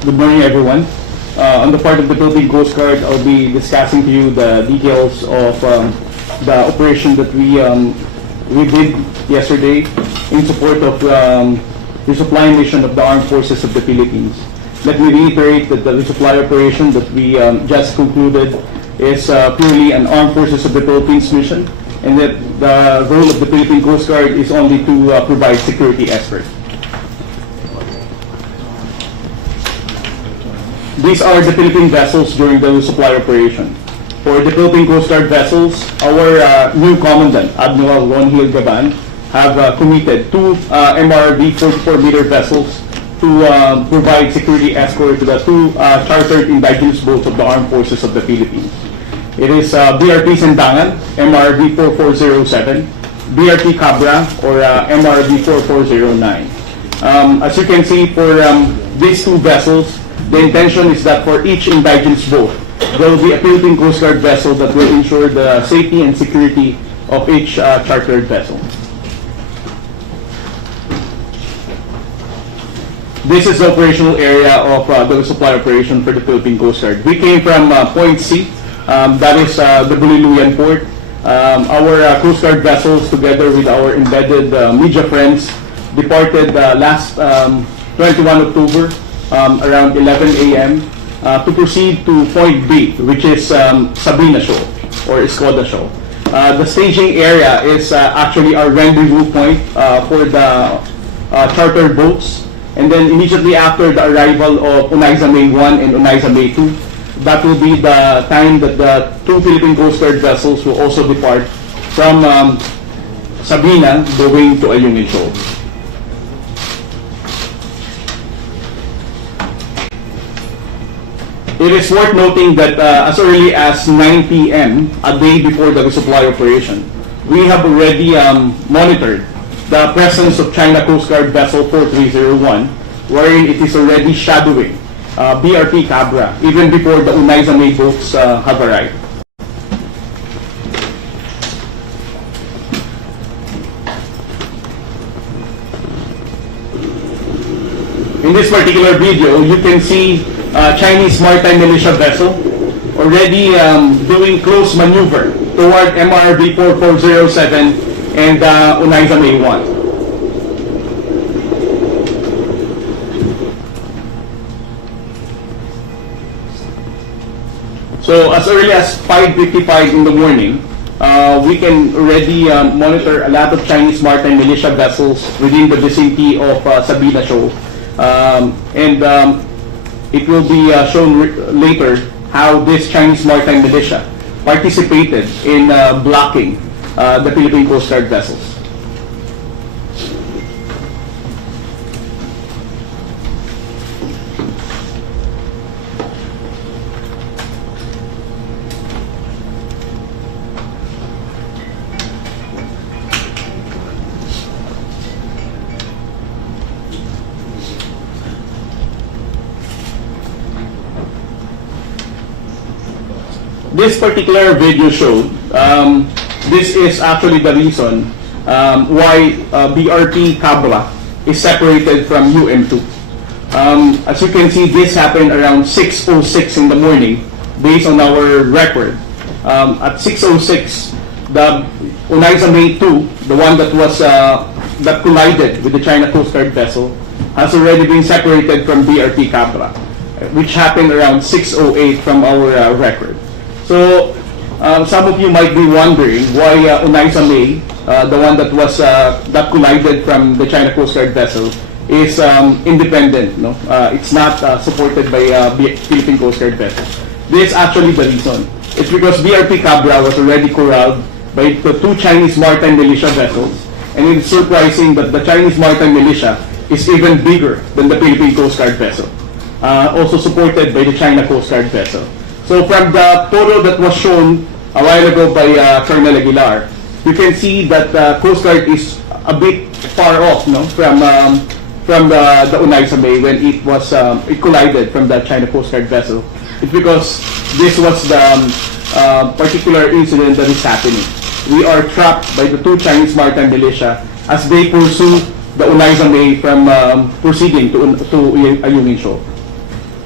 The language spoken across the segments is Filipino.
Good morning, everyone. On the part of the Philippine Coast Guard, I'll be discussing to you the details of the operation that we did yesterday in support of the resupply mission of the Armed Forces of the Philippines. Let me reiterate that the resupply operation that we just concluded is purely an Armed Forces of the Philippines mission, and that the role of the Philippine Coast Guard is only to provide security escort. These are the Philippine vessels during the resupply operation. For the Philippine Coast Guard vessels, our new Commandant, Admiral Ron Hill Gaban, have committed two MRV 44-meter vessels to provide security escort to the two chartered indigenous boats of the Armed Forces of the Philippines. It is BRT Sendangan, MRV 4407, BRT Cabra, or MRV 4409. As you can see, for these two vessels, the intention is that for each indigenous boat, there will be a Philippine Coast Guard vessel that will ensure the safety and security of each chartered vessel. This is the operational area of the resupply operation for the Philippine Coast Guard. We came from Point C, that is the Buliluyan port. Our Coast Guard vessels, together with our embedded media friends, departed last 21 October around 11 a.m. To proceed to Point B, which is Sabrina Shoal or Escoda Shoal. The staging area is actually our rendezvous point for the chartered boats. And then immediately after the arrival of Unaiza May 1 and Unaiza May 2, that will be the time that the two Philippine Coast Guard vessels will also depart from Sabrina going to Ayungin Shoal. It is worth noting that as early as 9 p.m., a day before the resupply operation, we have already monitored the presence of China Coast Guard Vessel 4301, wherein it is already shadowing BRT Cabra, even before the Unaiza May boats have arrived. In this particular video, you can see Chinese maritime militia vessel already doing close maneuver toward MRV 4407 and Unaiza May 1. So as early as 5:55 in the morning, we can already monitor a lot of Chinese maritime militia vessels within the vicinity of Sabrina Shoal. It will be shown later how this Chinese maritime militia participated in blocking the Philippine Coast Guard vessels. This particular video showed, this is actually the reason why BRT Cabra is separated from UM2. As you can see, this happened around 6:06 in the morning based on our record. At 6:06, the Unaiza May 2, the one that was that collided with the China Coast Guard vessel, has already been separated from BRT Cabra, which happened around 6:08 from our record. So, some of you might be wondering why Unaiza May, the one that was that collided from the China Coast Guard vessel, is independent. No, it's not supported by Philippine Coast Guard vessel. This is actually the reason. It's because BRT Cabra was already corralled by the two Chinese maritime militia vessels, and it's surprising that the Chinese maritime militia is even bigger than the Philippine Coast Guard vessel, also supported by the China Coast Guard vessel. So from the photo that was shown a while ago by Colonel Aguilar, you can see that the Coast Guard is a bit far off, no, from the Unaiza May when it was it collided from the China Coast Guard vessel. It's because this was the particular incident that is happening. We are trapped by the two Chinese maritime militia as they pursue the Unaiza May from proceeding to Ayungin Shoal.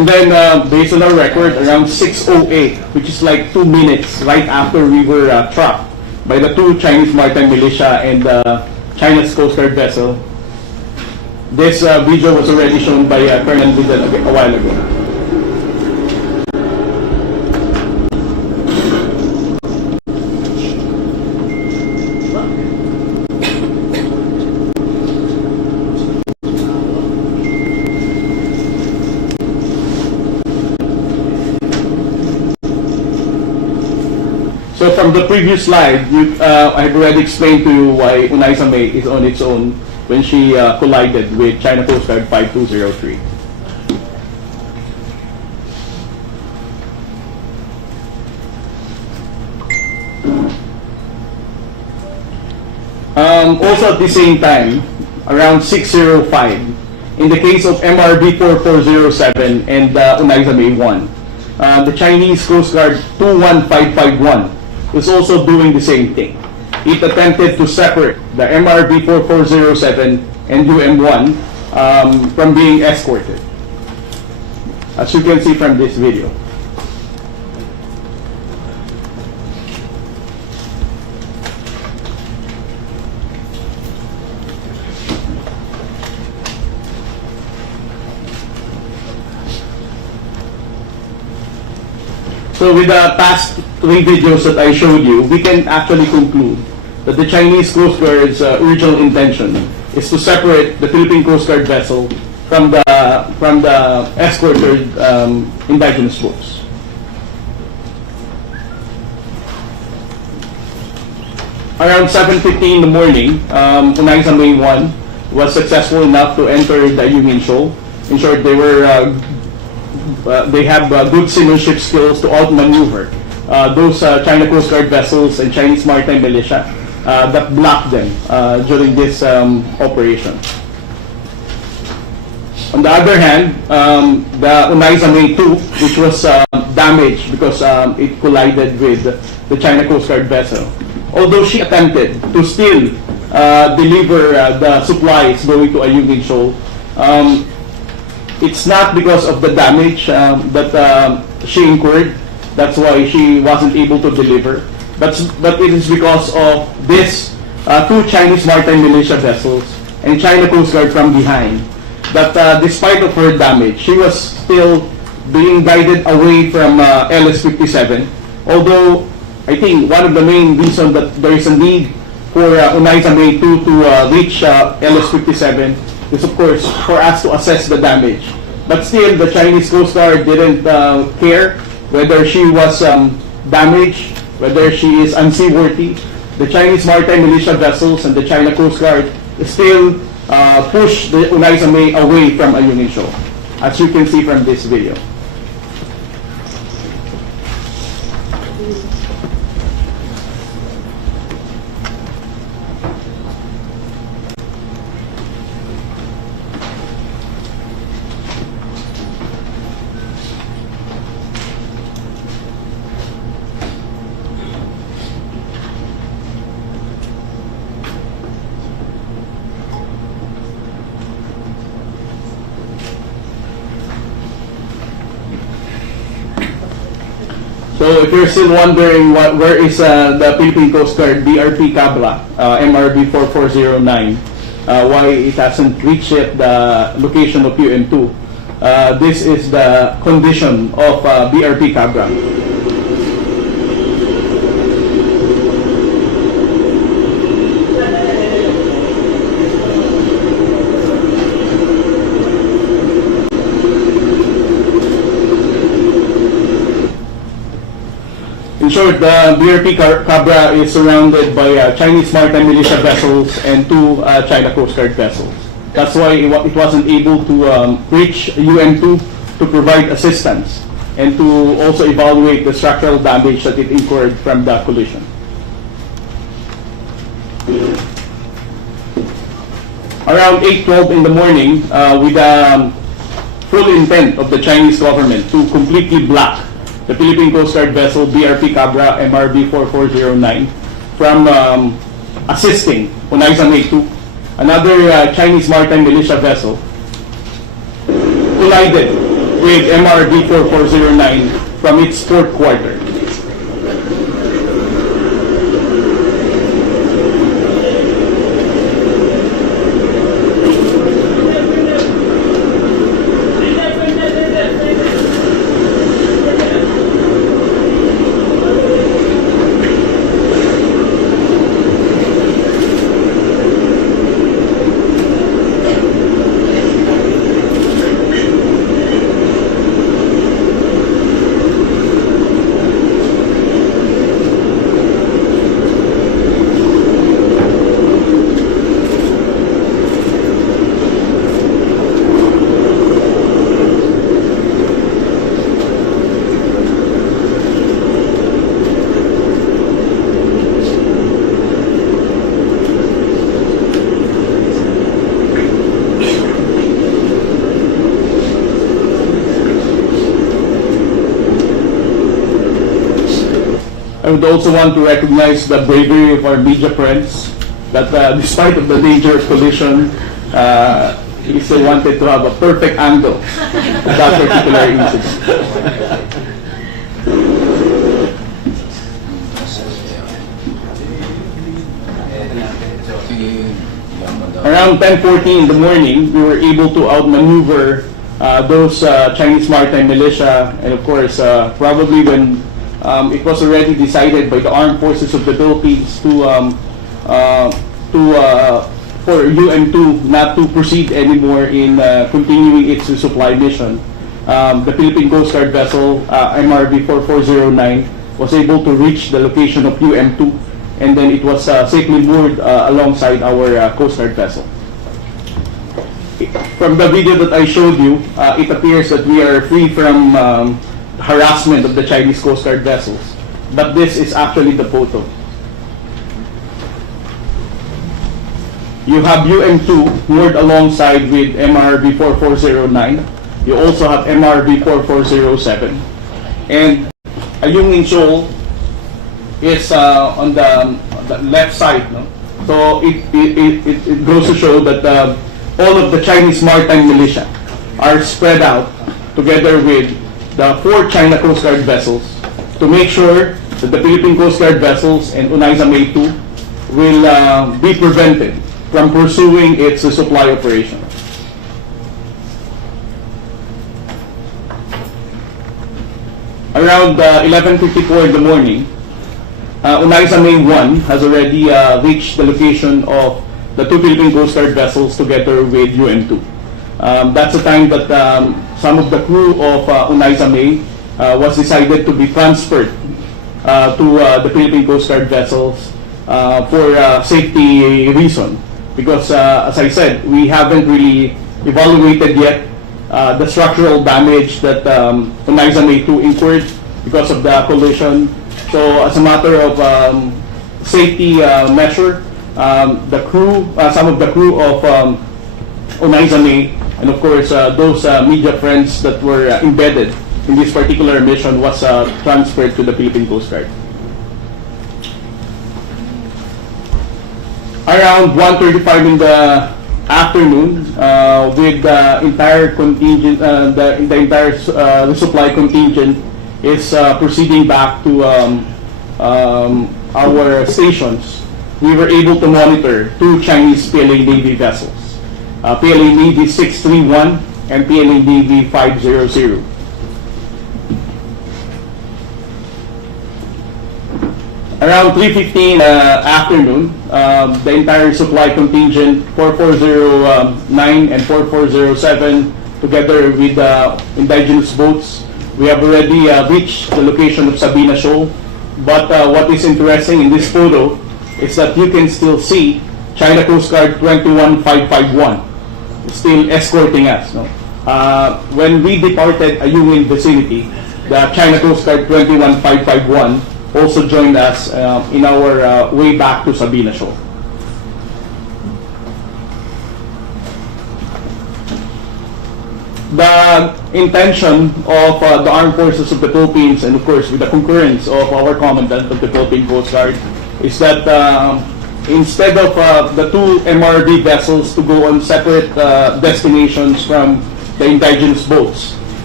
And then, based on our record, around 6:08, which is like 2 minutes right after we were trapped by the two Chinese maritime militia and China's Coast Guard vessel. This video was already shown by Colonel Vidal a while ago. So from the previous slide, I have already explained to you why Unaizame is on its own when she collided with China Coast Guard 5203. Also at the same time, around 6:05, in the case of MRB 4407 and Unaizame 1, the Chinese Coast Guard 21551 was also doing the same thing. It attempted to separate the MRB 4407 and UM1 from being escorted, as you can see from this video. So with the past 3 videos that I showed you, we can actually conclude that the Chinese Coast Guard's original intention is to separate the Philippine Coast Guard vessel from the escorted indigenous boats. Around 7:15 in the morning, Unaizame 1 was successful enough to enter the Second Shoal. In short, they have good seamanship skills to outmaneuver those China Coast Guard vessels and Chinese maritime militia that blocked them during this operation. On the other hand, the Unaizame 2, which was damaged because it collided with the China Coast Guard vessel, although she attempted to still deliver the supplies going to Ayungin Shoal, it's not because of the damage that she incurred. That's why she wasn't able to deliver. But it is because of this two Chinese maritime militia vessels and China Coast Guard from behind that despite of her damage, she was still being guided away from LS-57. Although I think one of the main reasons that there is a need for Unaizame 2 to reach LS-57 is of course for us to assess the damage. But still, the Chinese Coast Guard didn't care whether she was damaged, whether she is unseaworthy. The Chinese maritime militia vessels and the China Coast Guard still push the Unaizame away from Ayungin Shoal, as you can see from this video. So if you're still wondering where is the Philippine Coast Guard BRP Cabra, MRB 4409, why it hasn't reached yet the location of UM2, this is the condition of BRP Cabra. In short, the BRP Cabra is surrounded by Chinese maritime militia vessels and two China Coast Guard vessels. That's why it wasn't able to reach UM2 to provide assistance and to also evaluate the structural damage that it incurred from the collision. Around 8:12 in the morning, with the full intent of the Chinese government to completely block the Philippine Coast Guard vessel BRP Cabra MRB 4409 from assisting Unaizame 2, another Chinese maritime militia vessel collided with MRV 4409 from its port quarter. I would also want to recognize the bravery of our media friends that despite of the danger of collision, he still wanted to have a perfect angle of that particular incident. Around 10:40 in the morning, we were able to outmaneuver those Chinese maritime militia, and of course, probably when it was already decided by the armed forces of the Philippines for UM2 not to proceed anymore in continuing its resupply mission. The Philippine Coast Guard vessel MRV 4409 was able to reach the location of UM2, and then it was safely moored alongside our Coast Guard vessel. From the video that I showed you, it appears that we are free from harassment of the Chinese Coast Guard vessels, but this is actually the photo. You have UM2 moored alongside with MRV 4409. You also have MRV 4407, and Ayungin Shoal is on the left side. No? So it goes to show that all of the Chinese maritime militia are spread out together with the 4 China Coast Guard vessels to make sure that the Philippine Coast Guard vessels and Unaiza May 2 will be prevented from pursuing its supply operation. Around 11:54 in the morning, Unaiza May 1 has already reached the location of the 2 Philippine Coast Guard vessels together with UM2. That's the time that some of the crew of Unaiza May was decided to be transferred to the Philippine Coast Guard vessels for safety reason. Because as I said, we haven't really evaluated yet the structural damage that Unaiza May 2 incurred because of the collision. So as a matter of safety measure, the crew, some of the crew of Unaiza May, and of course those media friends that were embedded in this particular mission was transferred to the Philippine Coast Guard. Around 1:35 in the afternoon, with the entire contingent, the entire resupply contingent is proceeding back to our stations. We were able to monitor 2 Chinese PLA Navy vessels, PLA Navy 631 and PLA Navy 500. Around 3:15 afternoon, the entire supply contingent 4409 and 4407, together with indigenous boats, we have already reached the location of Sabina Shoal. But what is interesting in this photo is that you can still see China Coast Guard 21551 still escorting us. No? When we departed Ayungin vicinity, the China Coast Guard 21551 also joined us in our way back to Sabina Shoal. The intention of the Armed Forces of the Philippines, and of course with the concurrence of our Commandant of the Philippine Coast Guard, is that instead of the 2 MRV vessels to go on separate destinations from the indigenous boats,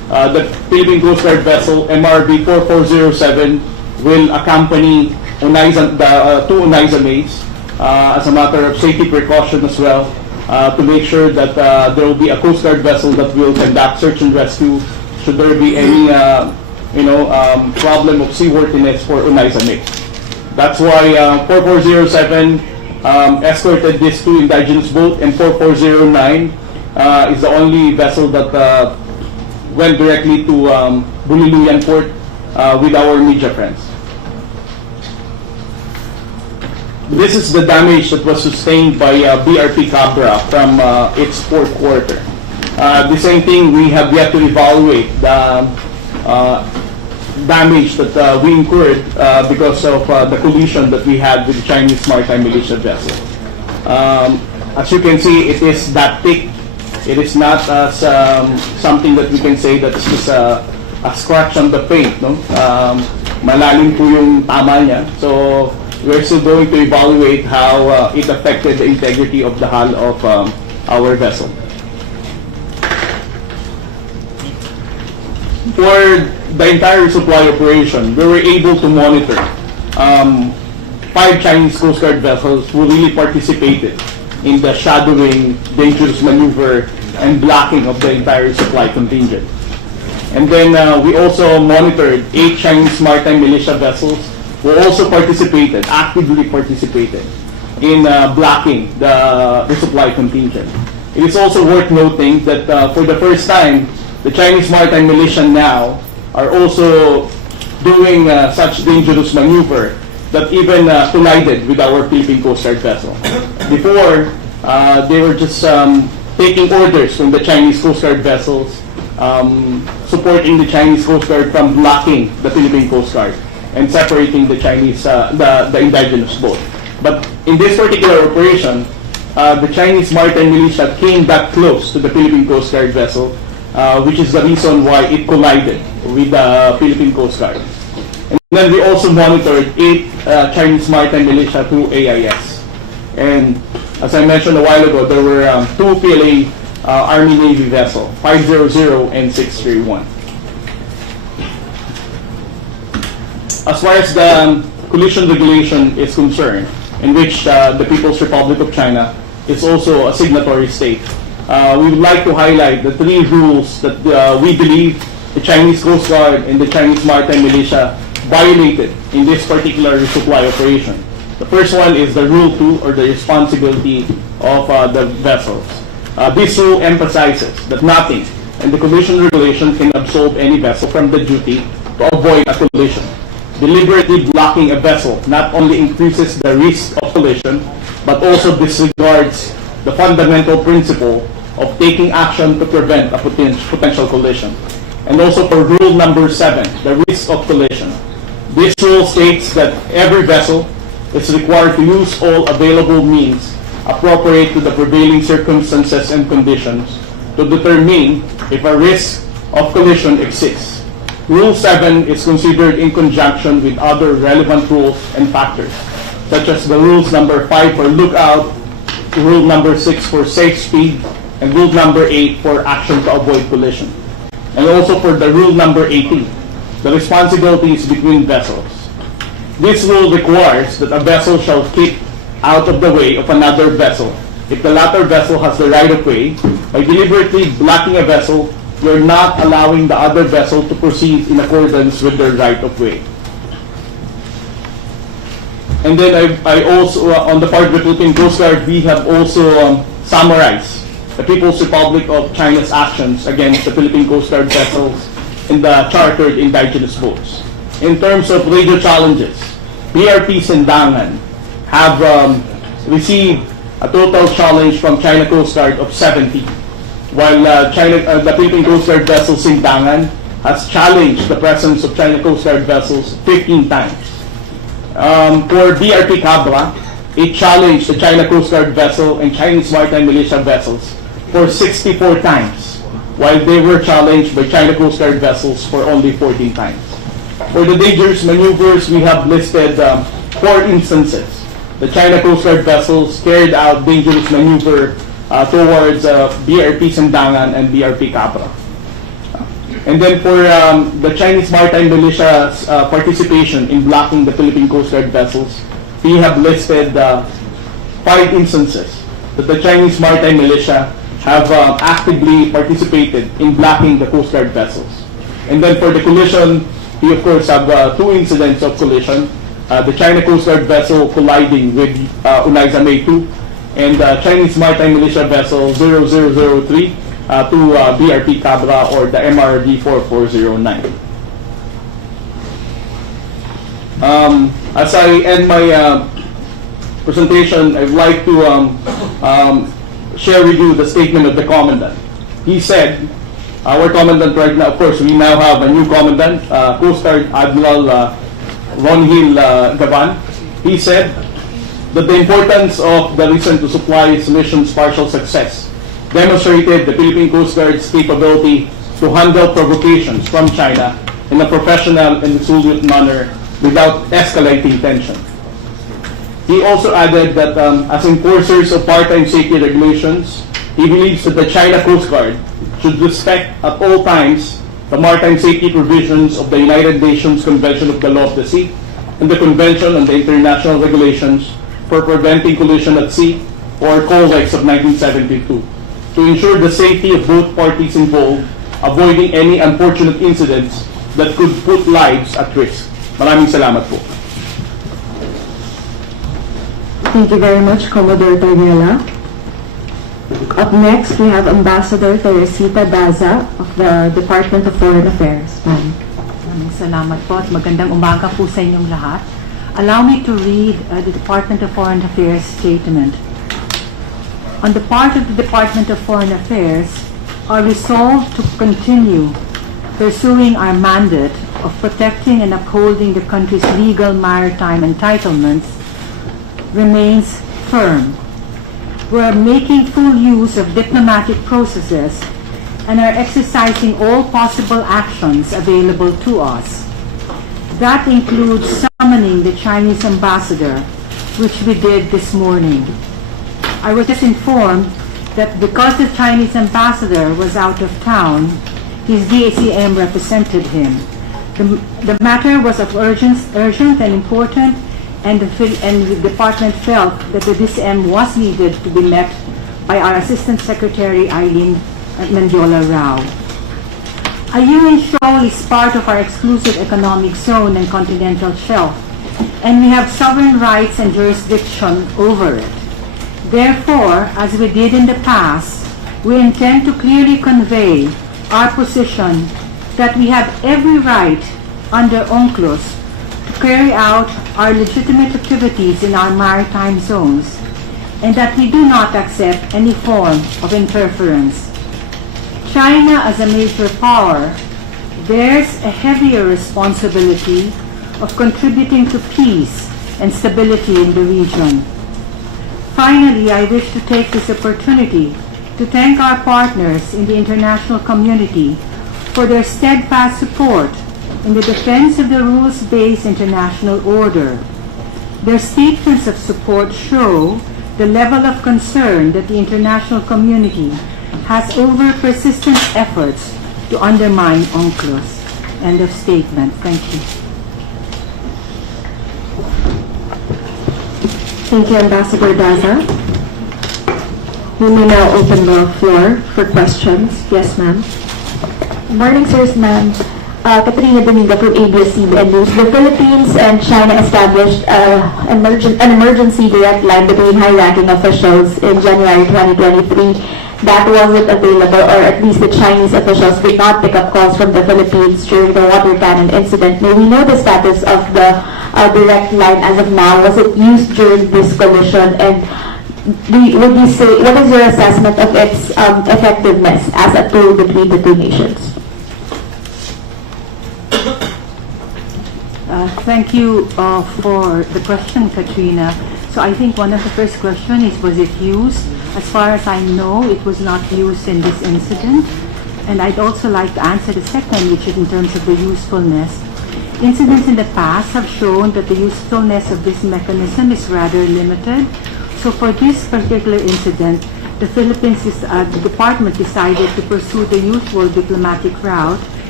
the Philippine Coast Guard vessel MRV 4407 will accompany the two Onaiza maids as a matter of safety precaution as well, to make sure that there will be a Coast Guard vessel that will conduct search and rescue should there be any problem of seaworthiness for Onaiza maids. That's why 4407 escorted these two indigenous boats, and 4409 is the only vessel that went directly to Buliluyan port with our media friends. This is the damage that was sustained by BRP Cabra from its fourth quarter. The same thing, we have yet to evaluate the damage that we incurred because of the collision that we had with the Chinese maritime militia vessel. As you can see, it is that thick. It is not something that we can say that is just a scratch on the paint. No? Malalim po yung tama niya. So we're still going to evaluate how it affected the integrity of the hull of our vessel. For the entire supply operation, we were able to monitor 5 Chinese Coast Guard vessels who really participated in the shadowing, dangerous maneuver, and blocking of the entire supply contingent. And then we also monitored 8 Chinese maritime militia vessels who also actively participated in blocking the supply contingent. It is also worth noting that for the first time, the Chinese maritime militia now are also doing such dangerous maneuver that even collided with our Philippine Coast Guard vessel. Before, they were just taking orders from the Chinese Coast Guard vessels, supporting the Chinese Coast Guard from blocking the Philippine Coast Guard and separating the Chinese, the indigenous boat. But in this particular operation, the Chinese maritime militia came that close to the Philippine Coast Guard vessel, which is the reason why it collided with the Philippine Coast Guard. And then we also monitored 8 Chinese maritime militia through AIS. And as I mentioned a while ago, there were 2 PLA Army-Navy vessels, 500 and 631. As far as the collision regulation is concerned, in which the People's Republic of China is also a signatory state, we would like to highlight the 3 rules that we believe the Chinese Coast Guard and the Chinese Maritime Militia violated in this particular resupply operation. The first one is the Rule 2, or the responsibility of the vessels. This rule emphasizes that nothing in the collision regulation can absolve any vessel from the duty to avoid a collision. Deliberately blocking a vessel not only increases the risk of collision, but also disregards the fundamental principle of taking action to prevent a potential collision. And also for rule number 7, the risk of collision. This rule states that every vessel is required to use all available means appropriate to the prevailing circumstances and conditions to determine if a risk of collision exists. Rule 7 is considered in conjunction with other relevant rules and factors, such as the rules number 5 for lookout, rule number 6 for safe speed, and rule number 8 for action to avoid collision. And also for the rule number 18, the responsibilities between vessels. This rule requires that a vessel shall keep out of the way of another vessel if the latter vessel has the right of way. By deliberately blocking a vessel, you're not allowing the other vessel to proceed in accordance with their right of way. And then I also, on the part of the Philippine Coast Guard, we have also summarized the People's Republic of China's actions against the Philippine Coast Guard vessels in the chartered indigenous boats. In terms of radio challenges, BRP Sindangan have received a total challenge from China Coast Guard of 70, while the Philippine Coast Guard vessel Sindangan has challenged the presence of China Coast Guard vessels 15 times. For BRP Cabra, it challenged the China Coast Guard vessel and Chinese Maritime Militia vessels for 64 times, while they were challenged by China Coast Guard vessels for only 14 times. For the dangerous maneuvers, we have listed 4 instances. The China Coast Guard vessels carried out dangerous maneuver towards BRP Sindangan and BRP Cabra. And then for the Chinese Maritime Militia's participation in blocking the Philippine Coast Guard vessels, we have listed 5 instances that the Chinese Maritime Militia have actively participated in blocking the Coast Guard vessels. And then for the collision, we of course have 2 incidents of collision. The China Coast Guard vessel colliding with Unaiza May 2 and Chinese Maritime Militia vessel 0003 to BRP Cabra or the MRD 4409. As I end my presentation, I'd like to share with you the statement of the Commandant. He said, our Commandant right now, of course, we now have a new Commandant, Coast Guard Admiral Ronhil Gaban. He said that the importance of the reason to supply its mission's partial success demonstrated the Philippine Coast Guard's capability to handle provocations from China in a professional and resolute manner without escalating tension. He also added that as enforcers of maritime safety regulations, he believes that the China Coast Guard should respect at all times the maritime safety provisions of the United Nations Convention of the Law of the Sea and the Convention on the International Regulations for Preventing Collision at Sea, or COLREX of 1972, to ensure the safety of both parties involved, avoiding any unfortunate incidents that could put lives at risk. Maraming salamat po. Thank you very much, Commodore Torriela. Up next, we have Ambassador Teresita Daza of the Department of Foreign Affairs. Maraming salamat po at magandang umaga po sa inyong lahat. Allow me to read the Department of Foreign Affairs statement. On the part of the Department of Foreign Affairs, our resolve to continue pursuing our mandate of protecting and upholding the country's legal maritime entitlements remains firm. We are making full use of diplomatic processes and are exercising all possible actions available to us. That includes summoning the Chinese ambassador, which we did this morning. I was just informed that because the Chinese ambassador was out of town, his DACM represented him. The matter was of urgent and important, and the department felt that the DCM was needed to be met by our Assistant Secretary Eileen Mendiola Rao. Ayungin Shoal is part of our exclusive economic zone and continental shelf, and we have sovereign rights and jurisdiction over it. Therefore, as we did in the past, we intend to clearly convey our position that we have every right under UNCLOS to carry out our legitimate activities in our maritime zones, and that we do not accept any form of interference. China, as a major power, bears a heavier responsibility of contributing to peace and stability in the region. Finally, I wish to take this opportunity to thank our partners in the international community for their steadfast support in the defense of the rules-based international order. Their statements of support show the level of concern that the international community has over persistent efforts to undermine UNCLOS. End of statement. Thank you. Thank you, Ambassador Daza. We may now open the floor for questions. Yes, ma'am. Good morning, sirs, ma'am. Katrina Domingo from ABS-CBN News. The Philippines and China established an emergency direct line between high-ranking officials in January 2023 that wasn't available, or at least the Chinese officials did not pick up calls from the Philippines during the water cannon incident. May we know the status of the direct line as of now? Was it used during this collision? And would you say, what is your assessment of its effectiveness as a tool between the two nations? Thank you for the question, Katrina. So I think one of the first questions is, was it used? As far as I know, it was not used in this incident. And I'd also like to answer the second, which is in terms of the usefulness. Incidents in the past have shown that the usefulness of this mechanism is rather limited. So for this particular incident, the Philippines, the department decided to pursue the usual diplomatic route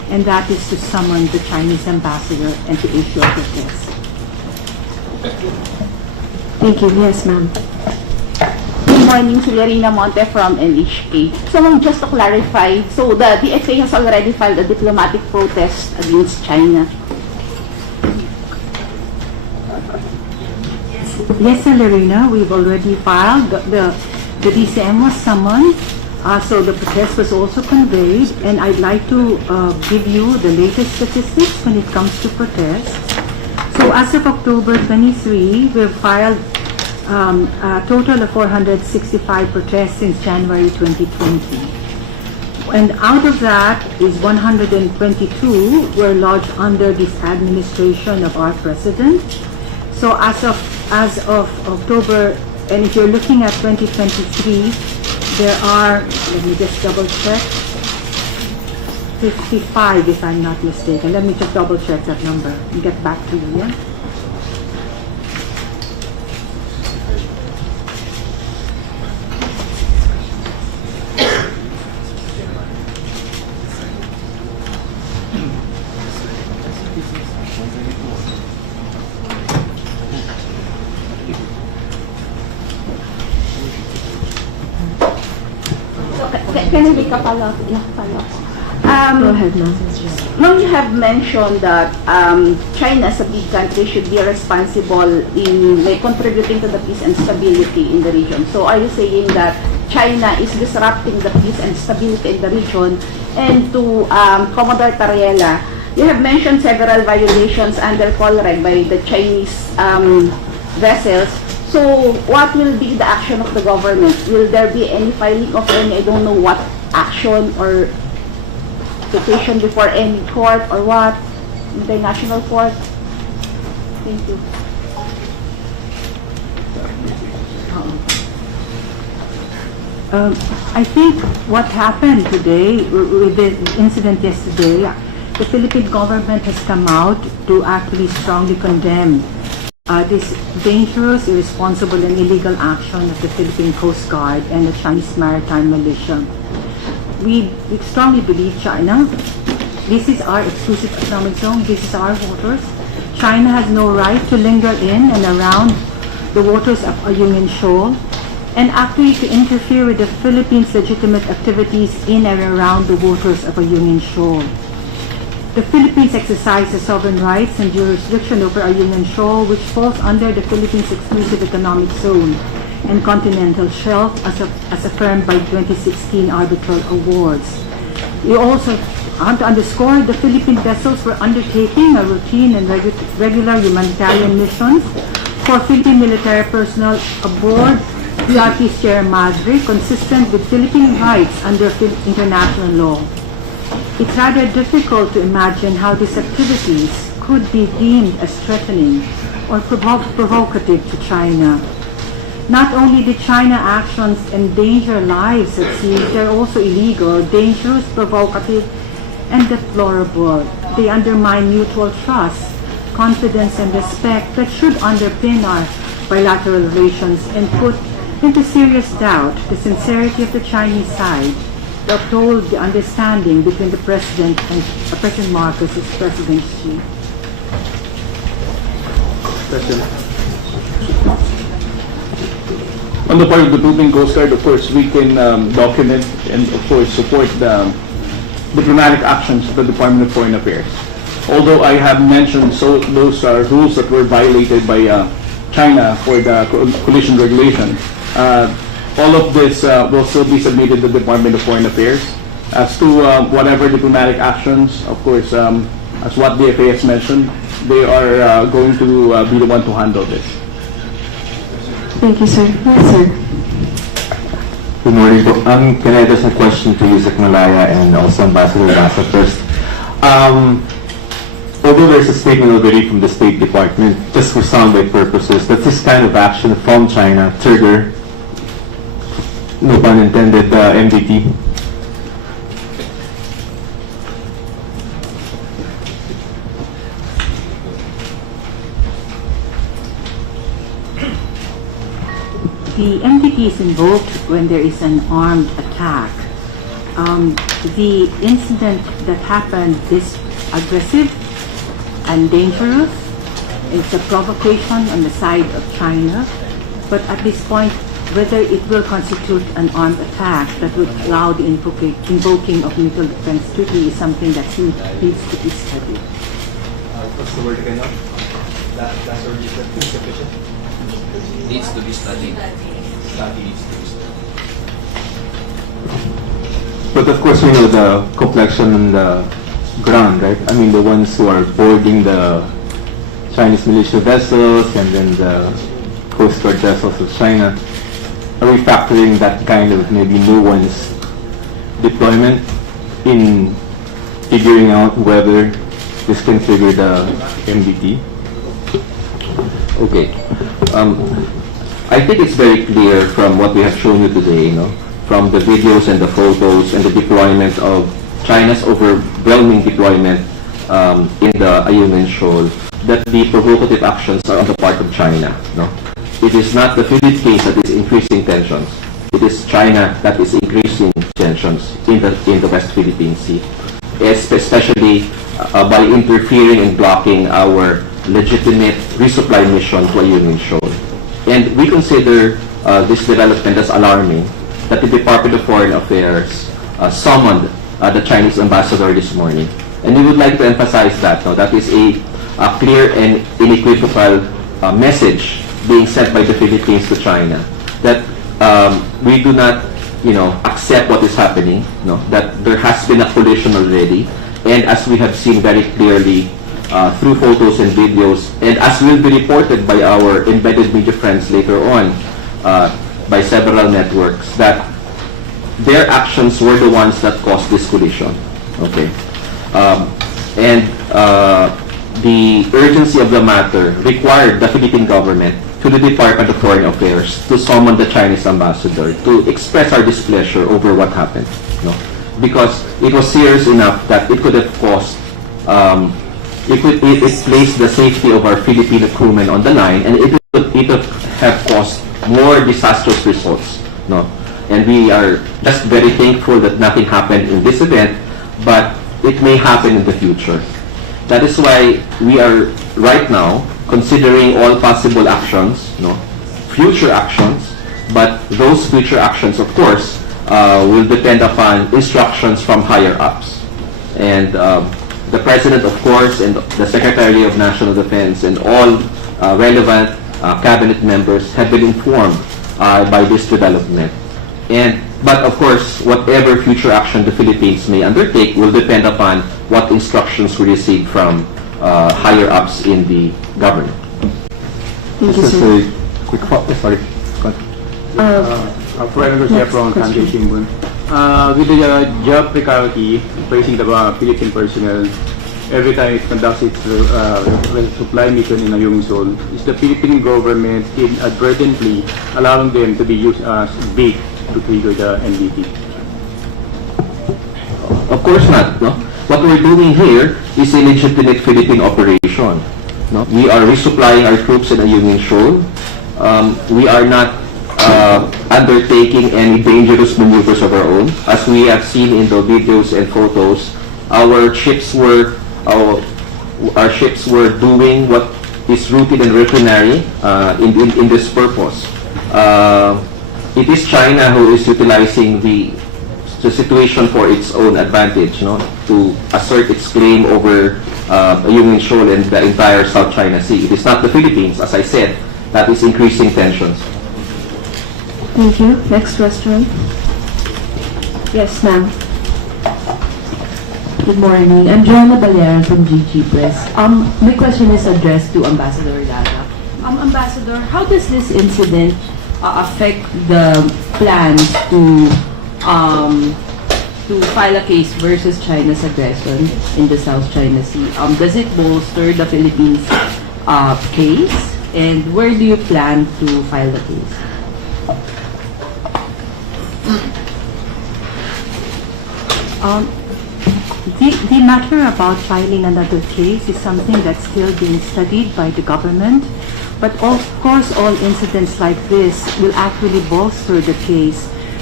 and that is to summon the Chinese ambassador and to issue a protest. Thank you. Yes, ma'am. Good morning, Celerina Monte from NHK. So ma'am, just to clarify, so the DFA has already filed a diplomatic protest against China. Yes, Celerina, we've already filed. The DCM was summoned, so the protest was also conveyed, and I'd like to give you the latest statistics when it comes to protests. So as of October 23, we've filed a total of 465 protests since January 2020. And out of that is 122 were lodged under this administration of our president. So as of October, and if you're looking at 2023, there are, let me just double check, 55 if I'm not mistaken. Let me just double check that number and get back to you, yeah? Can I make a follow-up? Yeah, follow-up. Go ahead, ma'am. Ma'am, you have mentioned that China as a big country should be responsible in like, contributing to the peace and stability in the region. So are you saying that China is disrupting the peace and stability in the region? And to Commodore Tariela, you have mentioned several violations under Colreg by the Chinese vessels. So what will be the action of the government? Will there be any filing of any, I don't know what action or petition before any court or what? International court? Thank you. I think what happened today, with the incident yesterday, the Philippine government has come out to actually strongly condemn this dangerous, irresponsible, and illegal action of the Philippine Coast Guard and the Chinese Maritime Militia. We strongly believe China, this is our exclusive economic zone, this is our waters. China has no right to linger in and around the waters of Ayungin Shoal and actually to interfere with the Philippines' legitimate activities in and around the waters of Ayungin Shoal. The Philippines exercises sovereign rights and jurisdiction over Ayungin Shoal, which falls under the Philippines' exclusive economic zone and continental shelf as affirmed by 2016 arbitral awards. We also want to underscore the Philippine vessels were undertaking a routine and regular humanitarian missions for Philippine military personnel aboard PRP Sierra Madre, consistent with Philippine rights under international law. It's rather difficult to imagine how these activities could be deemed as threatening or provocative to China. Not only did China actions endanger lives at sea, they're also illegal, dangerous, provocative, and deplorable. They undermine mutual trust, confidence, and respect that should underpin our bilateral relations and put into serious doubt the sincerity of the Chinese side to uphold the understanding between the President and President Marcos and President Xi. On the part of the Philippine Coast Guard, of course, we can document and, of course, support the diplomatic actions of the Department of Foreign Affairs. Although I have mentioned those rules that were violated by China for the collision regulation, all of this will still be submitted to the Department of Foreign Affairs. As to whatever diplomatic actions, of course, as what the FA has mentioned, they are going to be the one to handle this. Thank you, sir. Yes, sir. Good morning po. Can I address a question to Yusek Malaya and also Ambassador Nasa first? Although there's a statement already from the State Department, just for soundbite purposes, that this kind of action from China trigger, no pun intended, MDT. The MDT is invoked when there is an armed attack the incident that happened is aggressive and dangerous. It's a provocation on the side of China. But at this point, whether it will constitute an armed attack that would allow the invoking of mutual defense treaty is something that needs to be studied. What's the word again now? Last word is insufficient. Needs to be studied. Study needs to be studied. But of course, we know the complexion on the ground, right? I mean, the ones who are boarding the Chinese militia vessels and then the Coast Guard vessels of China. Are we factoring that kind of maybe nuanced deployment in figuring out whether this can trigger the MDT? Okay. I think it's very clear from what we have shown you today, from the videos and the photos and the deployment of China's overwhelming deployment in the Ayungin Shoal, that the provocative actions are on the part of China. It is not the Philippines that is increasing tensions. It is China that is increasing tensions in the West Philippine Sea, especially by interfering and blocking our legitimate resupply mission to Ayungin Shoal. And we consider this development as alarming, that the Department of Foreign Affairs summoned the Chinese ambassador this morning. And we would like to emphasize that that is a clear and unequivocal message being sent by the Philippines to China, that we do not, accept what is happening, that there has been a collision already, and as we have seen very clearly through photos and videos, and as will be reported by our embedded media friends later on, by several networks, that their actions were the ones that caused this collision. Okay, the urgency of the matter required the Philippine government to the Department of Foreign Affairs to summon the Chinese ambassador to express our displeasure over what happened. Because it was serious enough that it could have caused, it placed the safety of our Filipino crewmen on the line, and it would have caused more disastrous results. And we are just very thankful that nothing happened in this event, but it may happen in the future. That is why we are right now considering all possible actions, future actions, but those future actions, of course, will depend upon instructions from higher ups. And the President, of course, and the Secretary of National Defense and all relevant cabinet members have been informed by this development. But of course, whatever future action the Philippines may undertake will depend upon what instructions we receive from higher ups in the government. Thank you, Just sir. a quick follow-up. Sorry. Foreign Garcia from Kandil Shimbun. With the job precarity facing the Philippine personnel, every time it conducts its supply mission in Ayungin Shoal, is the Philippine government inadvertently allowing them to be used as bait to trigger the NDT? Of course not. What we're doing here is a legitimate Philippine operation. We are resupplying our troops in Ayungin Shoal. We are not undertaking any dangerous maneuvers of our own. As we have seen in the videos and photos, our ships were doing what is routine and routinary in this purpose. It is China who is utilizing the situation for its own advantage, to assert its claim over Ayungin Shoal and the entire South China Sea. It is not the Philippines, as I said, that is increasing tensions. Thank you. Next question. Yes, ma'am. Good morning. I'm Joanna Balera from GG Press. My question is addressed to Ambassador Lara. Ambassador, how does this incident affect the plans to file a case versus China's aggression in the South China Sea? Does it bolster the Philippines' case? And where do you plan to file the case? The matter about filing another case is something that's still being studied by the government. But of course, all incidents like this will actually bolster the case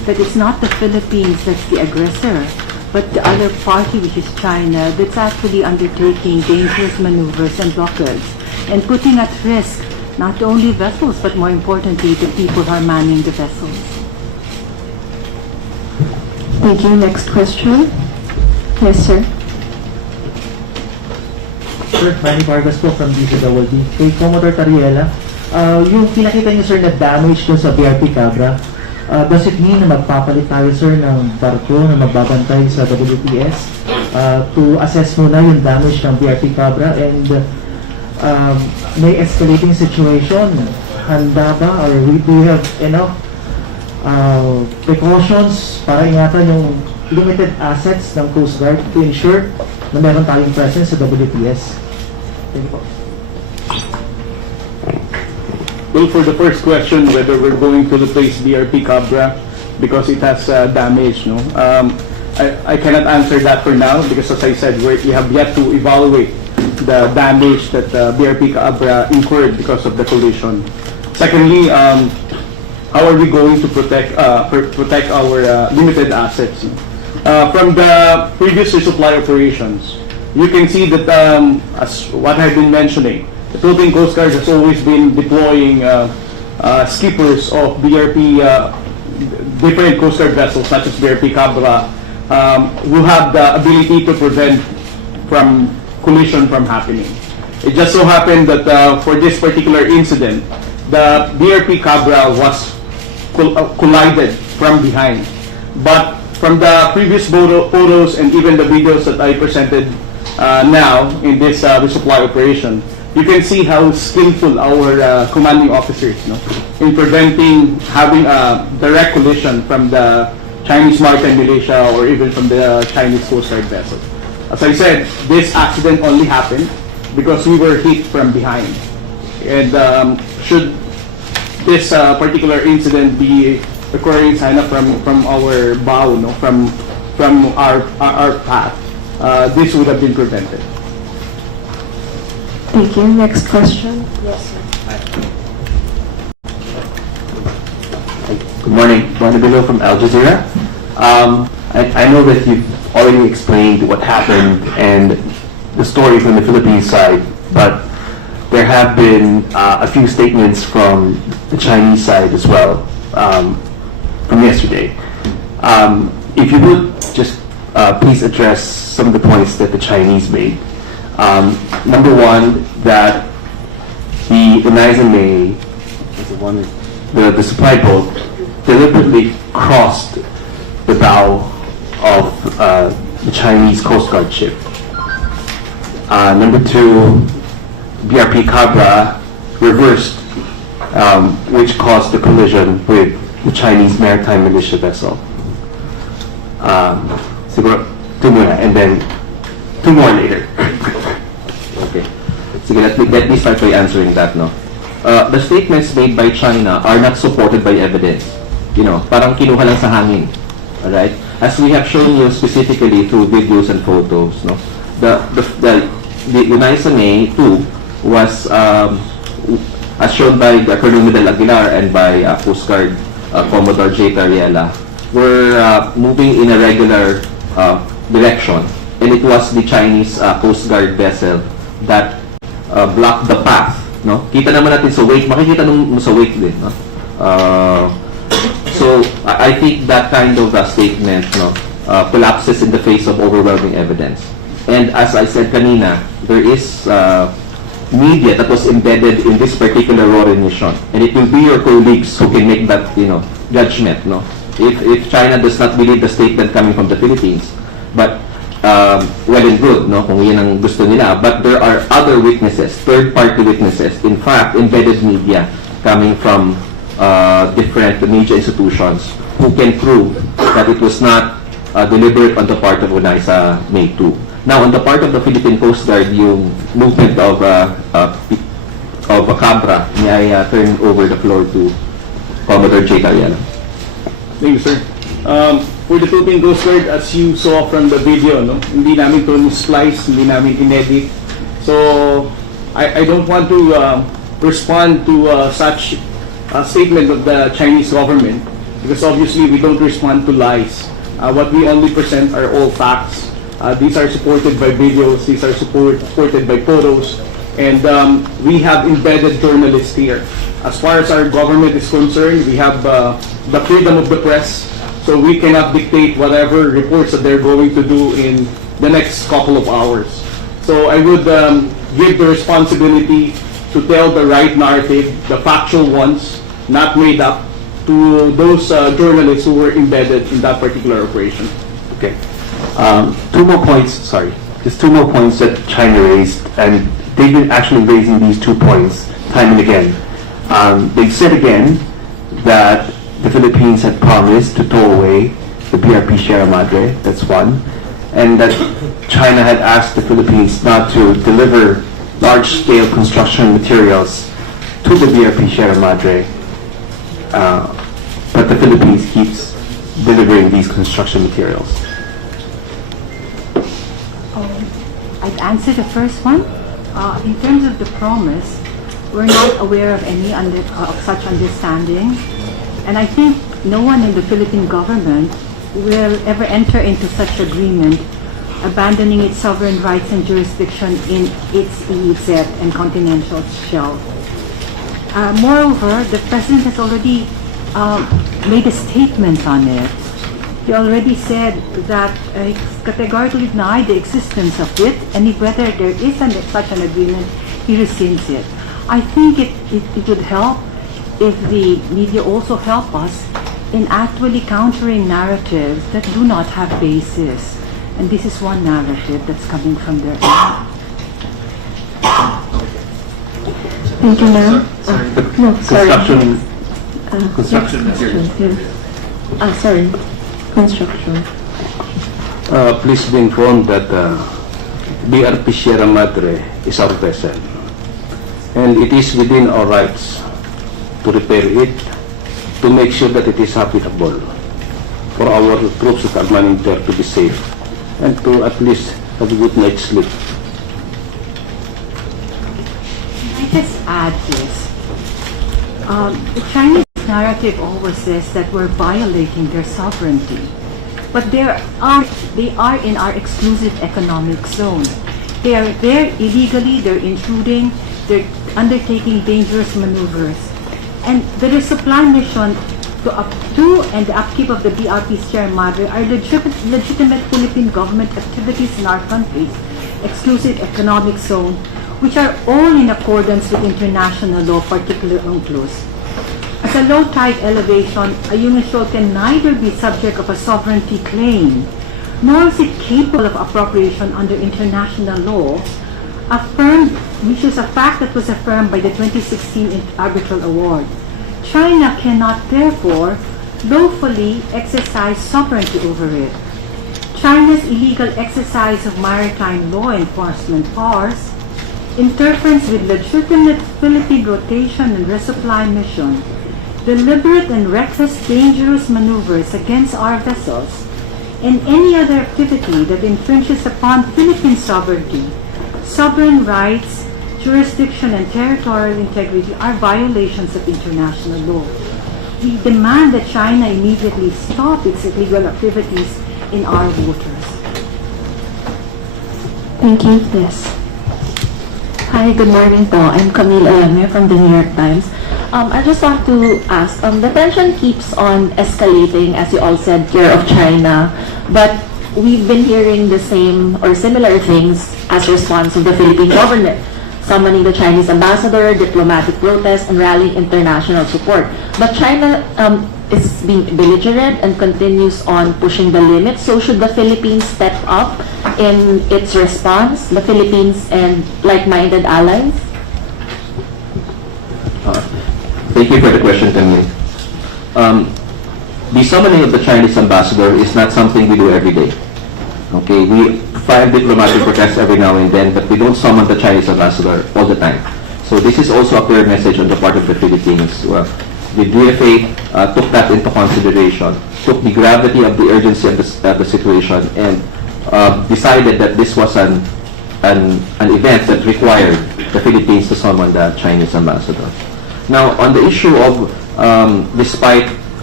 that it's not the Philippines that's the aggressor, but the other party, which is China, that's actually undertaking dangerous maneuvers and blockades and putting at risk not only vessels, but more importantly, the people who are manning the vessels. Thank you. Next question. Yes, sir. Sir, Manny Vargas po from DCWD. Kay Commodore Tariela, yung pinakita niyo sir na damage dun sa BRP Cabra, does it mean na magpapalit tayo sir ng barko na magbabantay sa WPS to assess muna yung damage ng BRP Cabra and may escalating situation, handa ba or do we have enough precautions para ingatan yung limited assets ng Coast Guard to ensure na meron tayong presence sa WPS? Thank you po. Well, for the first question, whether we're going to replace BRP Cabra because it has damage, no? I cannot answer that for now because, as I said, we have yet to evaluate the damage that BRP Cabra incurred because of the collision. Secondly, how are we going to protect our limited assets? From the previous resupply operations, you can see that, as what I've been mentioning, the Philippine Coast Guard has always been deploying skippers of BRP, different Coast Guard vessels such as BRP Cabra, who have the ability to prevent from collision from happening. It just so happened that for this particular incident, the BRP Cabra was collided from behind. But from the previous photos and even the videos that I presented now in this resupply operation, you can see how skillful our commanding officers, in preventing having a direct collision from the Chinese maritime militia or even from the Chinese Coast Guard vessel. As I said, this accident only happened because we were hit from behind. And should this particular incident be occurring sana from our bow, from our path, this would have been prevented. Thank you. Next question. Yes, sir. Good morning, Juan Below from Al Jazeera. I know that you've already explained what happened and the story from the Philippine side, but there have been a few statements from the Chinese side as well from yesterday. If you would just please address some of the points that the Chinese made. Number one, that the May, the supply boat deliberately crossed the bow of the Chinese Coast Guard ship. Number two, BRP Cabra reversed, which caused the collision with the Chinese maritime militia vessel. Siguro, two muna, and then two more later. Okay. So let me start by answering that, no? The statements made by China are not supported by evidence. Parang kinuha lang sa hangin. Alright? As we have shown you specifically through videos and photos, no? The May 2 was, as shown by the Colonel Medal Aguilar and by Coast Guard Commodore J. Tariela, were moving in a regular direction. And it was the Chinese Coast Guard vessel that blocked the path. No? Kita naman natin sa wake, makikita nung sa wake din. No? So, I think that kind of statement collapses in the face of overwhelming evidence. And as I said kanina, there is media that was embedded in this particular RORE mission. And it will be your colleagues who can make that judgment. No? If China does not believe the statement coming from the Philippines, but well and good, no, kung yan ang gusto nila. But there are other witnesses, third-party witnesses, in fact, embedded media coming from different media institutions who can prove that it was not deliberate on the part of UNISA May 2. Now, on the part of the Philippine Coast Guard, yung movement of a Cabra, may I turn over the floor to Commodore J. Tariela. Thank you, sir. For the Philippine Coast Guard, as you saw from the video, hindi namin ito splice, hindi namin inedit. So, I don't want to respond to such a statement of the Chinese government because obviously we don't respond to lies. What we only present are all facts. These are supported by videos, these are supported by photos, and we have embedded journalists here. As far as our government is concerned, we have the freedom of the press, so we cannot dictate whatever reports that they're going to do in the next couple of hours. So I would give the responsibility to tell the right narrative, the factual ones, not made up, to those journalists who were embedded in that particular operation. Okay. Two more points, sorry. There's two more points that China raised, and they've been actually raising these 2 points time and again. They've said again that the Philippines had promised to tow away the BRP Sierra Madre, that's one, and that China had asked the Philippines not to deliver large-scale construction materials to the BRP Sierra Madre, but the Philippines keeps delivering these construction materials. I'd answer the first one. In terms of the promise, we're not aware of any of such understanding, and I think no one in the Philippine government will ever enter into such agreement, abandoning its sovereign rights and jurisdiction in its EEZ and continental shelf. Moreover, the President has already made a statement on it. He already said that he categorically denied the existence of it, and if whether there is such an agreement, he rescinds it. I think it would help if the media also help us in actually countering narratives that do not have basis. And this is one narrative that's coming from their end. Thank you, ma'am. No, sorry. Construction materials. Yes. Sorry. Construction. Please be informed that BRP Sierra Madre is our vessel, and it is within our rights to repair it, to make sure that it is habitable for our troops that are manning there to be safe, and to at least have a good night's sleep. Can I just add this? The Chinese narrative always says that we're violating their sovereignty, but they are in our exclusive economic zone. They are there illegally, they're intruding, they're undertaking dangerous maneuvers. And the resupply mission to and the upkeep of the BRP Sierra Madre are legitimate Philippine government activities in our country's exclusive economic zone, which are all in accordance with international law, particularly UNCLOS. As a low tide elevation, a unit shoal can neither be subject of a sovereignty claim, nor is it capable of appropriation under international law, which is a fact that was affirmed by the 2016 Arbitral Award. China cannot, therefore, lawfully exercise sovereignty over it. China's illegal exercise of maritime law enforcement powers interference with legitimate Philippine rotation and resupply mission, deliberate and reckless dangerous maneuvers against our vessels, and any other activity that infringes upon Philippine sovereignty, sovereign rights, jurisdiction, and territorial integrity are violations of international law. We demand that China immediately stop its illegal activities in our waters. Thank you. Yes. Hi, good morning po. I'm Camille Alamir from the New York Times. I just want to ask, the tension keeps on escalating, as you all said, fear of China, but we've been hearing the same or similar things as response of the Philippine government, summoning the Chinese ambassador, diplomatic protests, and rallying international support. But China is being belligerent and continues on pushing the limits. So should the Philippines step up in its response, the Philippines and like-minded allies? Thank you for the question, Camille. The summoning of the Chinese ambassador is not something we do every day. Okay, we file diplomatic protests every now and then, but we don't summon the Chinese ambassador all the time. So this is also a clear message on the part of the Philippines. Well, the DFA took that into consideration, took the gravity of the urgency of the situation, and decided that this was an event that required the Philippines to summon the Chinese ambassador. Now, on the issue of, despite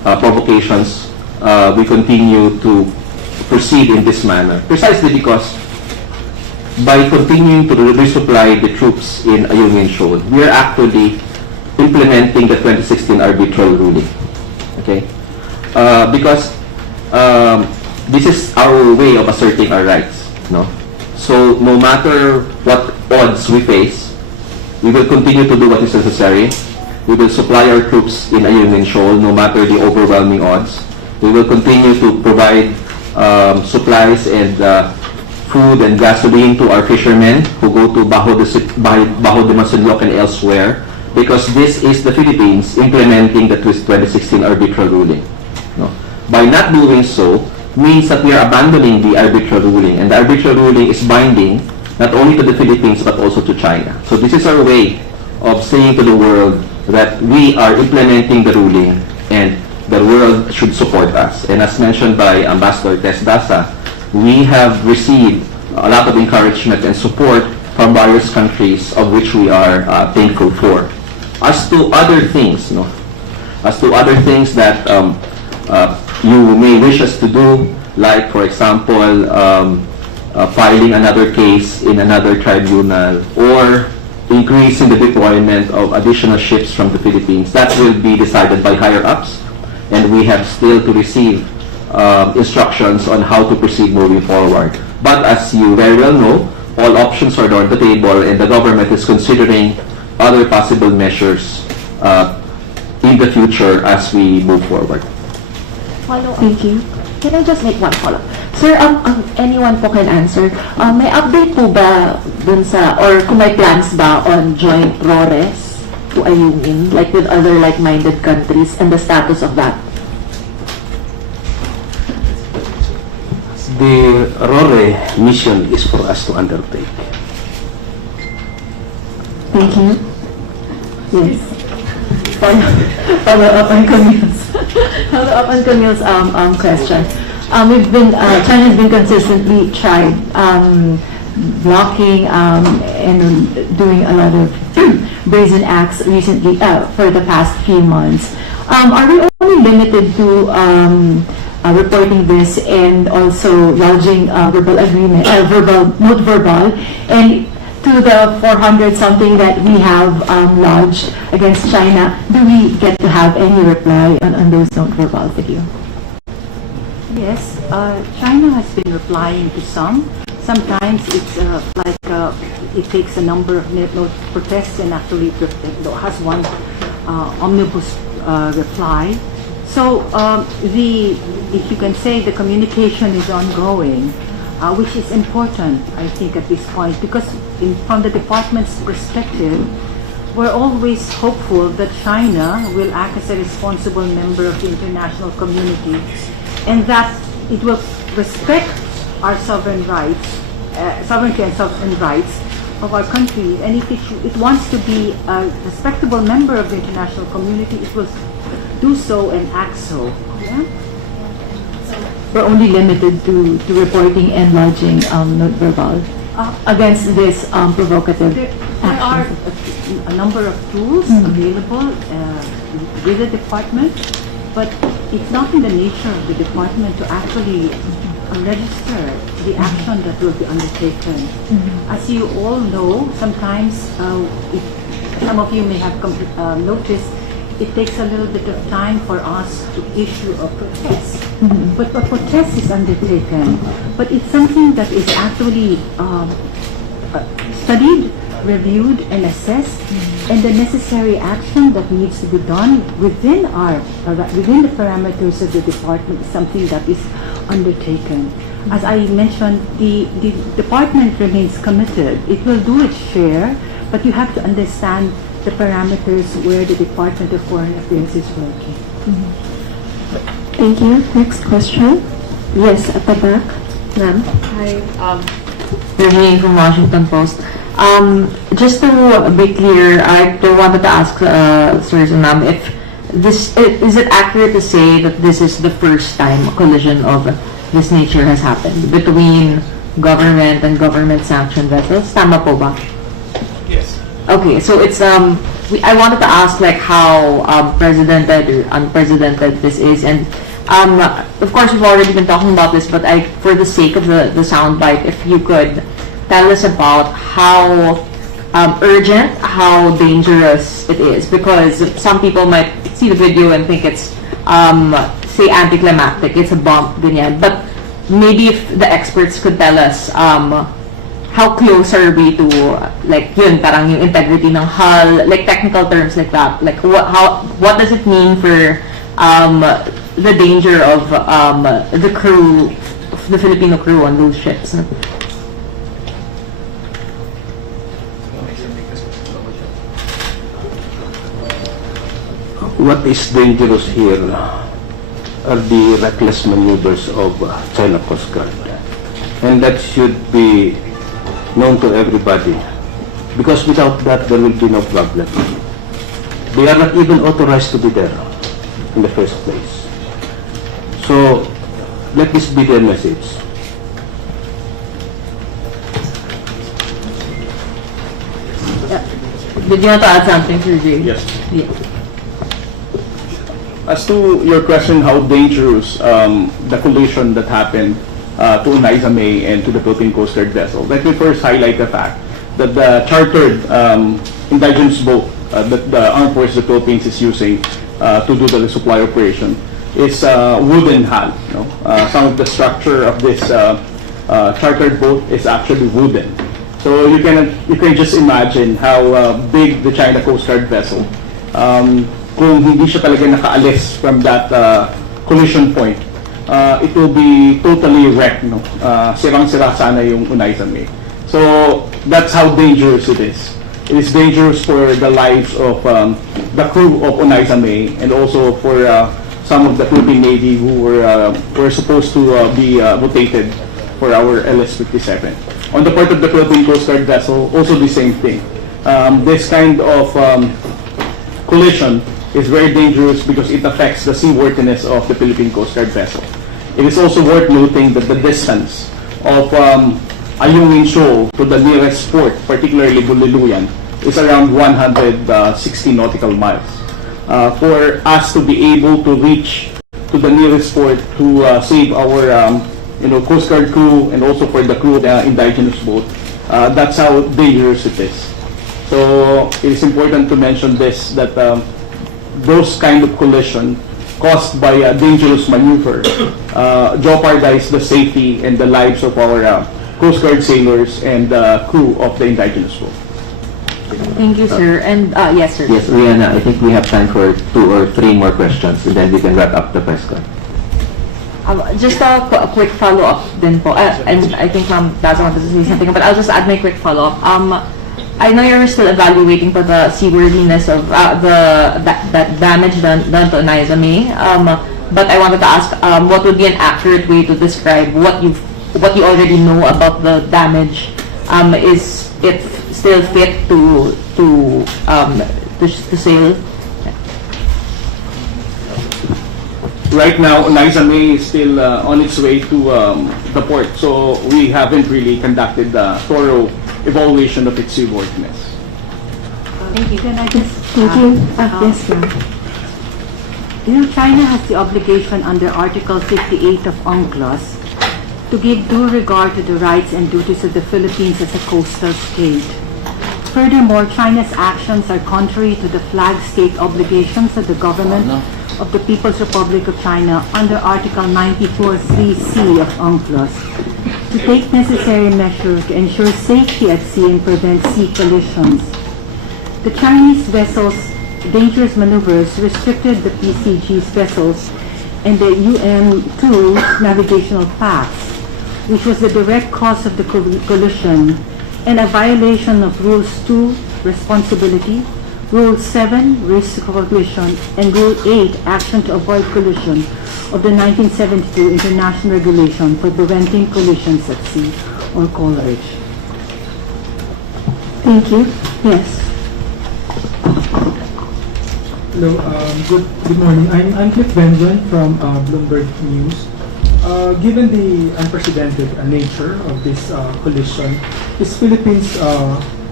provocations, we continue to proceed in this manner. Precisely because by continuing to resupply the troops in Ayungin Shoal, we are actually implementing the 2016 arbitral ruling. Okay? Because this is our way of asserting our rights. No? So no matter what odds we face, we will continue to do what is necessary. We will supply our troops in Ayungin Shoal no matter the overwhelming odds. We will continue to provide supplies and food and gasoline to our fishermen who go to Bajo de Masinloc and elsewhere, because this is the Philippines implementing the 2016 arbitral ruling. No? By not doing so means that we are abandoning the arbitral ruling, and the arbitral ruling is binding not only to the Philippines but also to China. So this is our way of saying to the world that we are implementing the ruling and the world should support us. And as mentioned by Ambassador Tess Daza, we have received a lot of encouragement and support from various countries, of which we are thankful for. As to other things, that you may wish us to do, like for example, filing another case in another tribunal, or increasing the deployment of additional ships from the Philippines, that will be decided by higher-ups, and we have still to receive instructions on how to proceed moving forward. But as you very well know, all options are on the table, and the government is considering other possible measures in the future as we move forward. Thank you. Can I just make one follow-up? Sir, anyone po can answer. May update po ba dun sa, or kung may plans ba on joint RORES to Ayungin, like with other like-minded countries, and the status of that? The RORE mission is for us to undertake. Thank you. Yes. Follow up on Camille's question. China has been consistently tried blocking and doing a lot of brazen acts recently for the past few months. Are we only limited to reporting this and also lodging verbal agreement, not verbal, and to the 400 something that we have lodged against China, do we get to have any reply on those not verbal video? Yes, China has been replying to some. Sometimes it's it takes a number of protests and actually has one omnibus reply. So if you can say, the communication is ongoing, which is important, I think, at this point, because from the department's perspective, we're always hopeful that China will act as a responsible member of the international community, and that it will respect our sovereign rights, sovereignty and sovereign rights of our country. And if it wants to be a respectable member of the international community, it will do so and act so. Yeah? We're only limited to reporting and lodging not verbal against this provocative There are action. a number of tools available with the department, but it's not in the nature of the department to actually register the action that will be undertaken. As you all know, sometimes, some of you may have noticed, it takes a little bit of time for us to issue a protest. But a protest is undertaken. But it's something that is actually studied, reviewed, and assessed, and the necessary action that needs to be done within within the parameters of the department is something that is undertaken. As I mentioned, the department remains committed. It will do its share, but you have to understand the parameters where the Department of Foreign Affairs is working. Thank you. Next question. Yes, at the back. Ma'am. Hi, Virginie from Washington Post. Just to be clear, I wanted to ask sirs and ma'am, if this is it accurate to say that this is the first time a collision of this nature has happened between government and government sanctioned vessels? Tama po ba? Yes. Okay, so it's I wanted to ask like how precedented or unprecedented this is, and of course we've already been talking about this, but for the sake of the soundbite, if you could tell us about how urgent, how dangerous it is, because some people might see the video and think it's say anticlimactic, it's a bump, ganyan. But maybe if the experts could tell us how close are we to like yun, parang yung integrity ng hull, like technical terms like that, like what does it mean for the danger of the crew, the Filipino crew on those ships? What is dangerous here are the reckless maneuvers of China Coast Guard. And that should be known to everybody. Because without that, there will be no problem. They are not even authorized to be there in the first place. So, let this be their message. Did you want to add something, Sir Jay? Yes. Yeah. As to your question, how dangerous the collision that happened to Unaiza May and to the Philippine Coast Guard vessel, let me first highlight the fact that the chartered indigenous boat that the Armed Forces of the Philippines is using to do the resupply operation is wooden hull. You know? Some of the structure of this chartered boat is actually wooden. So you can just imagine how big the China Coast Guard vessel, kung hindi siya talaga nakaalis from that collision point, it will be totally wrecked. No? Sirang-sira sana yung Unaiza May. So that's how dangerous it is. It is dangerous for the lives of the crew of Unaiza May, and also for some of the Philippine Navy who were supposed to be rotated for our LS-57. On the part of the Philippine Coast Guard vessel, also the same thing. This kind of collision is very dangerous because it affects the seaworthiness of the Philippine Coast Guard vessel. It is also worth noting that the distance of Ayungin Shoal to the nearest port, particularly Buliluyan, is around 160 nautical miles. For us to be able to reach to the nearest port to save our Coast Guard crew, and also for the crew of the indigenous boat, that's how dangerous it is. So it is important to mention this, that those kind of collision caused by a dangerous maneuver jeopardize the safety and the lives of our Coast Guard sailors and the crew of the indigenous boat. Thank you, sir. And yes, sir. Yes, Rihanna, I think we have time for 2 or 3 more questions, and then we can wrap up the press con. Just a quick follow-up din po. And I think Ma'am Daza wanted to say something, but I'll just add my quick follow-up. I know you're still evaluating for the seaworthiness of that damage done to Unaiza May, but I wanted to ask what would be an accurate way to describe what you already know about the damage? Is it still fit to sail? Right now, Unaiza May is still on its way to the port, so we haven't really conducted the thorough evaluation of its seaworthiness. Thank you. Can I just... Thank you. Yes, ma'am. China has the obligation under Article 58 of UNCLOS to give due regard to the rights and duties of the Philippines as a coastal state. Furthermore, China's actions are contrary to the flag state obligations of the government of the People's Republic of China under Article 94(3)(c) of UNCLOS to take necessary measures to ensure safety at sea and prevent sea collisions. The Chinese vessels' dangerous maneuvers restricted the PCG's vessels and the UM-2 navigational paths, which was the direct cause of the collision, and a violation of Rules 2, responsibility, Rule 7, risk of collision, and Rule 8, action to avoid collision of the 1972 International Regulation for preventing collisions at sea or coleridge. Thank you. Yes. Hello, good morning. I'm Cliff Benson from Bloomberg News. Given the unprecedented nature of this collision, is Philippines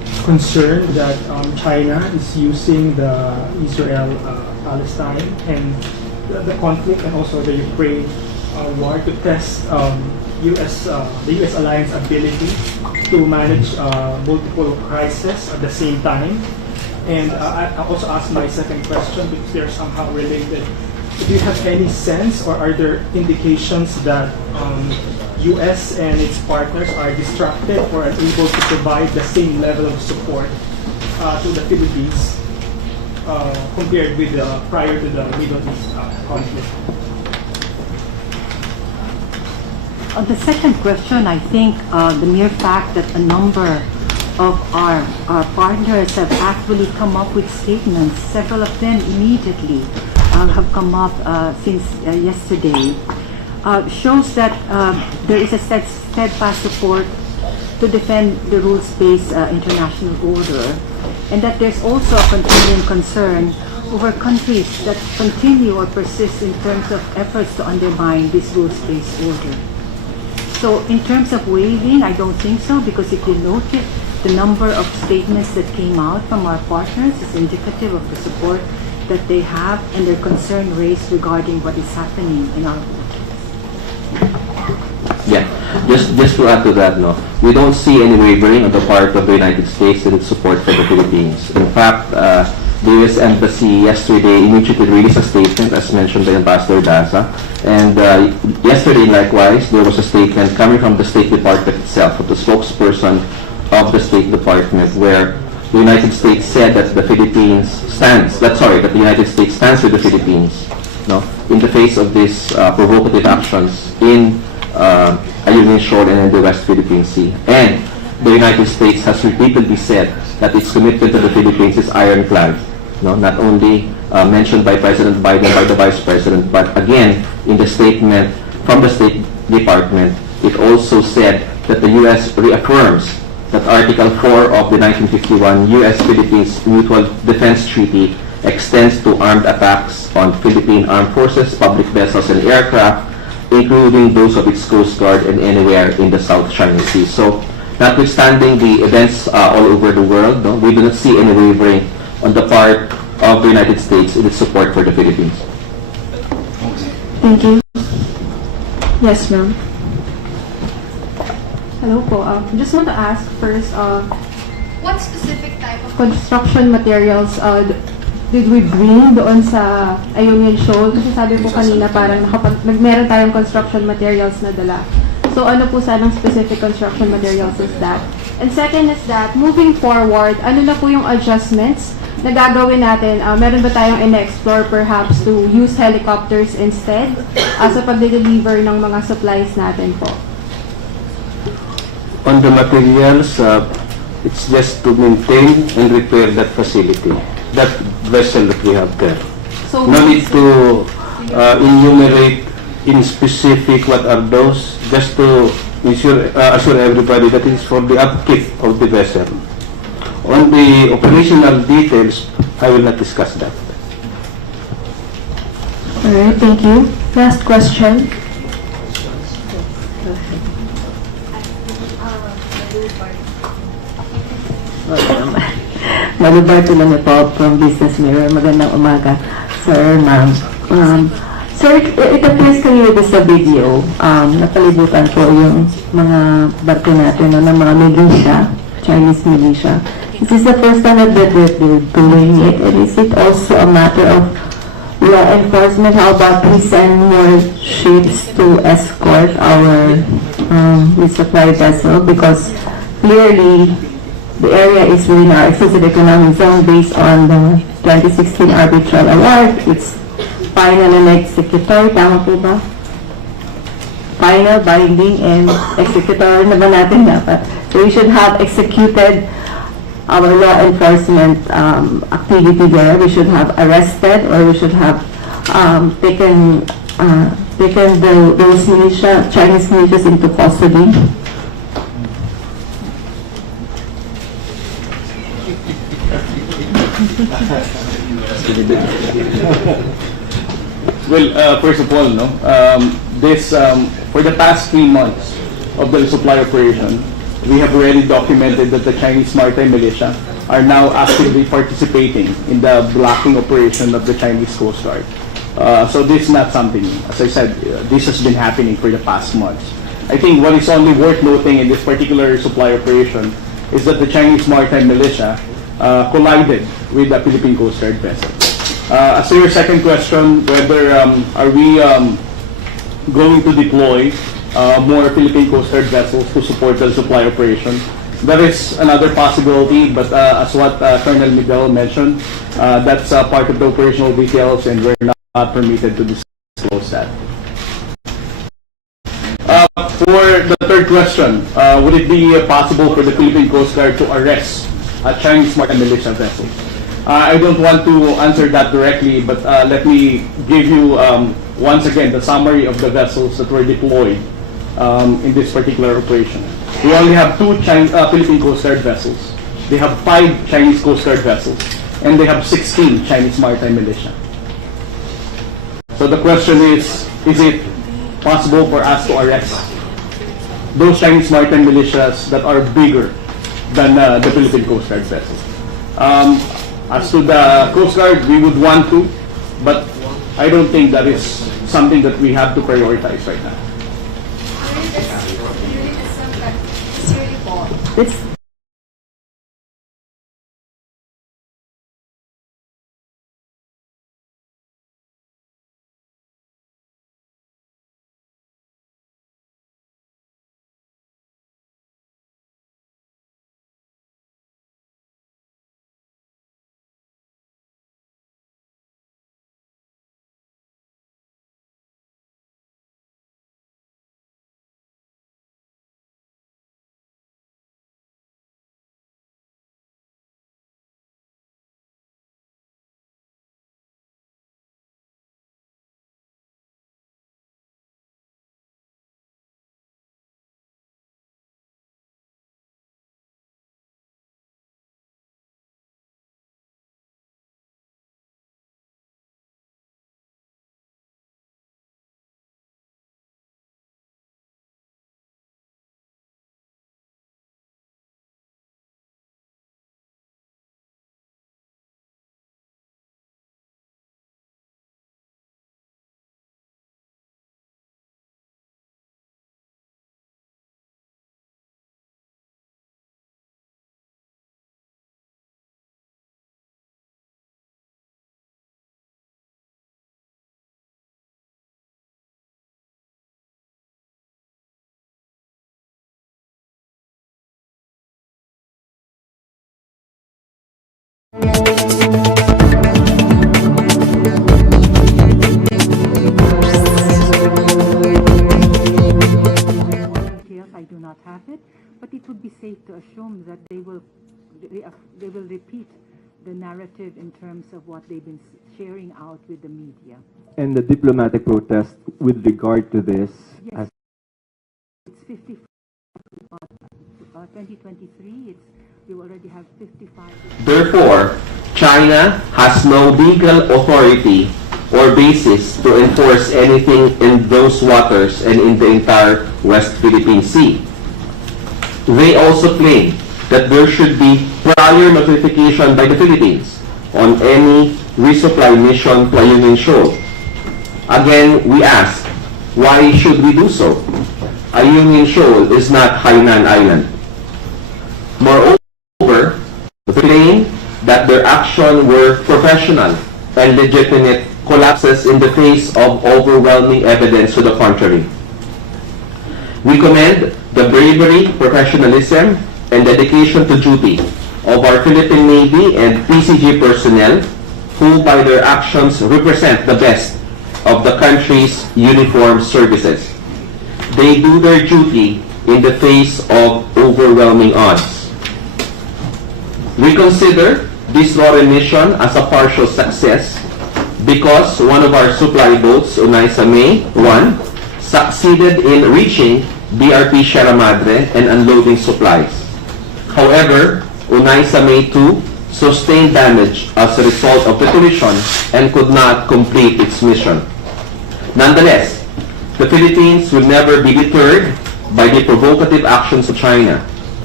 concerned that China is using the Israel-Palestine and the conflict and also the Ukraine war to test the U.S. alliance ability to manage multiple crises at the same time. And I also asked my second question because they're somehow related. Do you have any sense or are there indications that U.S. and its partners are distracted or unable to provide the same level of support to the Philippines compared with prior to the Middle East conflict? On the second question, I think the mere fact that a number of our partners have actually come up with statements, several of them immediately have come up since yesterday, shows that there is a steadfast support to defend the rules-based international order, and that there's also a continuing concern over countries that continue or persist in terms of efforts to undermine this rules-based order. So in terms of waiving, I don't think so, because if you note it, the number of statements that came out from our partners is indicative of the support that they have and their concern raised regarding what is happening in our waters. Yeah, just to add to that, no, we don't see any wavering on the part of the United States in its support for the Philippines. In fact, the U.S. Embassy yesterday immediately released a statement, as mentioned by Ambassador Daza, and yesterday, likewise, there was a statement coming from the State Department itself, from the spokesperson of the State Department, where the United States said that the United States stands with the Philippines, no, in the face of these provocative actions in Ayungin Shoal and in the West Philippine Sea. And the United States has repeatedly said that its commitment to the Philippines is ironclad, no, not only mentioned by President Biden, by the Vice President, but again, in the statement from the State Department, it also said that the U.S. reaffirms that Article 4 of the 1951 U.S.-Philippines Mutual Defense Treaty extends to armed attacks on Philippine armed forces, public vessels, and aircraft, including those of its Coast Guard and anywhere in the South China Sea. So, notwithstanding the events all over the world, no, we do not see any wavering on the part of the United States in its support for the Philippines. Thank you. Yes, ma'am. Hello po. Just want to ask first, what specific type of construction materials did we bring doon sa Ayungin Shoal? Kasi sabi po kanina parang meron tayong construction materials na dala. So ano po sanang specific construction materials is that? And second is that, moving forward, ano na po yung adjustments na gagawin natin? Meron ba tayong in-explore perhaps to use helicopters instead sa pag-deliver ng mga supplies natin po? On the materials, it's just to maintain and repair that facility, that vessel that we have there. So no need to enumerate in specific what are those, just to assure everybody that it's for the upkeep of the vessel. On the operational details, I will not discuss that. All right, thank you. Last question. Malubarto lang po from Business Mirror. Magandang umaga, sir, ma'am. Sir, it appears kanina sa video, nakalibutan po yung mga barko natin, no, ng mga militia, Chinese militia. Is this the first time that they're doing it? And is it also a matter of law enforcement? How about we send more ships to escort our resupply vessel? Because clearly, the area is within our exclusive economic zone based on the 2016 arbitral award. It's final and executory. Tama po ba? Final, binding, and executory na ba natin dapat? So we should have executed our law enforcement activity there. We should have arrested, or we should have taken those militia, Chinese militias into custody. Well, first of all, no, this for the past 3 months of the supply operation, we have already documented that the Chinese maritime militia are now actively participating in the blocking operation of the Chinese Coast Guard. So this is not something new. As I said, this has been happening for the past months. I think what is only worth noting in this particular supply operation is that the Chinese maritime militia collided with the Philippine Coast Guard vessel. As to your second question, whether are we going to deploy more Philippine Coast Guard vessels to support the supply operation, that is another possibility, but as what Colonel Miguel mentioned, that's part of the operational details and we're not permitted to disclose that. For the third question, would it be possible for the Philippine Coast Guard to arrest a Chinese maritime militia vessel? I don't want to answer that directly, but let me give you once again the summary of the vessels that were deployed in this particular operation. We only have 2 Philippine Coast Guard vessels. They have 5 Chinese Coast Guard vessels, and they have 16 Chinese maritime militia. So the question is it possible for us to arrest those Chinese maritime militias that are bigger than the Philippine Coast Guard vessels? As to the Coast Guard, we would want to, but I don't think that is something that we have to prioritize right now. It's I do not have it, but it would be safe to assume that they will repeat the narrative in terms of what they've been sharing out with the media. And the diplomatic protest with regard to this, Yes, it's 50. 2023. We already have 55. Therefore, China has no legal authority or basis to enforce anything in those waters and in the entire West Philippine Sea. They also claim that there should be prior notification by the Philippines on any resupply mission to Ayungin Shoal. Again, we ask, why should we do so? Ayungin Shoal is not Hainan Island. Moreover, they claim that their action were professional and legitimate collapses in the face of overwhelming evidence to the contrary. We commend the bravery, professionalism, and dedication to duty of our Philippine Navy and PCG personnel who by their actions represent the best of the country's uniformed services. They do their duty in the face of overwhelming odds. We consider this Lore mission as a partial success because one of our supply boats, Unaisa May 1, succeeded in reaching BRP Sierra Madre and unloading supplies. However, Unaisa May 2 sustained damage as a result of the collision and could not complete its mission. Nonetheless, the Philippines will never be deterred by the provocative actions of China.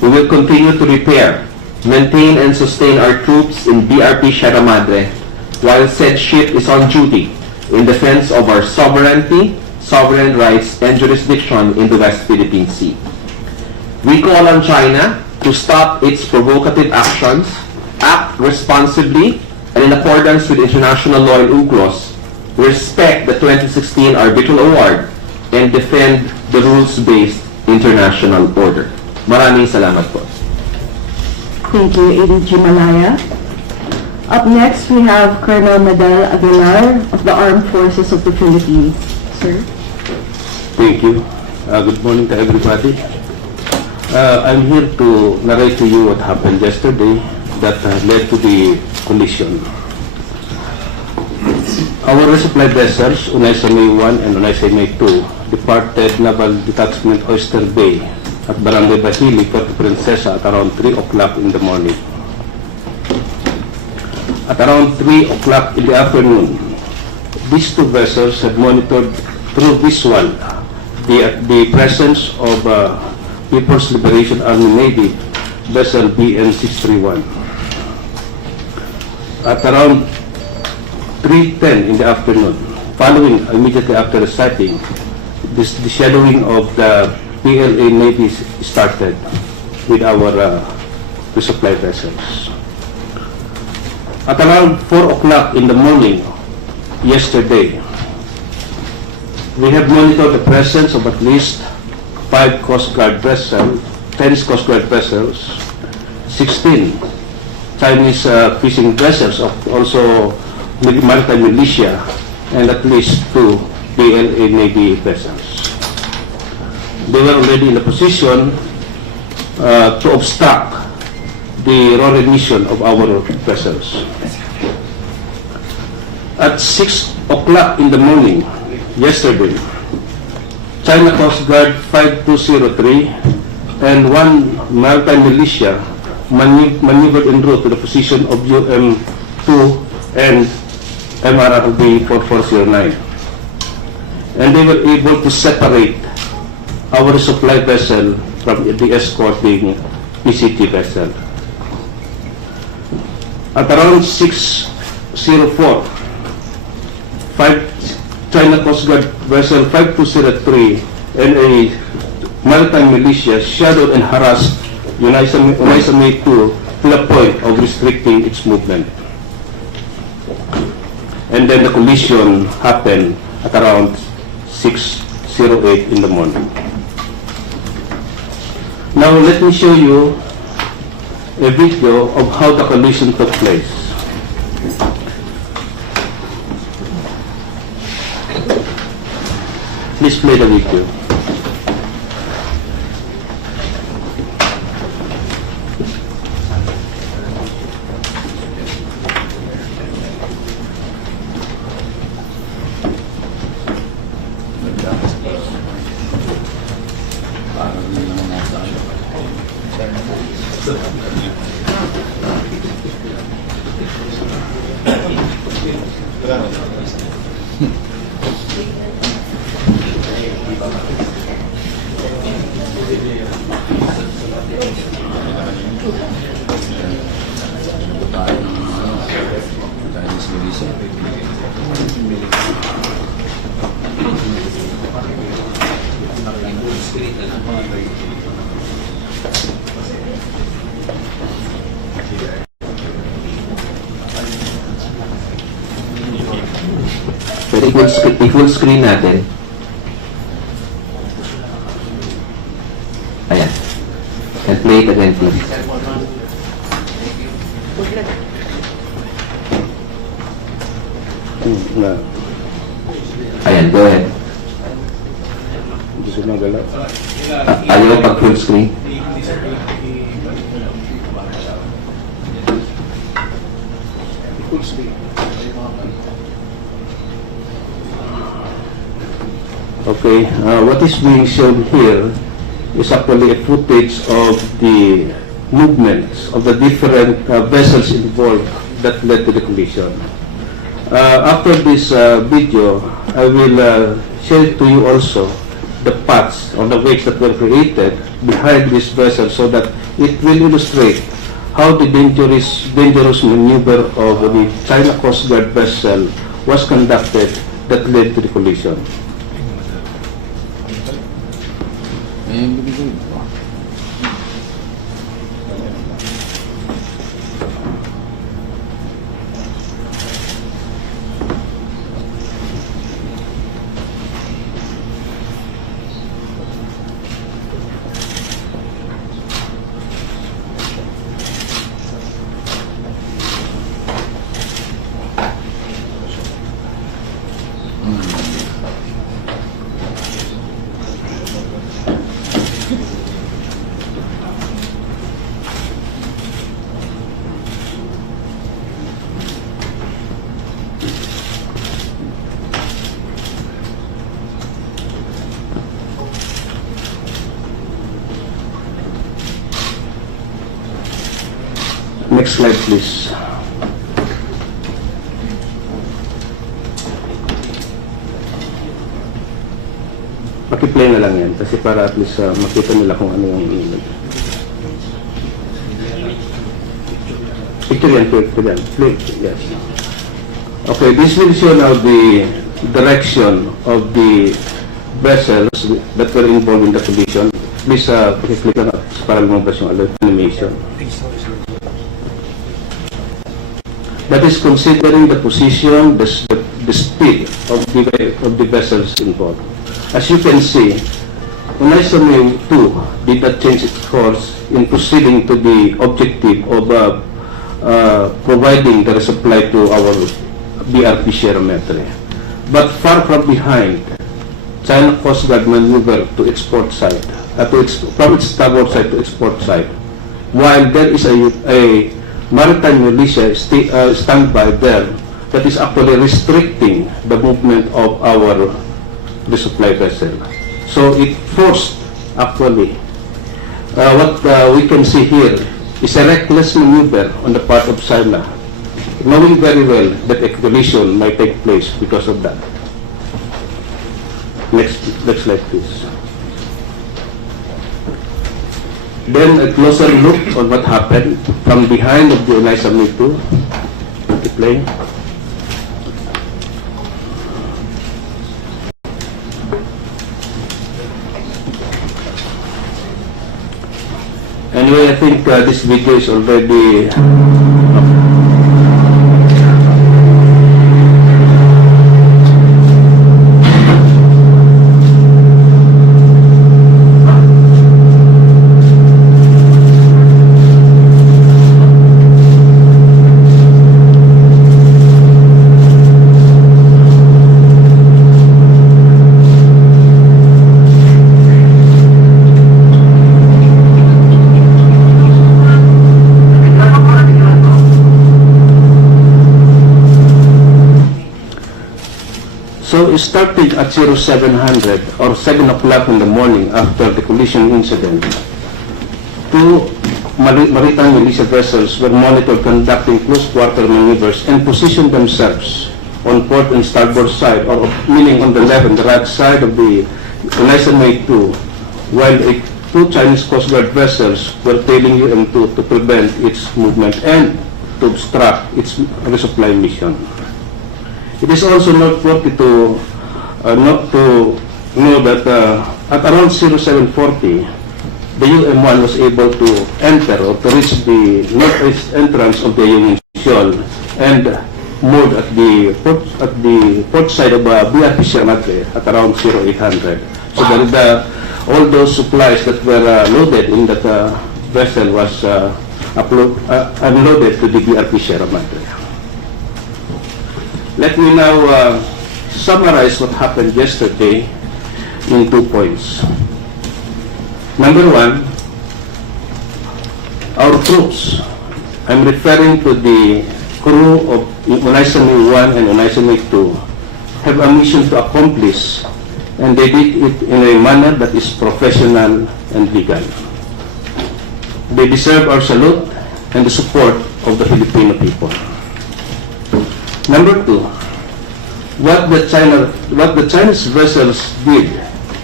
We will continue to repair, maintain and sustain our troops in BRP Sierra Madre while said ship is on duty in defense of our sovereignty, sovereign rights, and jurisdiction in the West Philippine Sea. We call on China to stop its provocative actions, act responsibly, and in accordance with international law and UNCLOS, respect the 2016 arbitral award, and defend the rules-based international order. Maraming salamat po. Thank you, ADG Malaya. Up next, we have Colonel Medel Aguilar of the Armed Forces of the Philippines. Sir. Thank you. Good morning to everybody. I'm here to narrate to you what happened yesterday that led to the collision. Our resupply vessels, Unaysa May 1 and Unaysa May 2, departed Naval Detachment Oyster Bay at Barangay Bahili, Puerto Princesa at around 3 o'clock in the morning. At around 3 o'clock in the afternoon, these two vessels had monitored through visual the presence of People's Liberation Army Navy vessel BN-631. At around 3:10 in the afternoon, following immediately after the sighting, the shadowing of the PLA Navy started with our resupply vessels. At around 4 o'clock in the morning yesterday, we have monitored the presence of at least 5 Coast Guard vessels, 10 Coast Guard vessels, 16 Chinese fishing vessels, also maritime militia, and at least 2 PLA Navy vessels. They were already in a position to obstruct the road mission of our vessels. At 6 o'clock in the morning yesterday, China Coast Guard 5203 and 1 maritime militia maneuvered en route to the position of UM-2 and MRRB 4409. And they were able to separate our supply vessel from the escorting PCT vessel. At around 6:04, China Coast Guard vessel 5203 and a maritime militia shadowed and harassed Unaysa May 2 to the point of restricting its movement. And then the collision happened at around 6:08 in the morning. Now let me show you a video of how the collision took place. Please play the video. Pero i-full screen natin. Ayan. And play it again, please. Ayan, go ahead. Ayaw pag full screen. Full screen. Okay, what is being shown here is actually a footage of the movements of the different vessels involved that led to the collision. After this video, I will share it to you also the paths or the ways that were created behind this vessel so that it will illustrate how the dangerous maneuver of the China Coast Guard vessel was conducted that led to the collision. Next slide, please. Paki-play na lang yan kasi para at least makita nila kung ano yung image. Picture yan, picture yan. Play, yes. Okay, this will show now the direction of the vessels that were involved in the collision. Please, paki-click na para lumabas yung animation. That is considering the position, the speed of the vessels involved. As you can see, Unaisame 2 did not change its course in proceeding to the objective of providing the resupply to our BRP Sierra-Metre. But far from behind, China Coast Guard maneuvered to its port side, from its starboard side to its port side, while there is a maritime militia standby there that is actually restricting the movement of our resupply vessel. So it forced, actually, what we can see here is a reckless maneuver on the part of China, knowing very well that a collision might take place because of that. Next slide, please. Then a closer look on what happened from behind of the Unaisame 2. Play. Anyway, I think this video is already So starting at 0700 or 7 o'clock in the morning after the collision incident, two maritime militia vessels were monitored conducting close quarter maneuvers and positioned themselves on port and starboard side, or meaning on the left and the right side of the Unaisame 2, while two Chinese Coast Guard vessels were tailing UM2 to prevent its movement and to obstruct its resupply mission. It is also noteworthy to know that at around 0740, the UM1 was able to enter or to reach the northeast entrance of the Union Shoal and moored at the port side of BRP Sierra-Metre at around 0800. So that all those supplies that were loaded in that vessel was unloaded to the BRP Sierra-Metre. Let me now summarize what happened yesterday in 2 points. Number one, our troops, I'm referring to the crew of Unaisame 1 and Unaisame 2, have a mission to accomplish, and they did it in a manner that is professional and legal. They deserve our salute and the support of the Filipino people. Number two, what the Chinese vessels did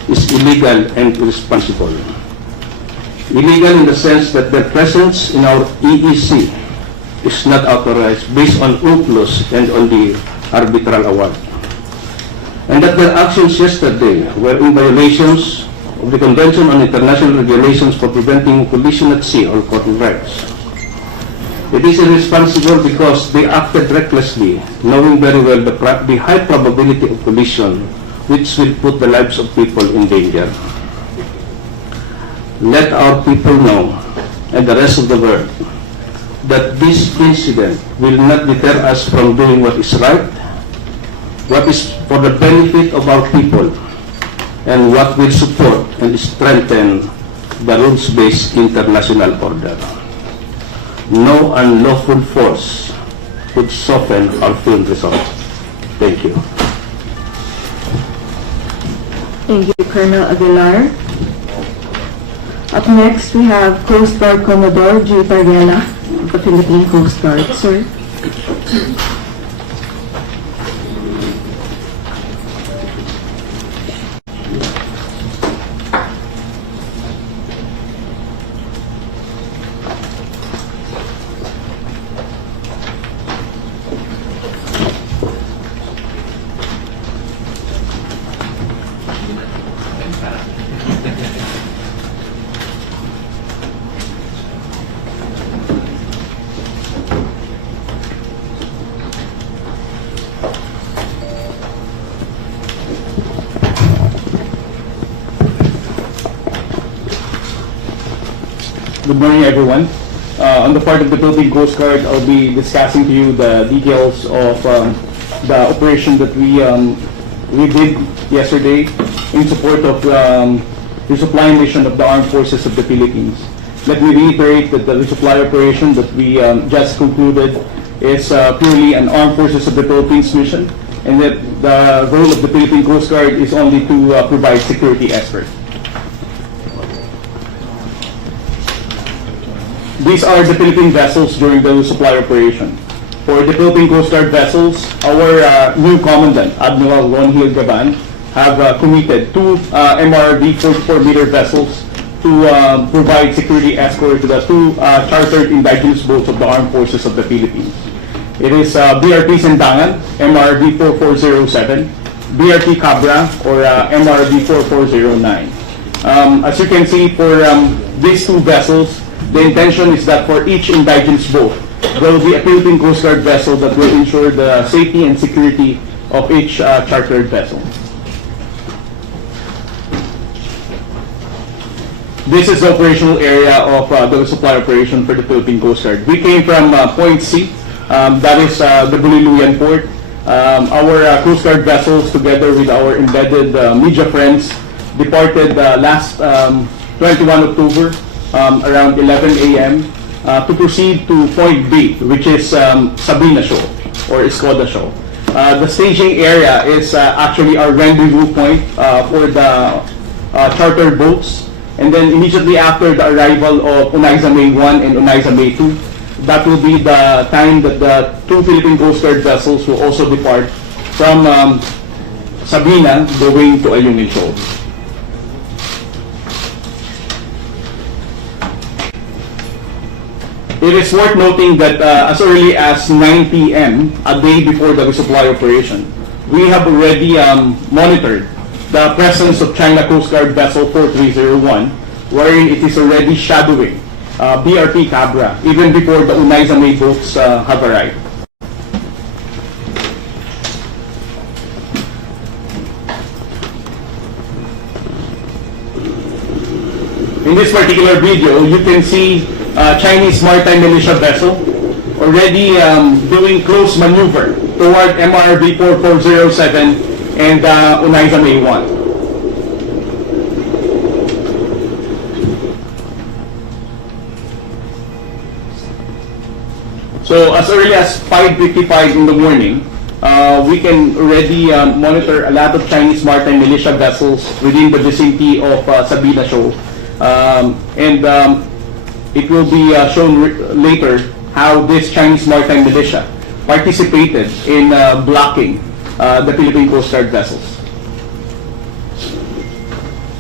is illegal and irresponsible. Illegal in the sense that their presence in our EEC is not authorized based on UNCLOS and on the arbitral award. And that their actions yesterday were in violations of the Convention on International Regulations for Preventing Collision at Sea, or CONVERS. It is irresponsible because they acted recklessly, knowing very well the high probability of collision, which will put the lives of people in danger. Let our people know, and the rest of the world, that this incident will not deter us from doing what is right, what is for the benefit of our people, and what will support and strengthen the rules-based international order. No unlawful force could soften our field results. Thank you. Thank you, Colonel Aguilar. Up next, we have Coast Guard Commodore G. Tariela of the Philippine Coast Guard. Sir. Good morning, everyone. On the part of the Philippine Coast Guard, I'll be discussing to you the details of the operation that we did yesterday in support of the resupply mission of the Armed Forces of the Philippines. Let me reiterate that the resupply operation that we just concluded is purely an Armed Forces of the Philippines mission, and that the role of the Philippine Coast Guard is only to provide security escort. These are the Philippine vessels during the supply operation. For the Philippine Coast Guard vessels, our new Commandant, Admiral Ronhil Gaban, have committed two MRV 44-meter vessels to provide security escort to the two chartered indigenous boats of the Armed Forces of the Philippines. It is BRT Sendangan, MRV 4407, BRT Cabra, or MRV 4409. As you can see, for these two vessels, the intention is that for each indigenous boat, there will be a Philippine Coast Guard vessel that will ensure the safety and security of each chartered vessel. This is the operational area of the supply operation for the Philippine Coast Guard. We came from Point C, that is the Buliluyan port. Our Coast Guard vessels, together with our embedded media friends, departed last 21 October around 11 a.m. To proceed to Point B, which is Sabina Shoal or Escoda Shoal. The staging area is actually our rendezvous point for the charter boats, and then immediately after the arrival of Unaiza May 1 and Unaiza May 2, that will be the time that the two Philippine Coast Guard vessels will also depart from Sabina going to Ayungin Shoal. It is worth noting that as early as 9 p.m., a day before the resupply operation, we have already monitored the presence of China Coast Guard Vessel 4301, wherein it is already shadowing BRT Cabra, even before the Unaiza May boats have arrived. In this particular video, you can see Chinese maritime militia vessel already doing close maneuver toward MRV 4407 and Unaiza May 1. So as early as 5:55 in the morning, we can already monitor a lot of Chinese maritime militia vessels within the vicinity of Sabina Shoal. It will be shown later how this Chinese maritime militia participated in blocking the Philippine Coast Guard vessels.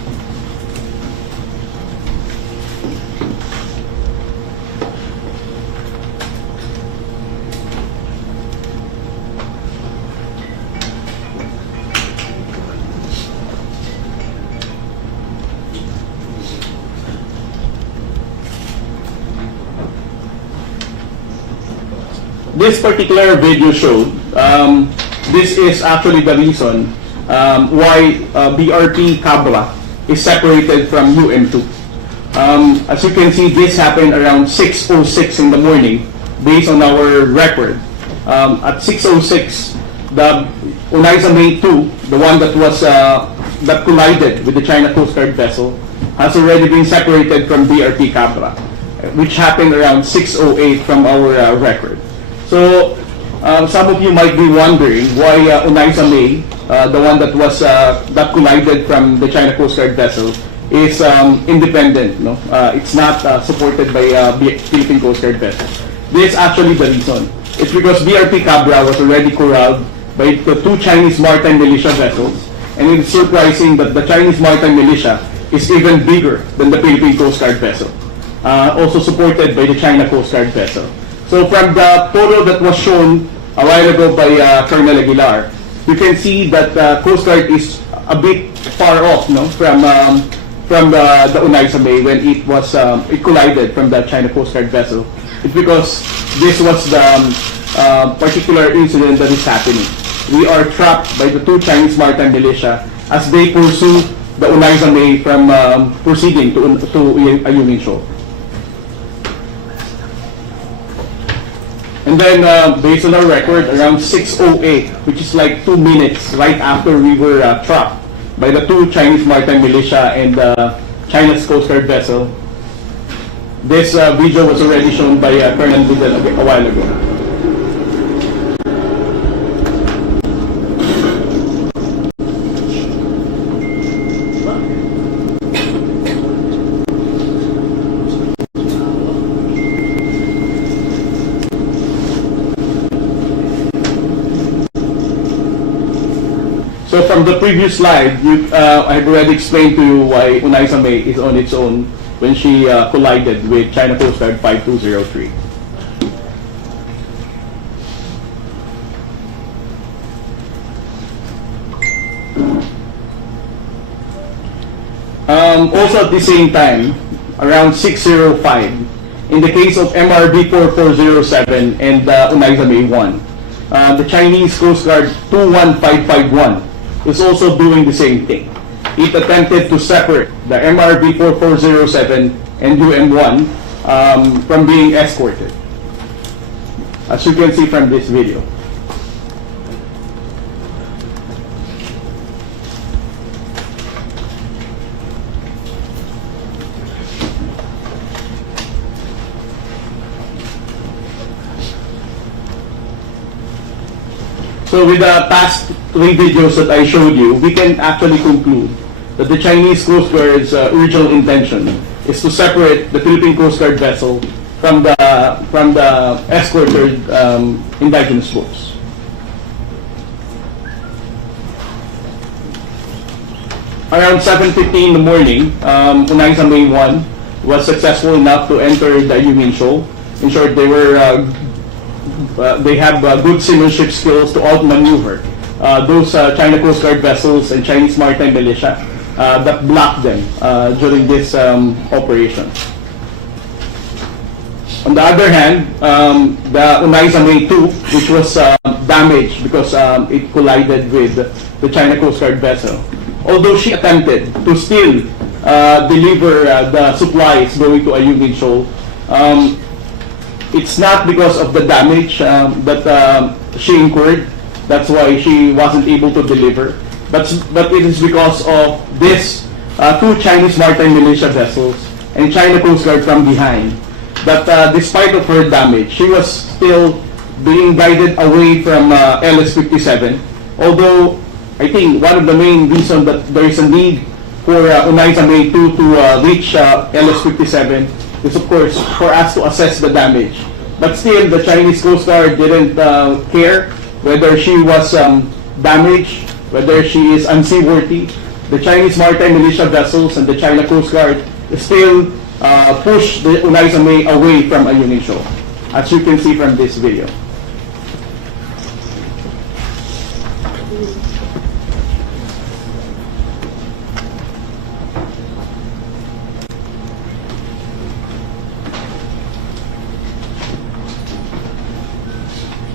this particular video showed, this is actually the reason why BRP Cabra is separated from UM2. As you can see, this happened around 6:06 in the morning based on our record. At 6:06, the Unaiza May 2, the one that was that collided with the China Coast Guard vessel, has already been separated from BRP Cabra, which happened around 6:08 from our record. So some of you might be wondering why Unaiza May, the one that was that collided from the China Coast Guard vessel, is independent. No, it's not supported by Philippine Coast Guard vessel. This is actually the reason. It's because BRP Cabra was already corralled by the two Chinese maritime militia vessels, and it's surprising that the Chinese maritime militia is even bigger than the Philippine Coast Guard vessel, also supported by the China Coast Guard vessel. So from the photo that was shown a while ago by Colonel Aguilar, you can see that the Coast Guard is a bit far off, no, from the Unaiza May when it was it collided from the China Coast Guard vessel. It's because this was the particular incident that is happening. We are trapped by the two Chinese maritime militia as they pursue the Unaiza May from proceeding to Ayungin Shoal. And then, based on our record, around 6:08, which is like 2 minutes right after we were trapped by the two Chinese maritime militia and China's Coast Guard vessel, this video was already shown by Colonel Budel a while ago. So from the previous slide, I've already explained to you why Unaiza May is on its own when she collided with China Coast Guard 5203. Also at the same time, around 6:05, in the case of MRB 4407 and Unaiza May 1, the Chinese Coast Guard 21551 is also doing the same thing. It attempted to separate the MRB 4407 and UM1 from being escorted, as you can see from this video. So with the past 3 videos that I showed you, we can actually conclude that the Chinese Coast Guard's original intention is to separate the Philippine Coast Guard vessel from the escorted indigenous boats. Around 7:15 in the morning, Unaiza May 1 was successful enough to enter the Ayungin Shoal. In short, they have good seamanship skills to outmaneuver those China Coast Guard vessels and Chinese maritime militia that blocked them during this operation. On the other hand, the Unaiza May 2, which was damaged because it collided with the China Coast Guard vessel, although she attempted to still deliver the supplies going to Ayungin Shoal, it's not because of the damage that she incurred. That's why she wasn't able to deliver. But it is because of this two Chinese maritime militia vessels and China Coast Guard from behind that despite of her damage, she was still being guided away from LS-57. Although I think one of the main reasons that there is a need for Unaiza May 2 to reach LS-57 is of course for us to assess the damage. But still, the Chinese Coast Guard didn't care whether she was damaged, whether she is unseaworthy. The Chinese maritime militia vessels and the China Coast Guard still push the Unaiza May away from Ayungin Shoal, as you can see from this video.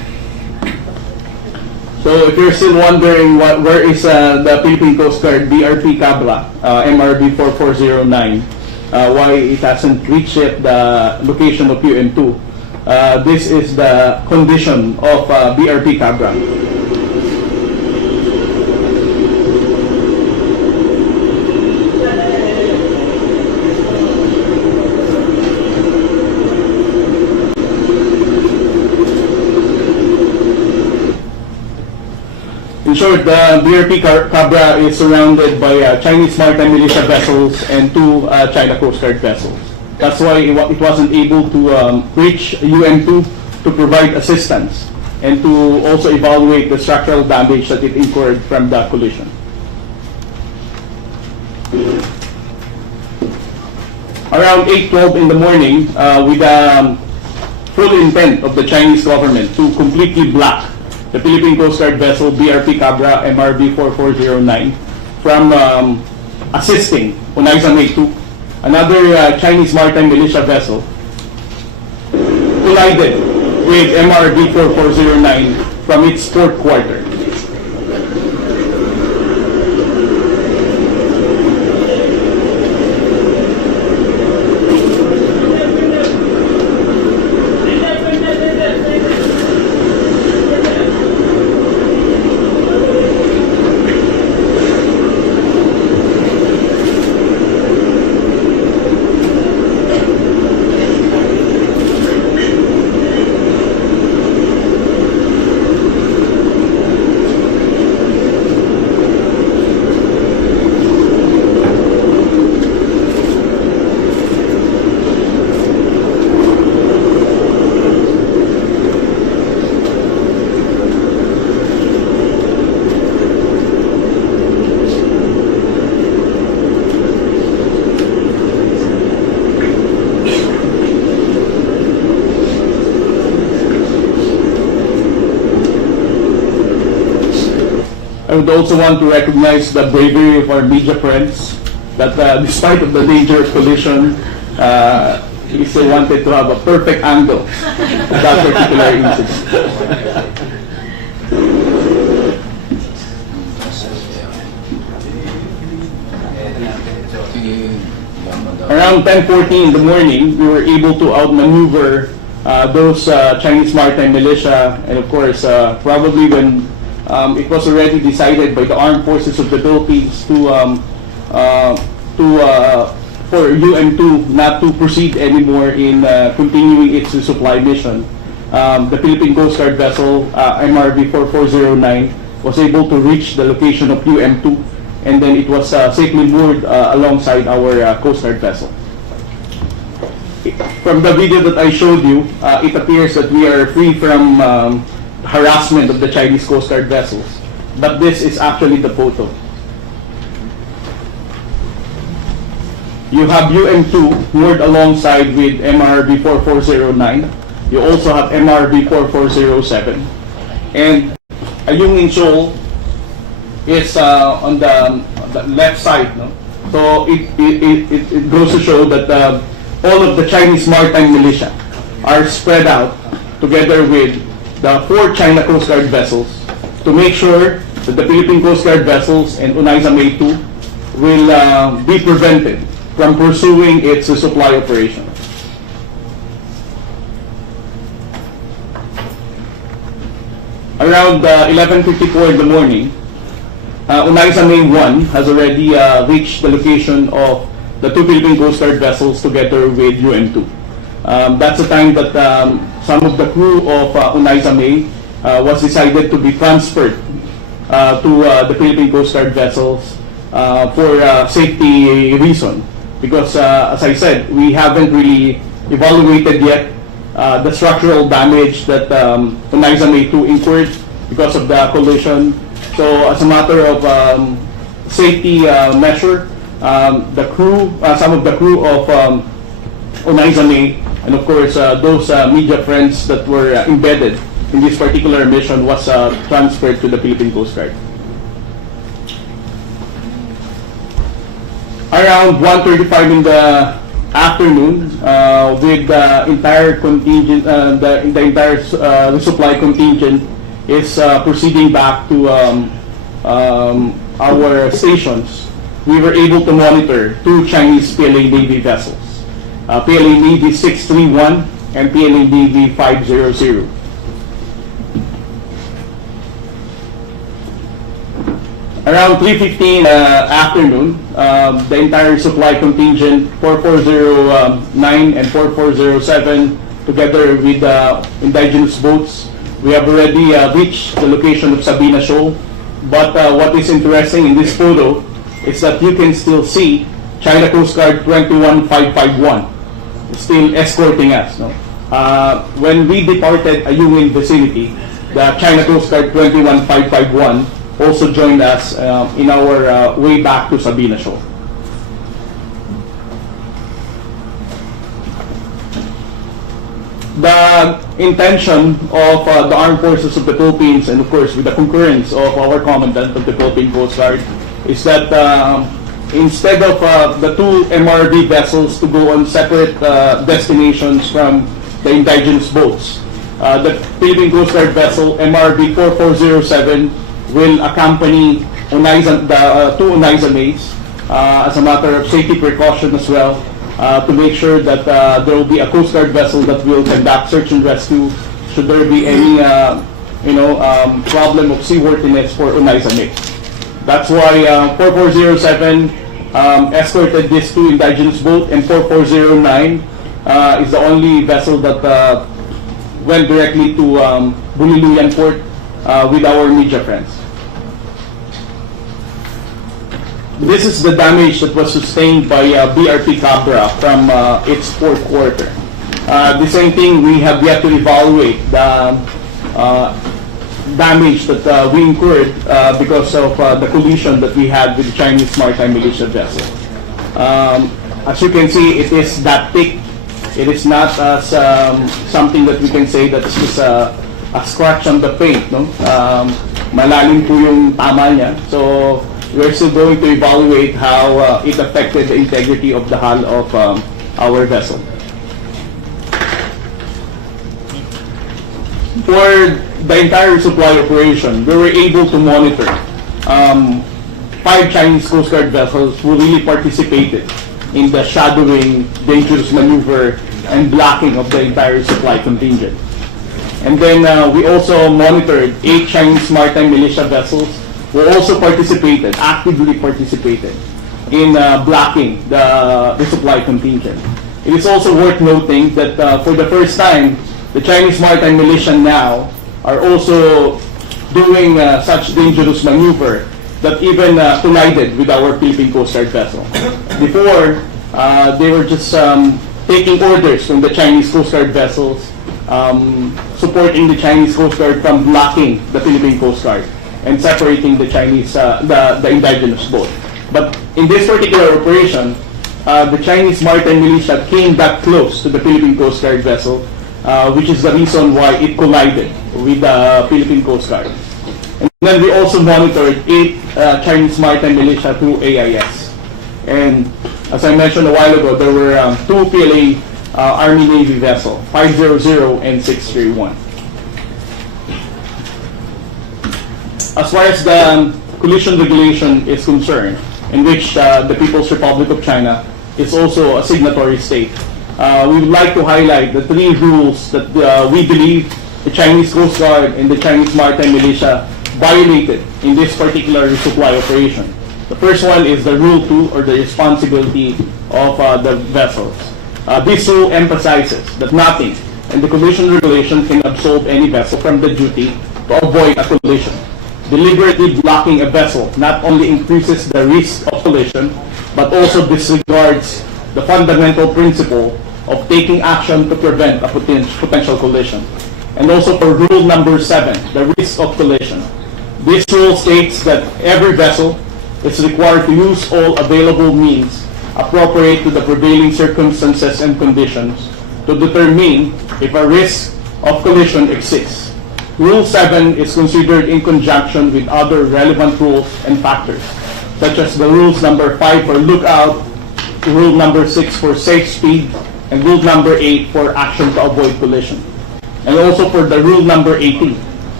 So if you're still wondering where is the Philippine Coast Guard BRP Cabra, MRB 4409, why it hasn't reached yet the location of UM2, this is the condition of BRP Cabra. In short, the BRP Cabra is surrounded by Chinese maritime militia vessels and 2 China Coast Guard vessels. That's why it wasn't able to reach UM2 to provide assistance and to also evaluate the structural damage that it incurred from the collision. Around 8:12 in the morning, with the full intent of the Chinese government to completely block the Philippine Coast Guard vessel BRP Cabra MRB 4409 from assisting Onaizame 2, another Chinese maritime militia vessel collided with MRB 4409 from its port quarter. I would also want to recognize the bravery of our media friends that despite of the danger of collision, he still wanted to have a perfect angle of that particular incident. Around 10:14 in the morning, we were able to outmaneuver those Chinese maritime militia, and of course, probably when it was already decided by the armed forces of the Philippines for UM2 not to proceed anymore in continuing its resupply mission. The Philippine Coast Guard vessel MRB 4409 was able to reach the location of UM2, and then it was safely moored alongside our Coast Guard vessel. From the video that I showed you, it appears that we are free from harassment of the Chinese Coast Guard vessels, but this is actually the photo. You have UM2 moored alongside with MRB 4409. You also have MRB 4407, and Ayungin Shoal is on the left side. No? So it goes to show that all of the Chinese maritime militia are spread out together with the 4 China Coast Guard vessels to make sure that the Philippine Coast Guard vessels and Onaizame 2 will be prevented from pursuing its supply operation. Around 11:54 in the morning, Onaizame 1 has already reached the location of the 2 Philippine Coast Guard vessels together with UM2. That's the time that some of the crew of Onaizame was decided to be transferred to the Philippine Coast Guard vessels for safety reason. Because as I said, we haven't really evaluated yet the structural damage that Onaizame 2 incurred because of the collision. So as a matter of safety measure, the crew, some of the crew of Onaizame, and of course those media friends that were embedded in this particular mission was transferred to the Philippine Coast Guard. Around 1:35 in the afternoon, with the entire contingent, the entire resupply contingent is proceeding back to our stations, we were able to monitor 2 Chinese PLA Navy vessels, PLA Navy 631 and PLA Navy 500. Around 3:15 afternoon, the entire supply contingent 4409 and 4407, together with indigenous boats, we have already reached the location of Sabina Shoal. But what is interesting in this photo is that you can still see China Coast Guard 21551 still escorting us. No? When we departed Ayungin vicinity, the China Coast Guard 21551 also joined us in our way back to Sabina Shoal. The intention of the Armed Forces of the Philippines, and of course with the concurrence of our Commandant of the Philippine Coast Guard, is that instead of the 2 MRV vessels to go on separate destinations from the indigenous boats, the Philippine Coast Guard vessel MRV 4407 will accompany the 2 Onaiza mates as a matter of safety precaution as well, to make sure that there will be a Coast Guard vessel that will conduct search and rescue should there be any problem of seaworthiness for Onaiza mates. That's why 4407 escorted these 2 indigenous boats, and 4409 is the only vessel that went directly to Buliluyan Port with our media friends. This is the damage that was sustained by BRP Cabra from its 4th quarter. The same thing, we have yet to evaluate the damage that we incurred because of the collision that we had with the Chinese maritime militia vessel. As you can see, it is that thick. It is not as something that we can say that is a scratch on the paint. No? Malalim po yung tama niya. So we're still going to evaluate how it affected the integrity of the hull of our vessel. For the entire supply operation, we were able to monitor 5 Chinese Coast Guard vessels who really participated in the shadowing, dangerous maneuver, and blocking of the entire supply contingent. And then we also monitored 8 Chinese maritime militia vessels who also actively participated in blocking the supply contingent. It is also worth noting that for the first time, the Chinese maritime militia now are also doing such dangerous maneuver that even collided with our Philippine Coast Guard vessel. Before, they were just taking orders from the Chinese Coast Guard vessels, supporting the Chinese Coast Guard from blocking the Philippine Coast Guard and separating the Chinese, the indigenous boat. But in this particular operation, the Chinese maritime militia came that close to the Philippine Coast Guard vessel, which is the reason why it collided with the Philippine Coast Guard. And then we also monitored 8 Chinese maritime militia through AIS. And as I mentioned a while ago, there were 2 PLA Army Navy vessels, 500 and 631. As far as the collision regulation is concerned, in which the People's Republic of China is also a signatory state, we would like to highlight the 3 rules that we believe the Chinese Coast Guard and the Chinese Maritime Militia violated in this particular resupply operation. The first one is the Rule 2, or the responsibility of the vessels. This rule emphasizes that nothing in the collision regulation can absolve any vessel from the duty to avoid a collision. Deliberately blocking a vessel not only increases the risk of collision, but also disregards the fundamental principle of taking action to prevent a potential collision. And also for rule number 7, the risk of collision. This rule states that every vessel is required to use all available means appropriate to the prevailing circumstances and conditions to determine if a risk of collision exists. Rule 7 is considered in conjunction with other relevant rules and factors, such as the rules number 5 for lookout, rule number 6 for safe speed, and rule number 8 for action to avoid collision. And also for the rule number 18,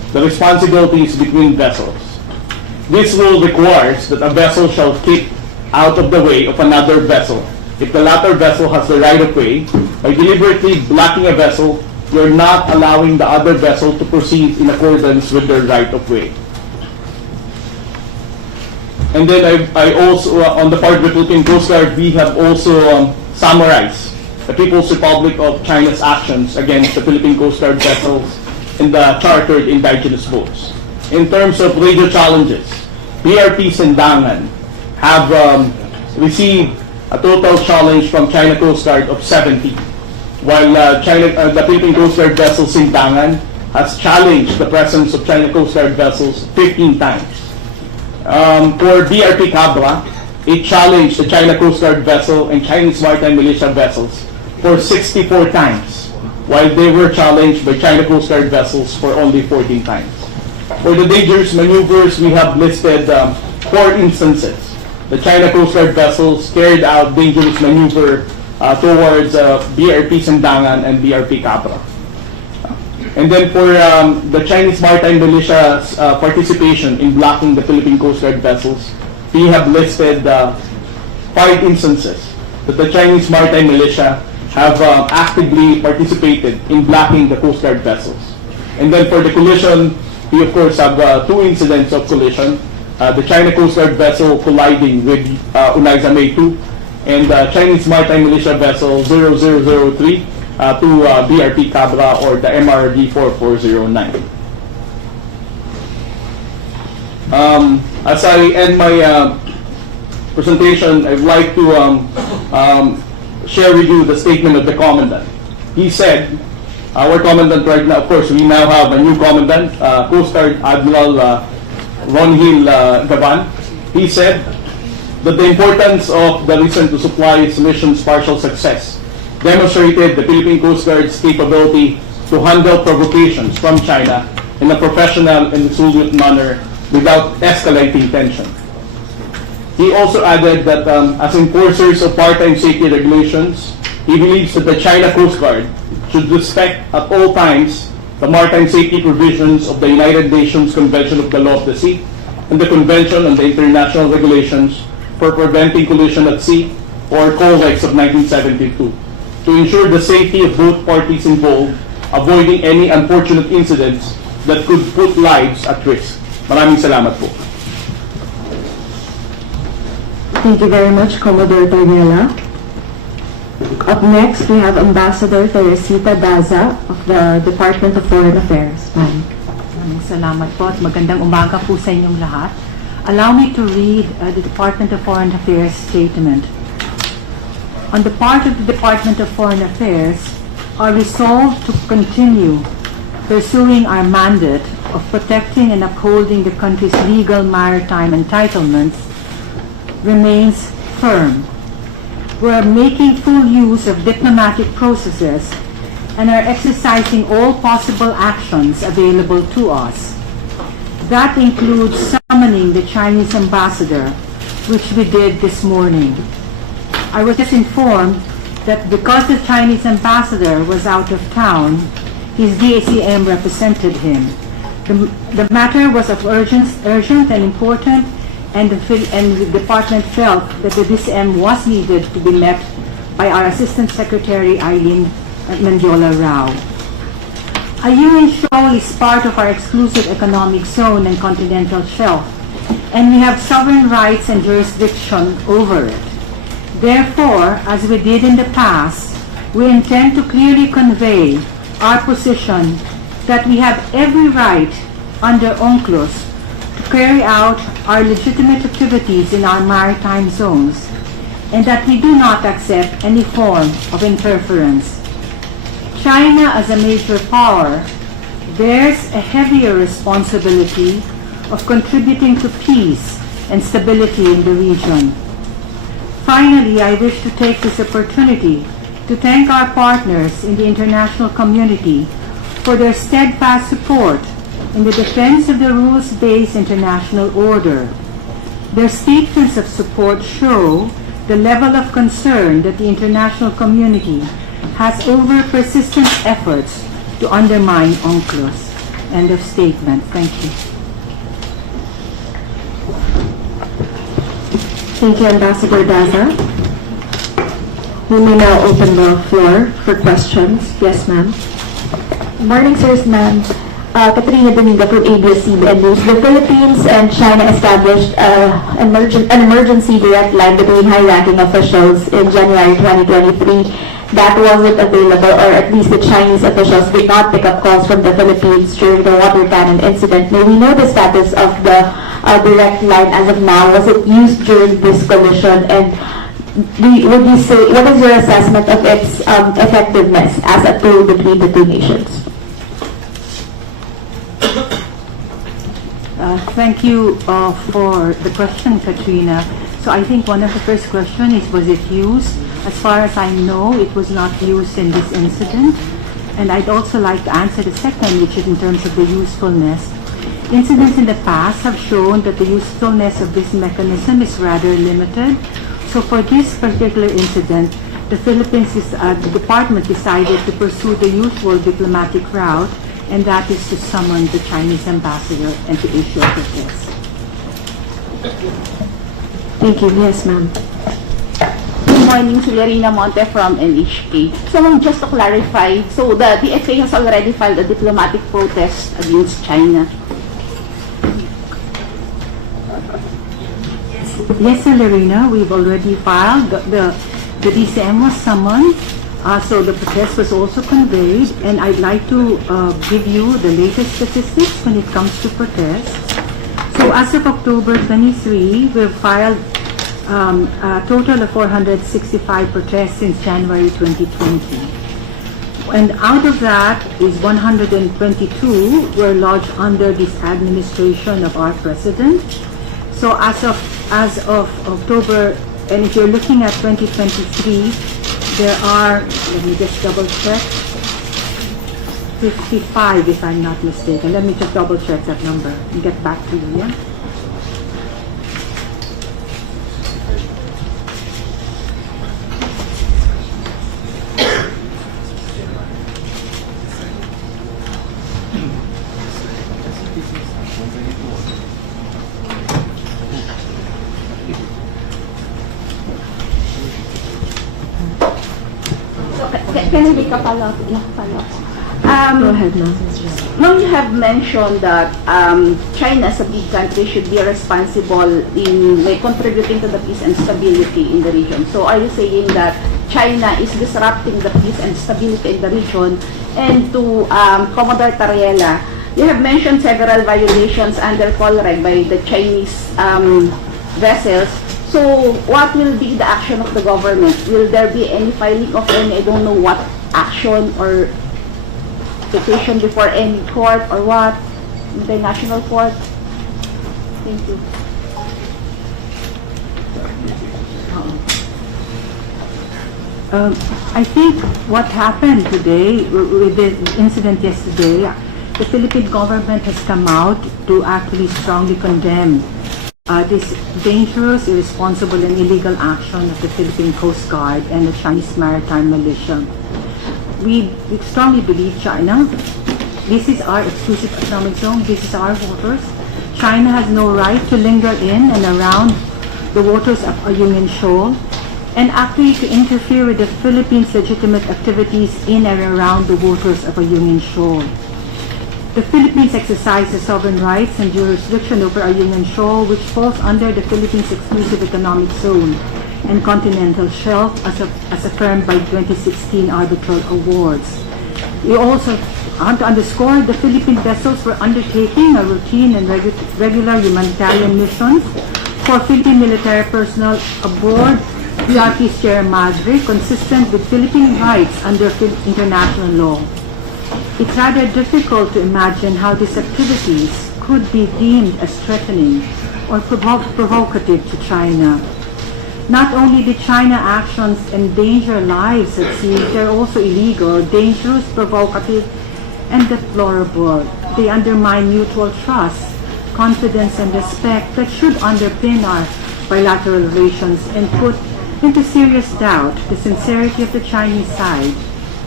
the responsibility is between vessels. This rule requires that a vessel shall keep out of the way of another vessel if the latter vessel has the right of way. By deliberately blocking a vessel, you're not allowing the other vessel to proceed in accordance with their right of way. And then I also, on the part of the Philippine Coast Guard, we have also summarized the People's Republic of China's actions against the Philippine Coast Guard vessels and the chartered indigenous boats. In terms of radio challenges, BRP Sindangan have received a total challenge from China Coast Guard of 70, while the Philippine Coast Guard vessel Sindangan has challenged the presence of China Coast Guard vessels 15 times. For BRP Cabra, it challenged the China Coast Guard vessel and Chinese Maritime Militia vessels for 64 times, while they were challenged by China Coast Guard vessels for only 14 times. For the dangerous maneuvers, we have listed 4 instances. The China Coast Guard vessels carried out dangerous maneuver towards BRP Sindangan and BRP Cabra. And then for the Chinese Maritime Militia's participation in blocking the Philippine Coast Guard vessels, we have listed 5 instances that the Chinese Maritime Militia have actively participated in blocking the Coast Guard vessels. And then for the collision, we of course have 2 incidents of collision. The China Coast Guard vessel colliding with Unaiza May 2 and the Chinese Maritime Militia vessel 0003 to BRP Cabra or the MRD 4409. As I end my presentation, I'd like to share with you the statement of the Commandant. He said, our Commandant right now, of course, we now have a new Commandant, Coast Guard Admiral Ronhil Gaban. He said that the importance of the recent resupply mission's partial success demonstrated the Philippine Coast Guard's capability to handle provocations from China in a professional and resolute manner without escalating tension. He also added that as enforcers of maritime safety regulations, he believes that the China Coast Guard should respect at all times the maritime safety provisions of the United Nations Convention of the Law of the Sea and the Convention on the International Regulations for Preventing Collision at Sea, or COLREX of 1972, to ensure the safety of both parties involved, avoiding any unfortunate incidents that could put lives at risk. Maraming salamat po. Thank you very much, Commodore Tariela. Up next, we have Ambassador Teresita Daza of the Department of Foreign Affairs. Ma'am. Maraming salamat po at magandang umaga po sa inyong lahat. Allow me to read the Department of Foreign Affairs statement. On the part of the Department of Foreign Affairs, our resolve to continue pursuing our mandate of protecting and upholding the country's legal maritime entitlements remains firm. We are making full use of diplomatic processes and are exercising all possible actions available to us. That includes summoning the Chinese ambassador, which we did this morning. I was just informed that because the Chinese ambassador was out of town, his DACM represented him. The matter was of urgent and important, and the department felt that the DCM was needed to be met by our Assistant Secretary Eileen Mendiola Rao. Ayungin Shoal is part of our exclusive economic zone and continental shelf, and we have sovereign rights and jurisdiction over it. Therefore, as we did in the past, we intend to clearly convey our position that we have every right under UNCLOS to carry out our legitimate activities in our maritime zones, and that we do not accept any form of interference. China, as a major power, bears a heavier responsibility of contributing to peace and stability in the region. Finally, I wish to take this opportunity to thank our partners in the international community for their steadfast support in the defense of the rules-based international order. Their statements of support show the level of concern that the international community has over persistent efforts to undermine UNCLOS. End of statement. Thank you. Thank you, Ambassador Daza. We may now open the floor for questions. Yes, ma'am. Morning, sirs, ma'am. Katrina Domingo from ABS-CBN News. The Philippines and China established an emergency direct line between high-ranking officials in January 2023 that wasn't available, or at least the Chinese officials did not pick up calls from the Philippines during the water cannon incident. May we know the status of the direct line as of now? Was it used during this collision? And would you say, what is your assessment of its effectiveness as a tool between the two nations? Thank you for the question, Katrina. So I think one of the first questions is, was it used? As far as I know, it was not used in this incident. And I'd also like to answer the second, which is in terms of the usefulness. Incidents in the past have shown that the usefulness of this mechanism is rather limited. So for this particular incident, the Philippines, the department decided to pursue the usual diplomatic route, and that is to summon the Chinese ambassador and to issue a protest. Thank you. Yes, ma'am. Good morning, Celerina Monte from NHK. So ma'am, just to clarify, so the DFA has already filed a diplomatic protest against China. Yes, Celerina, we've already filed. The DCM was summoned. So the protest was also conveyed, and I'd like to give you the latest statistics when it comes to protests. So as of October 23, we've filed a total of 465 protests since January 2020. And out of that is 122 were lodged under this administration of our president. So as of October, and if you're looking at 2023, there are, let me just double check, 55 if I'm not mistaken. Let me just double check that number and get back to you, yeah? Can I make a follow-up? Go ahead, ma'am. Ma'am, you have mentioned that China as a big country should be responsible in contributing to the peace and stability in the region. So are you saying that China is disrupting the peace and stability in the region? And to Commodore Tariela, you have mentioned several violations under COLREG by the Chinese vessels. So what will be the action of the government? Will there be any filing of any, I don't know what action or petition before any court or what? International court? Thank you. I think what happened today, with the incident yesterday, the Philippine government has come out to actually strongly condemn this dangerous, irresponsible, and illegal action of the Philippine Coast Guard and the Chinese maritime militia. We strongly believe China. This is our exclusive economic zone. This is our waters. China has no right to linger in and around the waters of Ayungin Shoal and actually to interfere with the Philippines' legitimate activities in and around the waters of Ayungin Shoal. The Philippines exercises sovereign rights and jurisdiction over Ayungin Shoal, which falls under the Philippines' exclusive economic zone and continental shelf as affirmed by 2016 arbitral awards. We also want to underscore the Philippine vessels were undertaking a routine and regular humanitarian missions for Philippine military personnel aboard PRP Sierra Madre, consistent with Philippine rights under international law. It's rather difficult to imagine how these activities could be deemed as threatening or provocative to China. Not only did China actions endanger lives at sea, they're also illegal, dangerous, provocative, and deplorable. They undermine mutual trust, confidence, and respect that should underpin our bilateral relations and put into serious doubt the sincerity of the Chinese side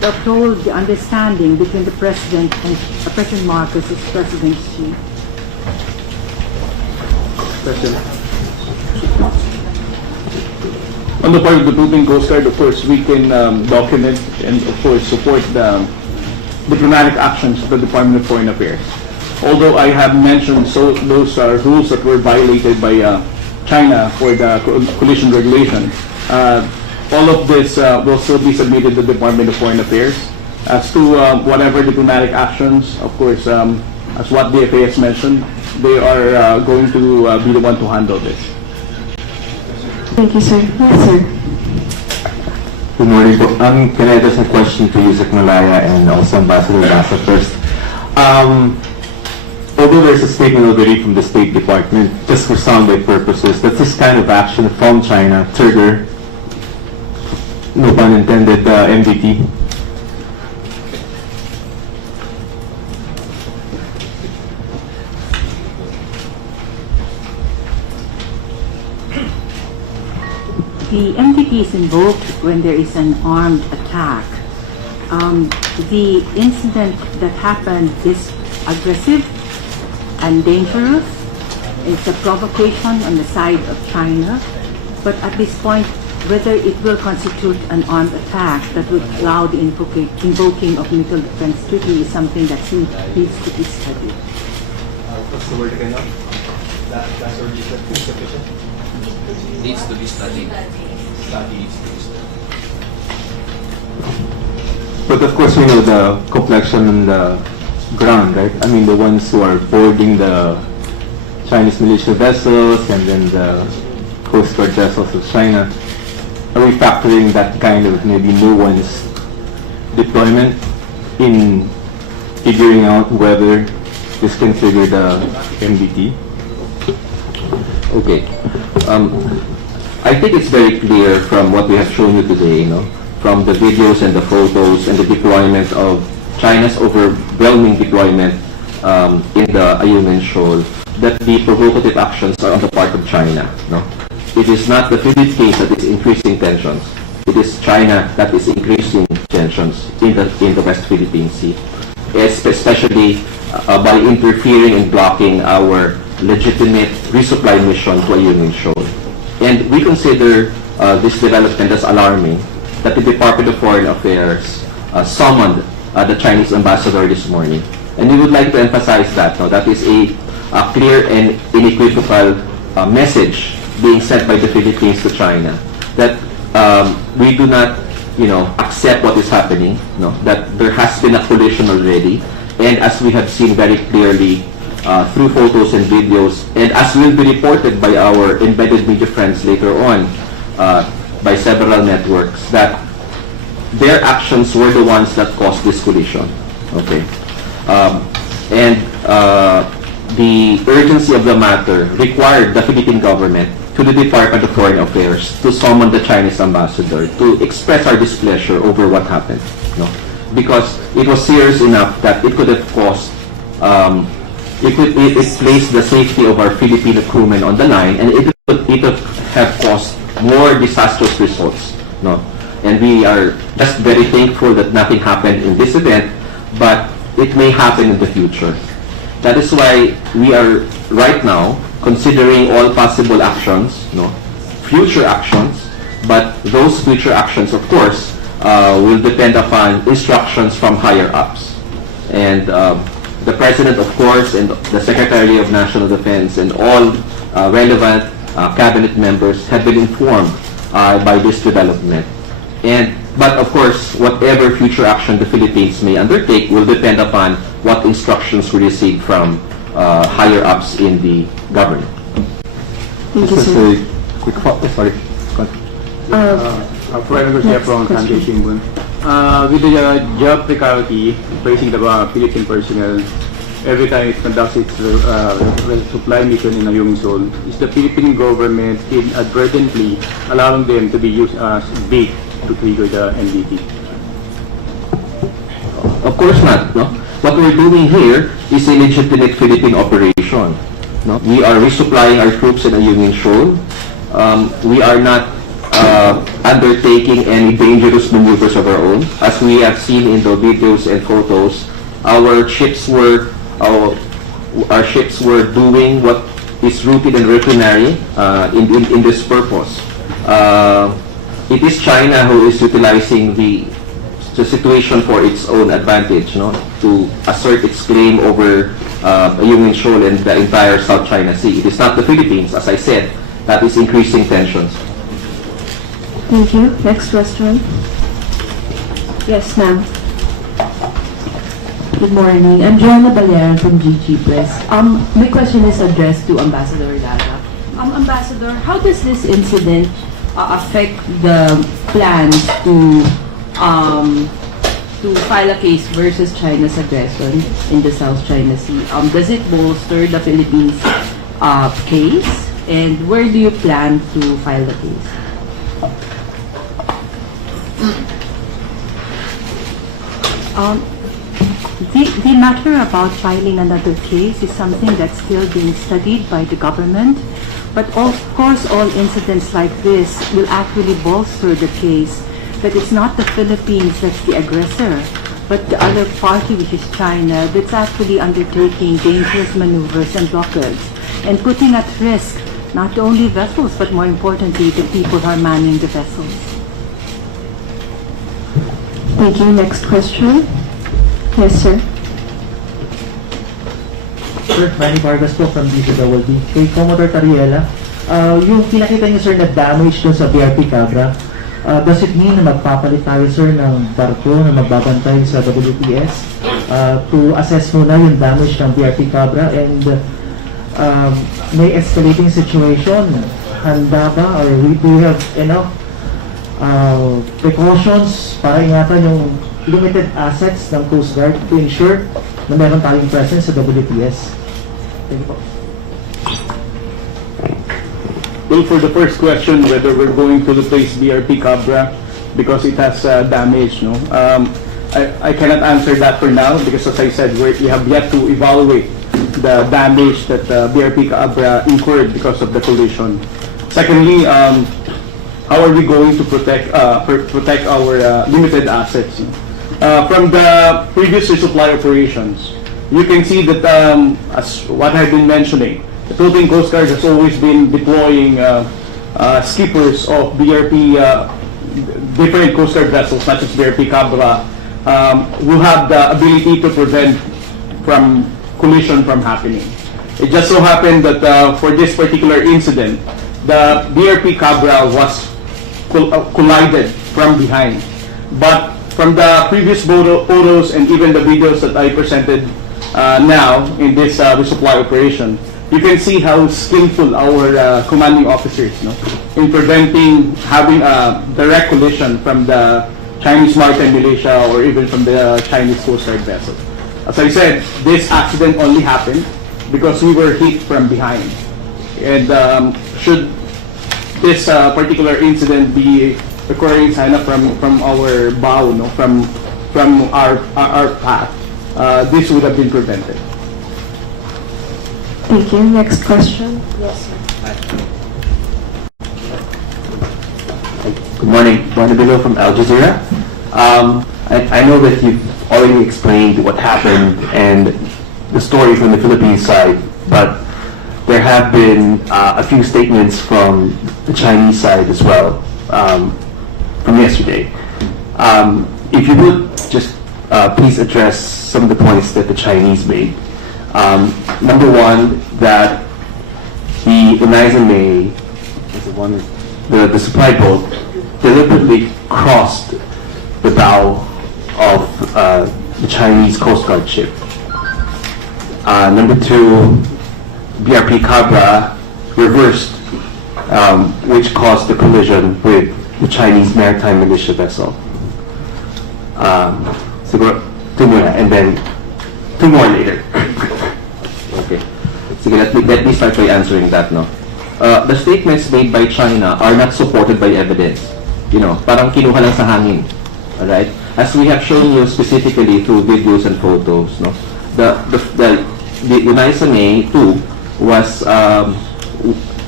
to uphold the understanding between the President and President Marcos and President Xi. Question. On the part of the Philippine Coast Guard, of course, we can document and, of course, support the diplomatic actions of the Department of Foreign Affairs. Although I have mentioned those rules that were violated by China for the collision regulation, all of this will still be submitted to the Department of Foreign Affairs. As to whatever diplomatic actions, of course, as what the FAS mentioned, they are going to be the one to handle this. Thank you, sir. Yes, sir. Good morning po. Can I address a question to Yusek Malaya and also Ambassador Lassa first? Although there's a statement already from the State Department, just for soundbite purposes, that this kind of action from China trigger, no pun intended, MDT. The MDT is invoked when there is an armed attack. The incident that happened is aggressive and dangerous. It's a provocation on the side of China. But at this point, whether it will constitute an armed attack that would allow the invoking of mutual defense treaty is something that needs to be studied. What's the word again now? That's already insufficient? Needs to be studied. Study needs to be studied. But of course, we know the complexion on the ground, right? I mean, the ones who are boarding the Chinese militia vessels and then the Coast Guard vessels of China. Are we factoring that kind of maybe nuanced deployment in figuring out whether this can trigger the MDT? Okay. I think it's very clear from what we have shown you today, from the videos and the photos and the deployment of China's overwhelming deployment in the Ayungin Shoal, that the provocative actions are on the part of China. It is not the Philippines that is increasing tensions. It is China that is increasing tensions in the West Philippine Sea, especially by interfering and blocking our legitimate resupply mission to Ayungin Shoal. And we consider this development as alarming, that the Department of Foreign Affairs summoned the Chinese ambassador this morning. And we would like to emphasize that that is a clear and unequivocal message being sent by the Philippines to China, that we do not accept what is happening, that there has been a collision already, and as we have seen very clearly through photos and videos, and as will be reported by our embedded media friends later on by several networks, that their actions were the ones that caused this collision. Okay, and the urgency of the matter required the Philippine government to the Department of Foreign Affairs to summon the Chinese ambassador to express our displeasure over what happened. Because it was serious enough that it could have caused, it placed the safety of our Filipino crewmen on the line, and it would have caused more disastrous results. And we are just very thankful that nothing happened in this event, but it may happen in the future. That is why we are right now considering all possible actions, future actions, but those future actions, of course, will depend upon instructions from higher ups. And the President, of course, and the Secretary of National Defense and all relevant cabinet members have been informed by this development. But of course, whatever future action the Philippines may undertake will depend upon what instructions we receive from higher ups in the government. Thank you, Just sir. a quick follow-up. Sorry. Foreign Garcia from Sunday Timbun. With the job precarity facing the Philippine personnel, every time it conducts its supply mission in Ayungin Shoal, is the Philippine government inadvertently allowing them to be used as bait to trigger the MDT? Of course not. What we're doing here is a legitimate Philippine operation. We are resupplying our troops in Ayungin Shoal. We are not undertaking any dangerous maneuvers of our own. As we have seen in the videos and photos, our ships were doing what is rooted and routinary in this purpose. It is China who is utilizing the situation for its own advantage, no, to assert its claim over Second Shoal and the entire South China Sea. It is not the Philippines, as I said, that is increasing tensions. Thank you. Next question. Yes, ma'am. Good morning. I'm Joanna Balearan from GG Press. My question is addressed to Ambassador Lara. Ambassador, how does this incident affect the plans to file a case versus China's aggression in the South China Sea? Does it bolster the Philippines' case? And where do you plan to file the case? The matter about filing another case is something that's still being studied by the government. But of course, all incidents like this will actually bolster the case that it's not the Philippines that's the aggressor, but the other party, which is China, that's actually undertaking dangerous maneuvers and blockades and putting at risk not only vessels, but more importantly, the people who are manning the vessels. Thank you. Next question. Yes, sir. Sir, Manny Vargas po from DCWD. Kay Commodore Tariela, yung pinakita niyo sir na damage dun sa BRP Cabra, does it mean na magpapalit tayo sir ng barko na magbabantay sa WPS to assess muna yung damage ng BRP Cabra and may escalating situation, handa ba or do we have enough precautions para ingatan yung limited assets ng Coast Guard to ensure na meron tayong presence sa WPS? Thank you po. Well, for the first question, whether we're going to replace BRP Cabra because it has damage, no? I cannot answer that for now because, as I said, we have yet to evaluate the damage that BRP Cabra incurred because of the collision. Secondly, how are we going to protect our limited assets? From the previous resupply operations, you can see that, as what I've been mentioning, the Philippine Coast Guard has always been deploying skippers of BRP, different Coast Guard vessels, not just BRP Cabra, who have the ability to prevent from collision from happening. It just so happened that for this particular incident, the BRP Cabra was collided from behind. But from the previous photos and even the videos that I presented now in this resupply operation, you can see how skillful our commanding officers, in preventing having a direct collision from the Chinese maritime militia or even from the Chinese Coast Guard vessel. As I said, this accident only happened because we were hit from behind. And should this particular incident be occurring sana from our bow, from our path, this would have been prevented. Thank you. Next question. Yes, sir. Good morning, Bonabilo from Al Jazeera. I know that you've already explained what happened and the story from the Philippines side, but there have been a few statements from the Chinese side as well from yesterday. If you would just please address some of the points that the Chinese made. Number one, that the May, the supply boat, deliberately crossed the bow of the Chinese Coast Guard ship. Number two, BRP Cabra reversed, which caused the collision with the Chinese maritime militia vessel. So two more, and then two more later. Okay. Sige, let me start by answering that, no? The statements made by China are not supported by evidence. Parang kinuha lang sa hangin. Alright? As we have shown you specifically through videos and photos, no? The May 2 was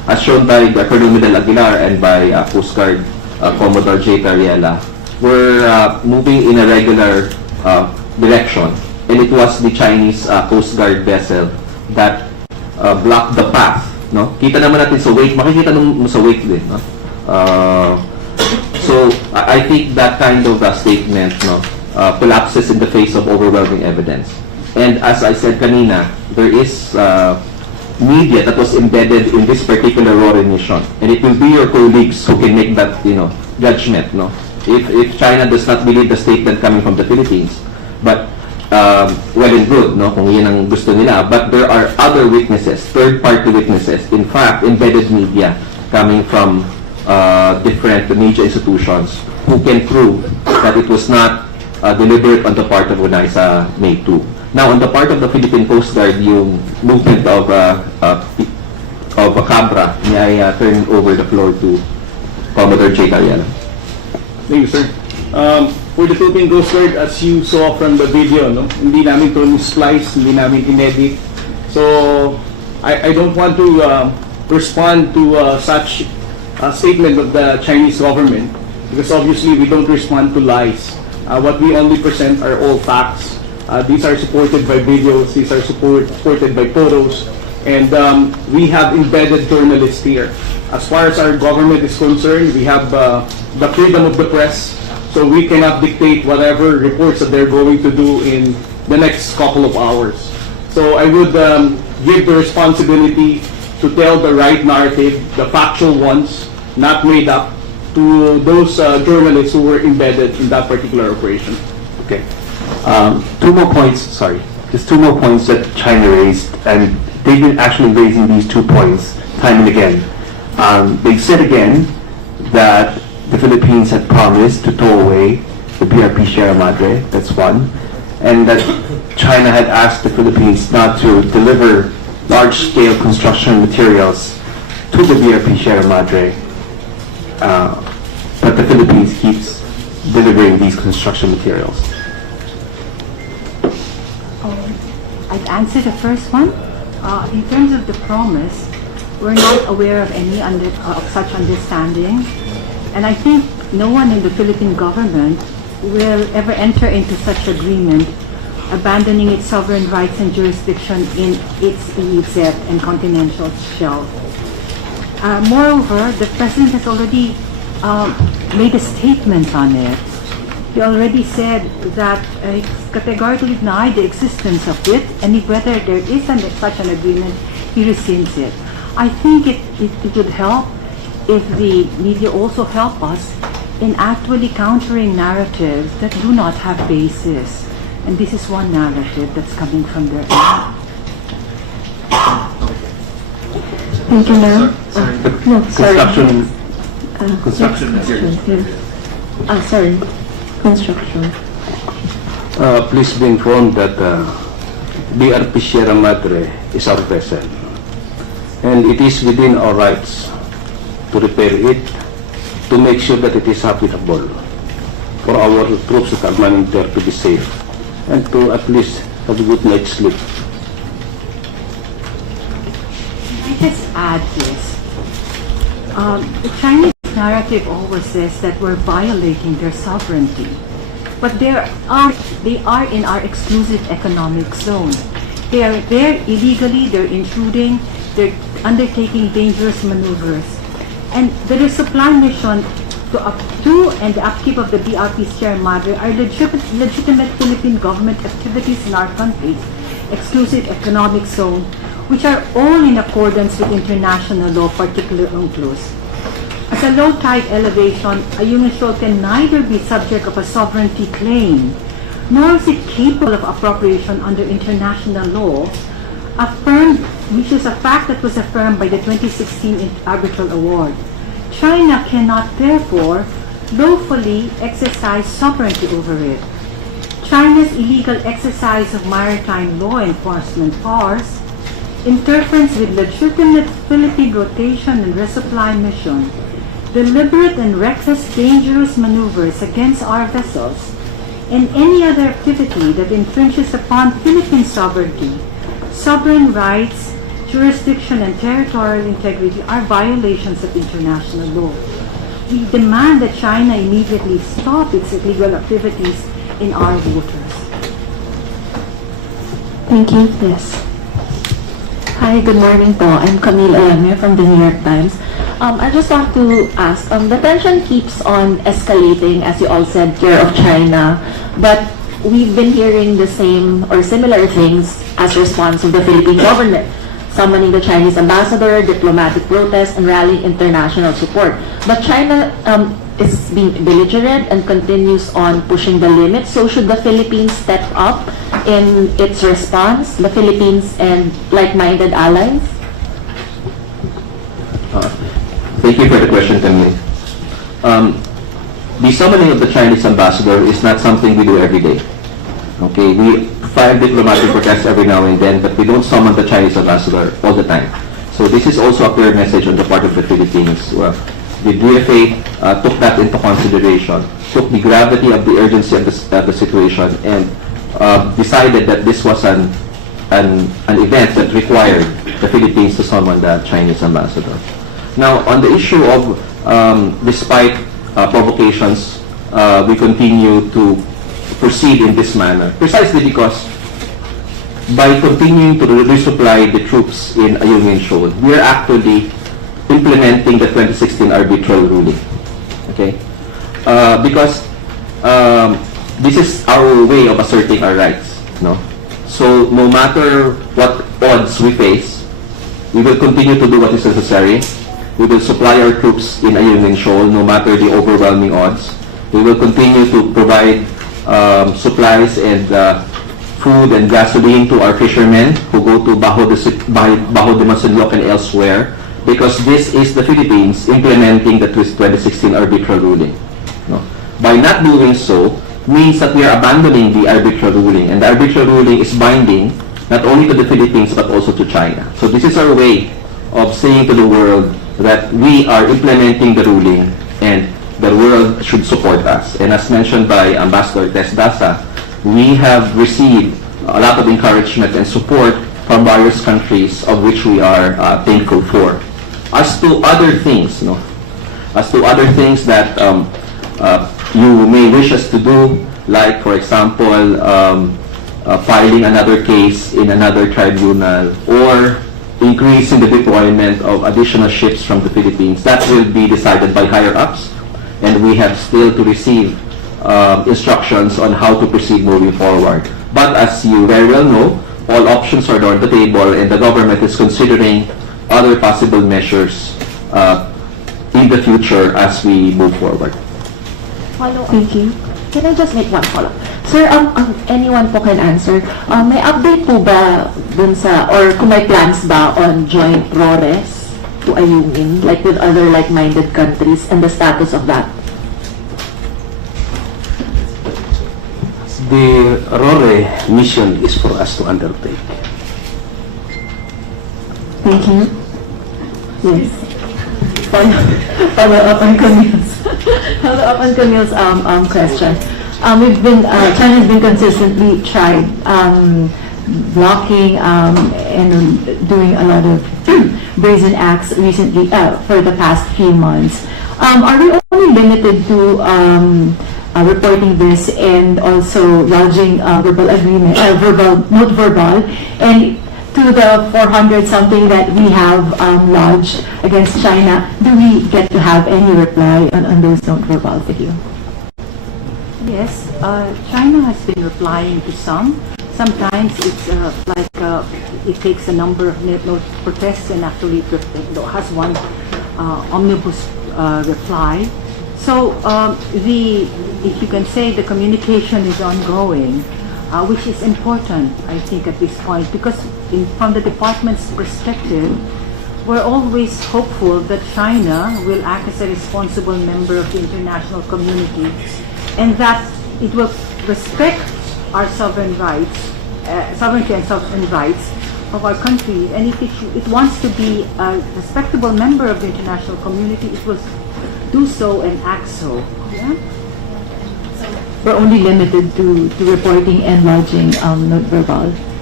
as shown by Colonel Medel Aguilar and by Coast Guard Commodore J. Cariela, were moving in a regular direction, and it was the Chinese Coast Guard vessel that blocked the path. No? Kita naman natin sa wake, makikita mo sa wake din. No? So I think that kind of statement, no, collapses in the face of overwhelming evidence. And as I said kanina, there is media that was embedded in this particular RORE mission, and it will be your colleagues who can make that, judgment. No, if China does not believe the statement coming from the Philippines, but well and good, no, kung yan ang gusto nila. But there are other witnesses, third-party witnesses, in fact, embedded media coming from different media institutions who can prove that it was not deliberate on the part of Brunei sa May 2. Now, on the part of the Philippine Coast Guard, yung movement of a Cabra, may I turn over the floor to Commodore J. Cariela. Thank you, sir. For the Philippine Coast Guard, as you saw from the video, no, hindi namin ito splice, hindi namin inedit. So, I don't want to respond to such a statement of the Chinese government, because obviously we don't respond to lies. What we only present are all facts. These are supported by videos, these are supported by photos, and we have embedded journalists here. As far as our government is concerned, we have the freedom of the press, so we cannot dictate whatever reports that they're going to do in the next couple of hours. So I would give the responsibility to tell the right narrative, the factual ones, not made up, to those journalists who were embedded in that particular operation. Okay. Two more points, sorry. Just two more points that China raised, and they've been actually raising these 2 points time and again. They said again that the Philippines had promised to tow away the BRP Sierra Madre, that's one, and that China had asked the Philippines not to deliver large-scale construction materials to the BRP Sierra Madre, but the Philippines keeps delivering these construction materials. I'd answer the first one. In terms of the promise, we're not aware of any of such understanding, and I think no one in the Philippine government will ever enter into such agreement, abandoning its sovereign rights and jurisdiction in its EEZ and continental shelf. Moreover, the President has already made a statement on it. He already said that he categorically denied the existence of it, and whether there is such an agreement, he rescinds it. I think it would help if the media also help us in actually countering narratives that do not have basis. And this is one narrative that's coming from their end. Thank you, ma'am. No, sorry. Construction Sorry. Construction. Please be informed that BRP Sierra Madre is our vessel, and it is within our rights to repair it, to make sure that it is habitable for our troops that are manning there to be safe, and to at least have a good night's sleep. Can I just add this? The Chinese narrative always says that we're violating their sovereignty, but they are in our exclusive economic zone. They are there illegally, they're intruding, they're undertaking dangerous maneuvers. And the resupply mission to and the upkeep of the BRP Sierra Madre are legitimate Philippine government activities in our country's exclusive economic zone, which are all in accordance with international law, particularly UNCLOS. As a low tide elevation, a human shoal can neither be subject of a sovereignty claim, nor is it capable of appropriation under international law, which is a fact that was affirmed by the 2016 Arbitral Award. China cannot, therefore, lawfully exercise sovereignty over it. China's illegal exercise of maritime law enforcement powers, interference with legitimate Philippine rotation and resupply mission, deliberate and reckless dangerous maneuvers against our vessels, and any other activity that infringes upon Philippine sovereignty, sovereign rights, jurisdiction and territorial integrity are violations of international law. We demand that China immediately stop its illegal activities in our waters. Thank you. Yes. Hi, good morning po. I'm Camille Alamir from the New York Times. I just want to ask, the tension keeps on escalating, as you all said, fear of China, but we've been hearing the same or similar things as response of the Philippine government, summoning the Chinese ambassador, diplomatic protests, and rallying international support. But China is being belligerent and continues on pushing the limits. So should the Philippines step up in its response, the Philippines and like-minded allies? Thank you for the question, Camille. The summoning of the Chinese ambassador is not something we do every day. Okay, we file diplomatic protests every now and then, but we don't summon the Chinese ambassador all the time. So this is also a clear message on the part of the Philippines. The DFA took that into consideration, took the gravity of the urgency of the situation, and decided that this was an event that required the Philippines to summon the Chinese ambassador. Now, on the issue of, despite provocations, we continue to proceed in this manner, precisely because by continuing to resupply the troops in Ayungin Shoal, we are actually implementing the 2016 arbitral ruling. Okay? Because this is our way of asserting our rights. No? So, no matter what odds we face, we will continue to do what is necessary. We will supply our troops in Ayungin Shoal, no matter the overwhelming odds. We will continue to provide supplies and food and gasoline to our fishermen who go to Bajo de Masinloc and elsewhere, because this is the Philippines implementing the 2016 arbitral ruling. No? By not doing so means that we are abandoning the arbitral ruling, and the arbitral ruling is binding not only to the Philippines but also to China. So this is our way of saying to the world that we are implementing the ruling and the world should support us. And as mentioned by Ambassador Tess Daza, we have received a lot of encouragement and support from various countries, of which we are thankful for. As to other things, that you may wish us to do, like for example, filing another case in another tribunal, or increasing the deployment of additional ships from the Philippines, that will be decided by higher-ups, and we have still to receive instructions on how to proceed moving forward. But as you very well know, all options are on the table, and the government is considering other possible measures in the future as we move forward. Thank you. Can I just make one follow-up? Sir, anyone po can answer. May update po ba dun sa, or kung may plans ba on joint RORES to Ayungin, like with other like-minded countries, and the status of that? The RORE mission is for us to undertake. Thank you. Yes. Follow up on Camille's question. China has been consistently tried blocking and doing a lot of brazen acts recently for the past few months. Are we only limited to reporting this and also lodging verbal agreement, not verbal, and to the 400 something that we have lodged against China, do we get to have any reply on those not verbal with you? Yes, China has been replying to some. Sometimes it's it takes a number of protests and actually has one omnibus reply. So if you can say, the communication is ongoing, which is important, I think, at this point, because from the department's perspective, we're always hopeful that China will act as a responsible member of the international community, and that it will respect our sovereign rights, sovereignty and sovereign rights of our country. And if it wants to be a respectable member of the international community, it will do so and act so. Yeah? We're only limited to reporting and lodging not verbal.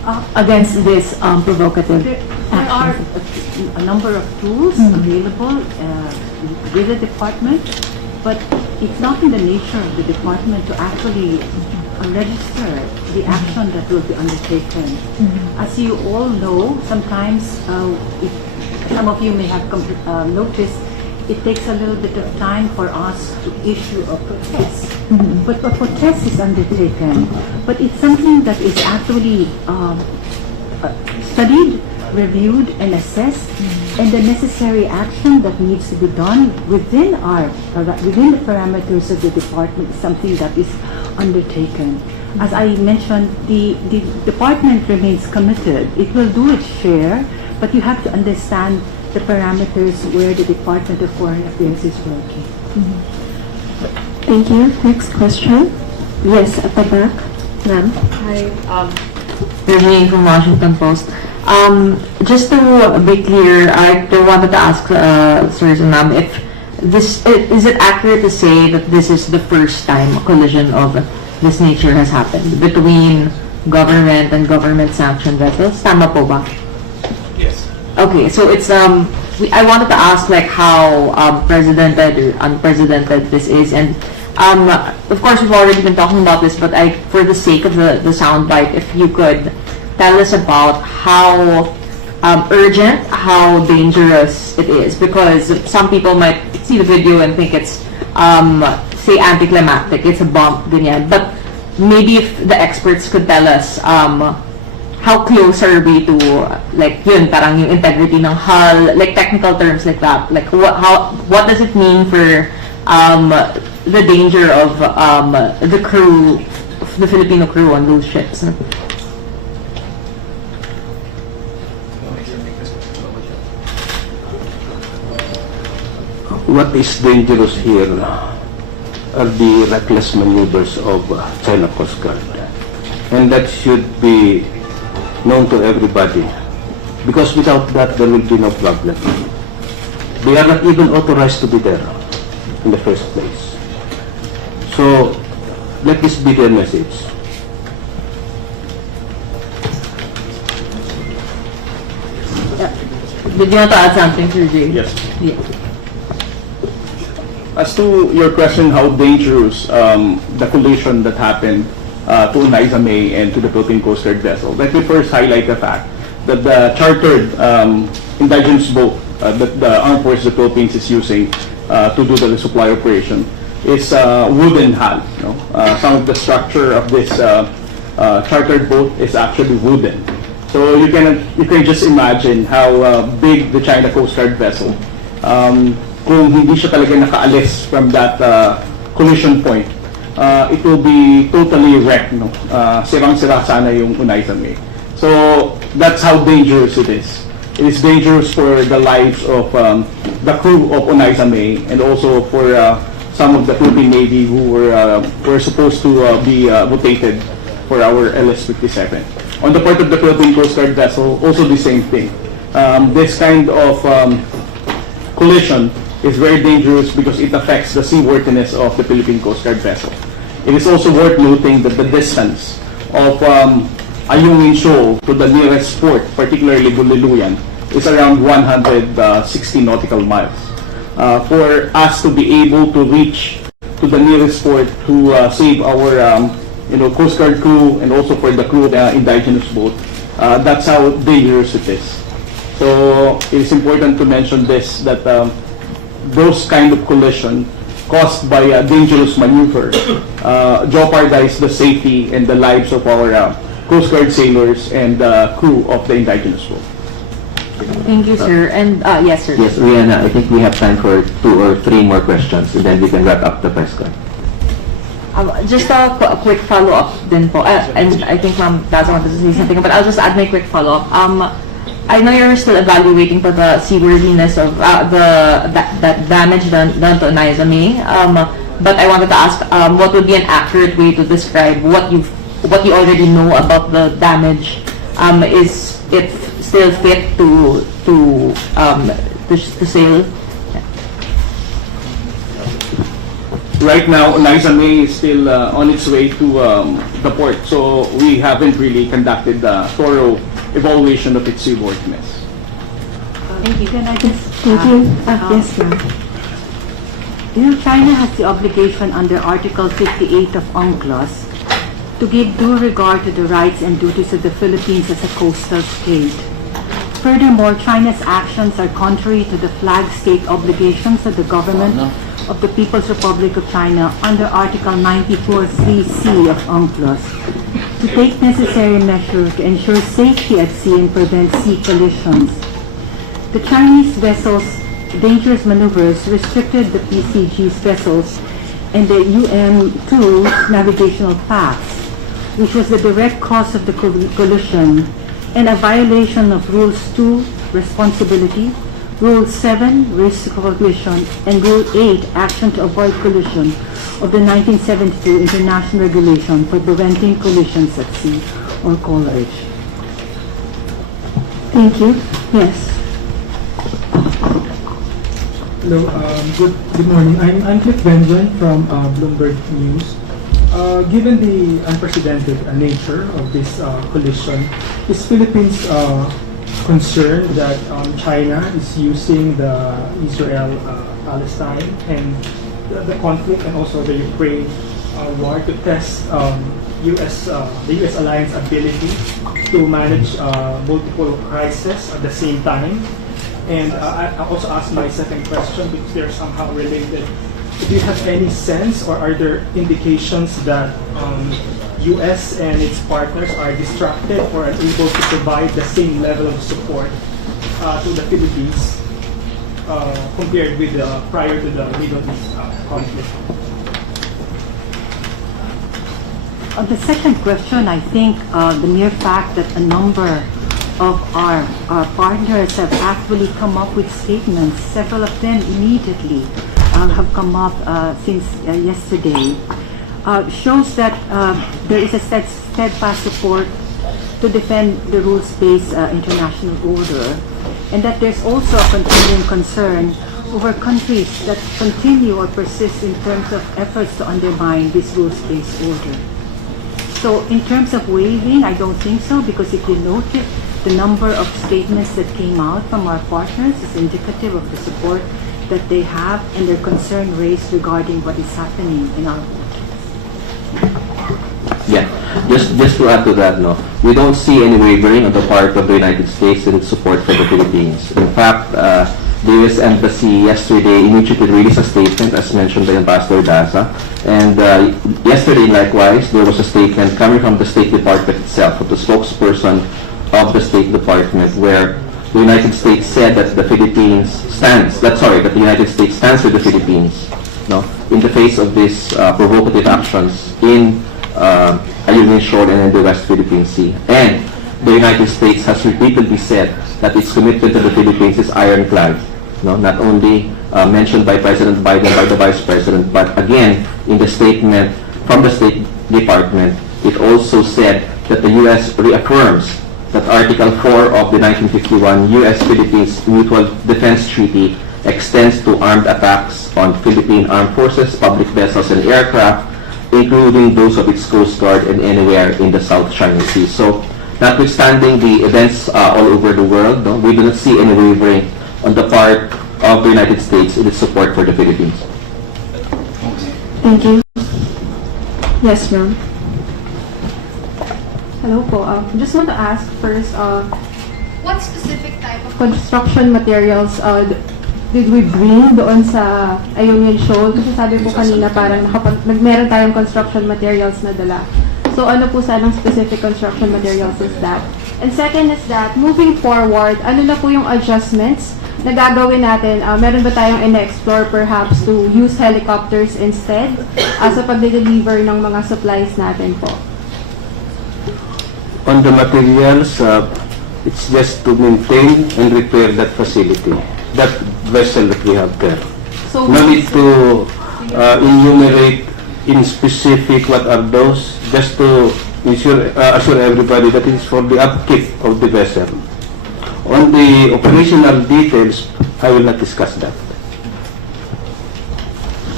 against this provocative There are action? a number of tools available with the department, but it's not in the nature of the department to actually register the action that will be undertaken. As you all know, sometimes, if some of you may have noticed, it takes a little bit of time for us to issue a protest. But a protest is undertaken. But it's something that is actually studied, reviewed, and assessed, and the necessary action that needs to be done within the parameters of the department is something that is undertaken. As I mentioned, the department remains committed. It will do its share, but you have to understand the parameters where the Department of Foreign Affairs is working. Thank you. Next question. Yes, at the back. Ma'am. Hi, Virginie from Washington Post. Just to be clear, I wanted to ask sirs and ma'am if this is it accurate to say that this is the first time a collision of this nature has happened between government and government-sanctioned vessels? Tama po ba? Yes. Okay, so it's I wanted to ask like how precedented or unprecedented this is, and of course we've already been talking about this, but for the sake of the soundbite, if you could tell us about how urgent, how dangerous it is, because some people might see the video and think it's say anticlimactic, it's a bump, ganyan. But maybe if the experts could tell us how close are we to like yun, parang yung integrity ng hull, like technical terms like that, like what does it mean for the danger of the crew, the Filipino crew on those ships? What is dangerous here are the reckless maneuvers of China Coast Guard. And that should be known to everybody. Because without that, there will be no problem. They are not even authorized to be there in the first place. So, let this be their message. Did you want to add something, Sir Jay? Yes. Yeah. As to your question, how dangerous the collision that happened to Unaiza May and to the Philippine Coast Guard vessel, let me first highlight the fact that the chartered indigenous boat that the Armed Forces of the Philippines is using to do the resupply operation is wooden hull. Some of the structure of this chartered boat is actually wooden. So you can just imagine how big the China Coast Guard vessel, kung hindi siya talaga nakaalis from that collision point, it will be totally wrecked. Sirang-sira sana yung Unaiza May. So that's how dangerous it is. It is dangerous for the lives of the crew of Unaiza May and also for some of the Philippine Navy who were supposed to be rotated for our LS-57. On the part of the Philippine Coast Guard vessel, also the same thing. This kind of collision is very dangerous because it affects the seaworthiness of the Philippine Coast Guard vessel. It is also worth noting that the distance of Ayungin Shoal to the nearest port, particularly Buliluyan, is around 160 nautical miles. For us to be able to reach to the nearest port to save our Coast Guard crew and also for the crew of the indigenous boat, that's how dangerous it is. So it is important to mention this, that those kind of collision caused by a dangerous maneuver jeopardize the safety and the lives of our Coast Guard sailors and crew of the indigenous boat. Thank you, sir. And yes, sir. Yes, Rihanna, I think we have time for 2 or 3 more questions and then we can wrap up the press con. Just a quick follow-up din po. And I think Ma'am Plaza wanted to say something, but I'll just add my quick follow-up. I know you're still evaluating for the seaworthiness of that damage done to Unaiza May, but I wanted to ask what would be an accurate way to describe what you already know about the damage? Is it still fit to sail? right now, Liza May is still on its way to the port, so we haven't really conducted a thorough evaluation of its seaworthiness. Thank you. Can I just... Thank you. Yes, ma'am. You know, China has the obligation under Article 58 of UNCLOS to give due regard to the rights and duties of the Philippines as a coastal state. Furthermore, China's actions are contrary to the flag state obligations of the government of the People's Republic of China under Article 94(3)(c) of UNCLOS to take necessary measures to ensure safety at sea and prevent sea collisions. The Chinese vessels' dangerous maneuvers restricted the PCG's vessels and the UM-2's navigational paths, which was the direct cause of the collision, and a violation of Rules 2, Responsibility, Rule 7, Risk of Collision, and Rule 8, Action to Avoid Collision of the 1972 International Regulation for Preventing Collisions at Sea or Coleridge. Thank you. Yes. Hello, good morning. I'm Cliff Benjamin from Bloomberg News. Given the unprecedented nature of this collision, is Philippines concerned that China is using the Israel-Palestine and the conflict and also the Ukraine war to test the U.S. alliance ability to manage multiple crises at the same time? And I also asked my second question because they're somehow related. Do you have any sense or are there indications that U.S. and its partners are distracted or unable to provide the same level of support to the Philippines compared with prior to the Middle East conflict? On the second question, I think the mere fact that a number of our partners have actually come up with statements, several of them immediately have come up since yesterday, shows that there is a steadfast support to defend the rules-based international order, and that there's also a continuing concern over countries that continue or persist in terms of efforts to undermine this rules-based order. So in terms of waiving, I don't think so, because if you notice, the number of statements that came out from our partners is indicative of the support that they have and their concern raised regarding what is happening in our waters. Yeah, just to add to that, no, we don't see any wavering on the part of the United States in its support for the Philippines. In fact, the U.S. Embassy yesterday immediately released a statement, as mentioned by Ambassador Daza, and yesterday, likewise, there was a statement coming from the State Department itself, of the spokesperson of the State Department, where the United States said that the United States stands with the Philippines, no, in the face of these provocative actions in Ayungin Shoal and in the West Philippine Sea. And the United States has repeatedly said that its commitment to the Philippines is ironclad, no, not only mentioned by President Biden, by the Vice President, but again, in the statement from the State Department, it also said that the U.S. reaffirms that Article 4 of the 1951 U.S.-Philippines Mutual Defense Treaty extends to armed attacks on Philippine armed forces, public vessels, and aircraft, including those of its Coast Guard and anywhere in the South China Sea. So, notwithstanding the events all over the world, no, we do not see any wavering on the part of the United States in its support for the Philippines. Thank you. Yes, ma'am. Hello po. Just want to ask first, what specific type of construction materials did we bring doon sa Ayungin Shoal? Kasi sabi po kanina parang meron tayong construction materials na dala. So ano po sanang specific construction materials is that? And second is that, moving forward, ano na po yung adjustments na gagawin natin? Meron ba tayong ina-explore perhaps to use helicopters instead sa pag-deliver ng mga supplies natin po? On the materials, it's just to maintain and repair that facility, that vessel that we have there. So no need to enumerate in specific what are those, just to assure everybody that it is for the upkeep of the vessel. On the operational details, I will not discuss that.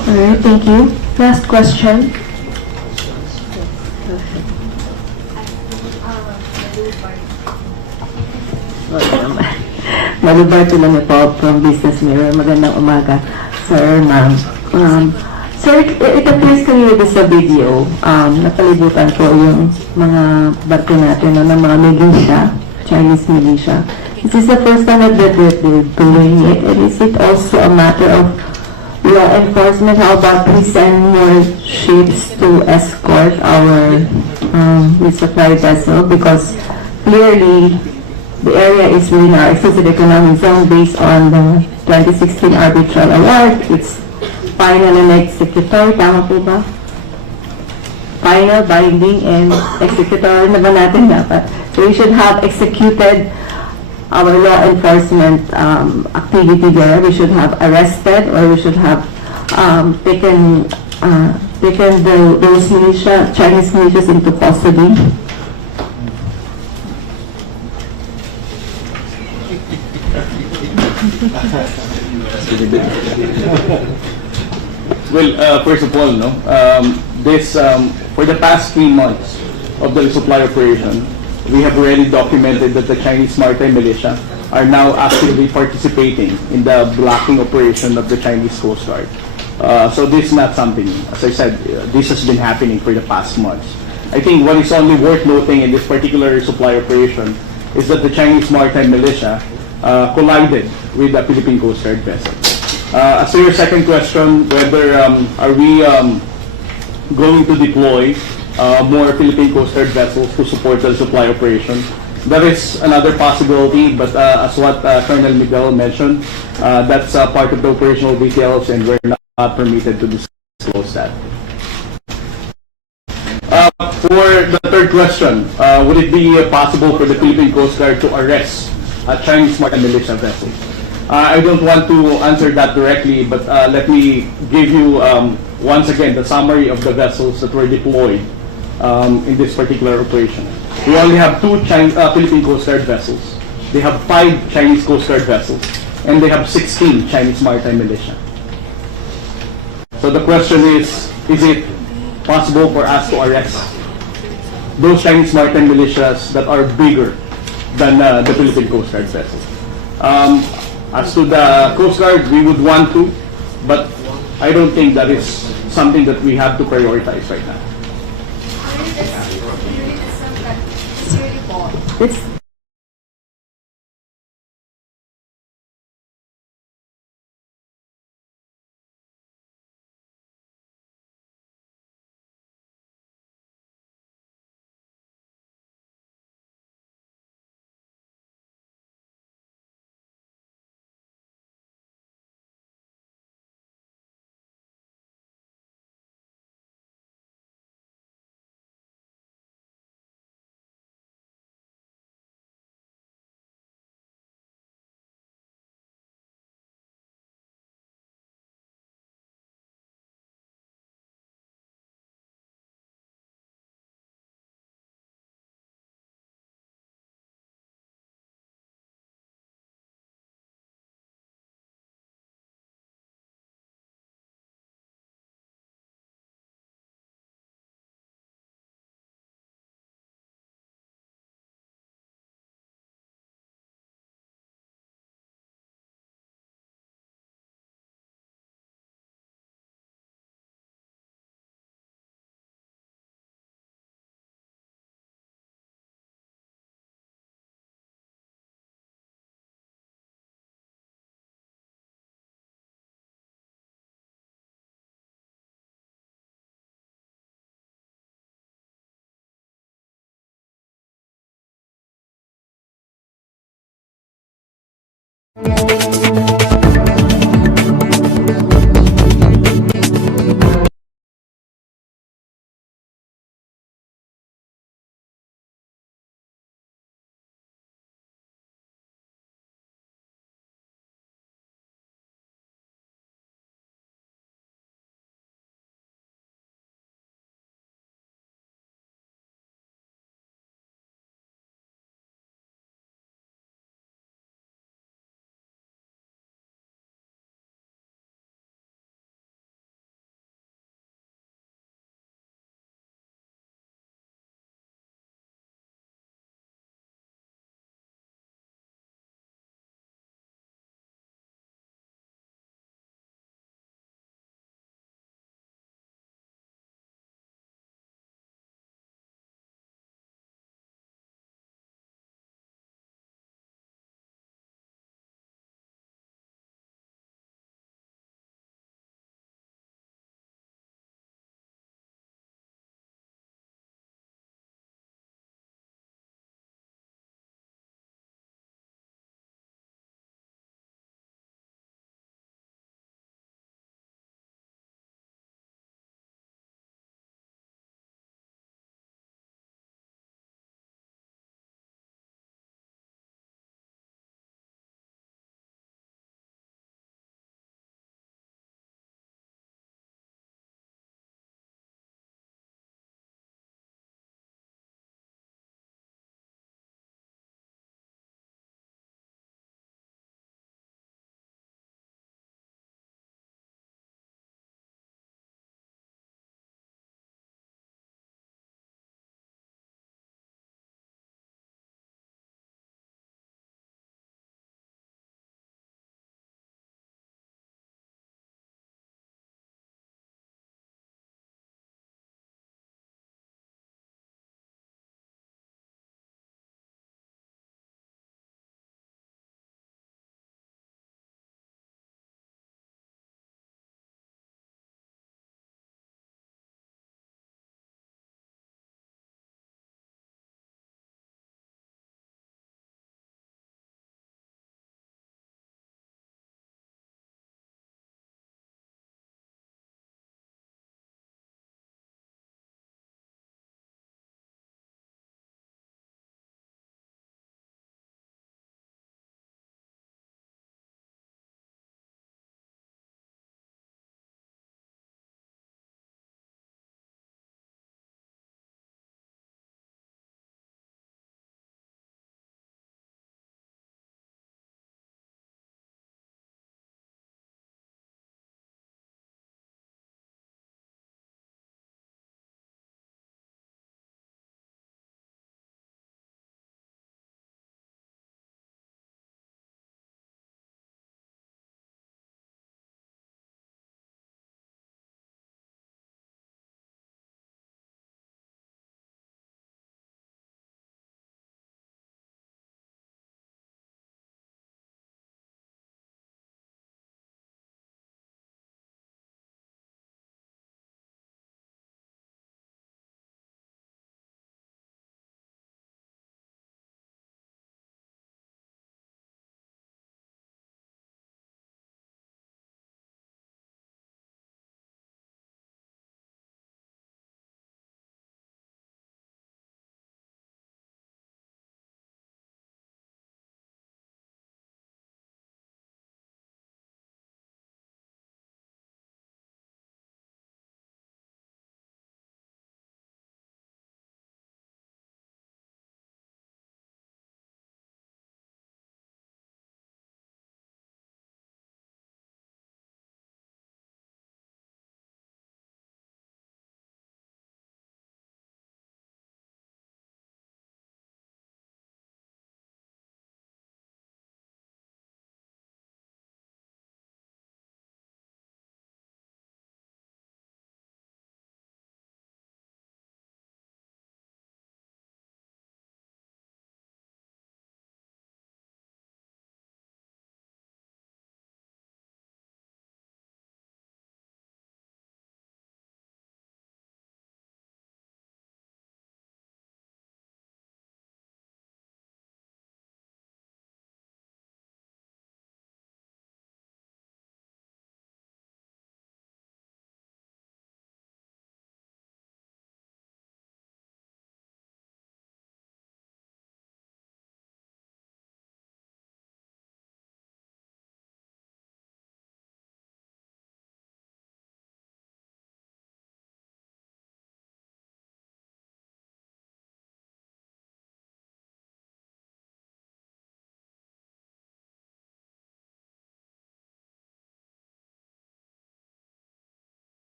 All right, thank you. Last question. Malubarto lang po from Business Mirror. Magandang umaga, sir, ma'am. Sir, it appears kanina sa video, nakalibutan ko yung mga barko natin ng mga militia, Chinese militia. Is this the first time that they're doing it? And is it also a matter of law enforcement? How about we send more ships to escort our resupply vessel? Because clearly, the area is within our exclusive economic zone based on the 2016 arbitral award. It's final and executory. Tama po ba? Final, binding, and executory na ba natin dapat? So we should have executed our law enforcement activity there. We should have arrested, or we should have taken those militia, Chinese militias into custody. Well, first of all, no, for the past 3 months of the resupply operation, we have already documented that the Chinese maritime militia are now actively participating in the blocking operation of the Chinese Coast Guard. So this is not something, as I said, this has been happening for the past months. I think what is only worth noting in this particular resupply operation is that the Chinese maritime militia collided with the Philippine Coast Guard vessel. As to your second question, whether are we going to deploy more Philippine Coast Guard vessels to support the supply operation, that is another possibility, but as what Colonel Miguel mentioned, that's part of the operational details and we're not permitted to disclose that. For the third question, would it be possible for the Philippine Coast Guard to arrest a Chinese maritime militia vessel? I don't want to answer that directly, but let me give you once again the summary of the vessels that were deployed in this particular operation. We only have 2 Philippine Coast Guard vessels. They have 5 Chinese Coast Guard vessels, and they have 16 Chinese maritime militia. So the question is it possible for us to arrest those Chinese maritime militias that are bigger than the Philippine Coast Guard vessels? As to the Coast Guard, we would want to, but I don't think that is something that we have to prioritize right now. It's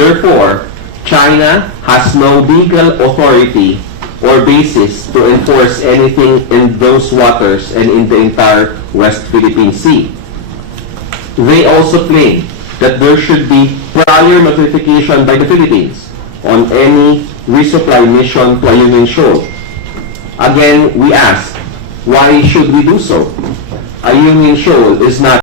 Therefore, China has no legal authority or basis to enforce anything in those waters and in the entire West Philippine Sea. They also claim that there should be prior notification by the Philippines on any resupply mission to Ayungin Shoal. Again, we ask, why should we do so? Ayungin Shoal is not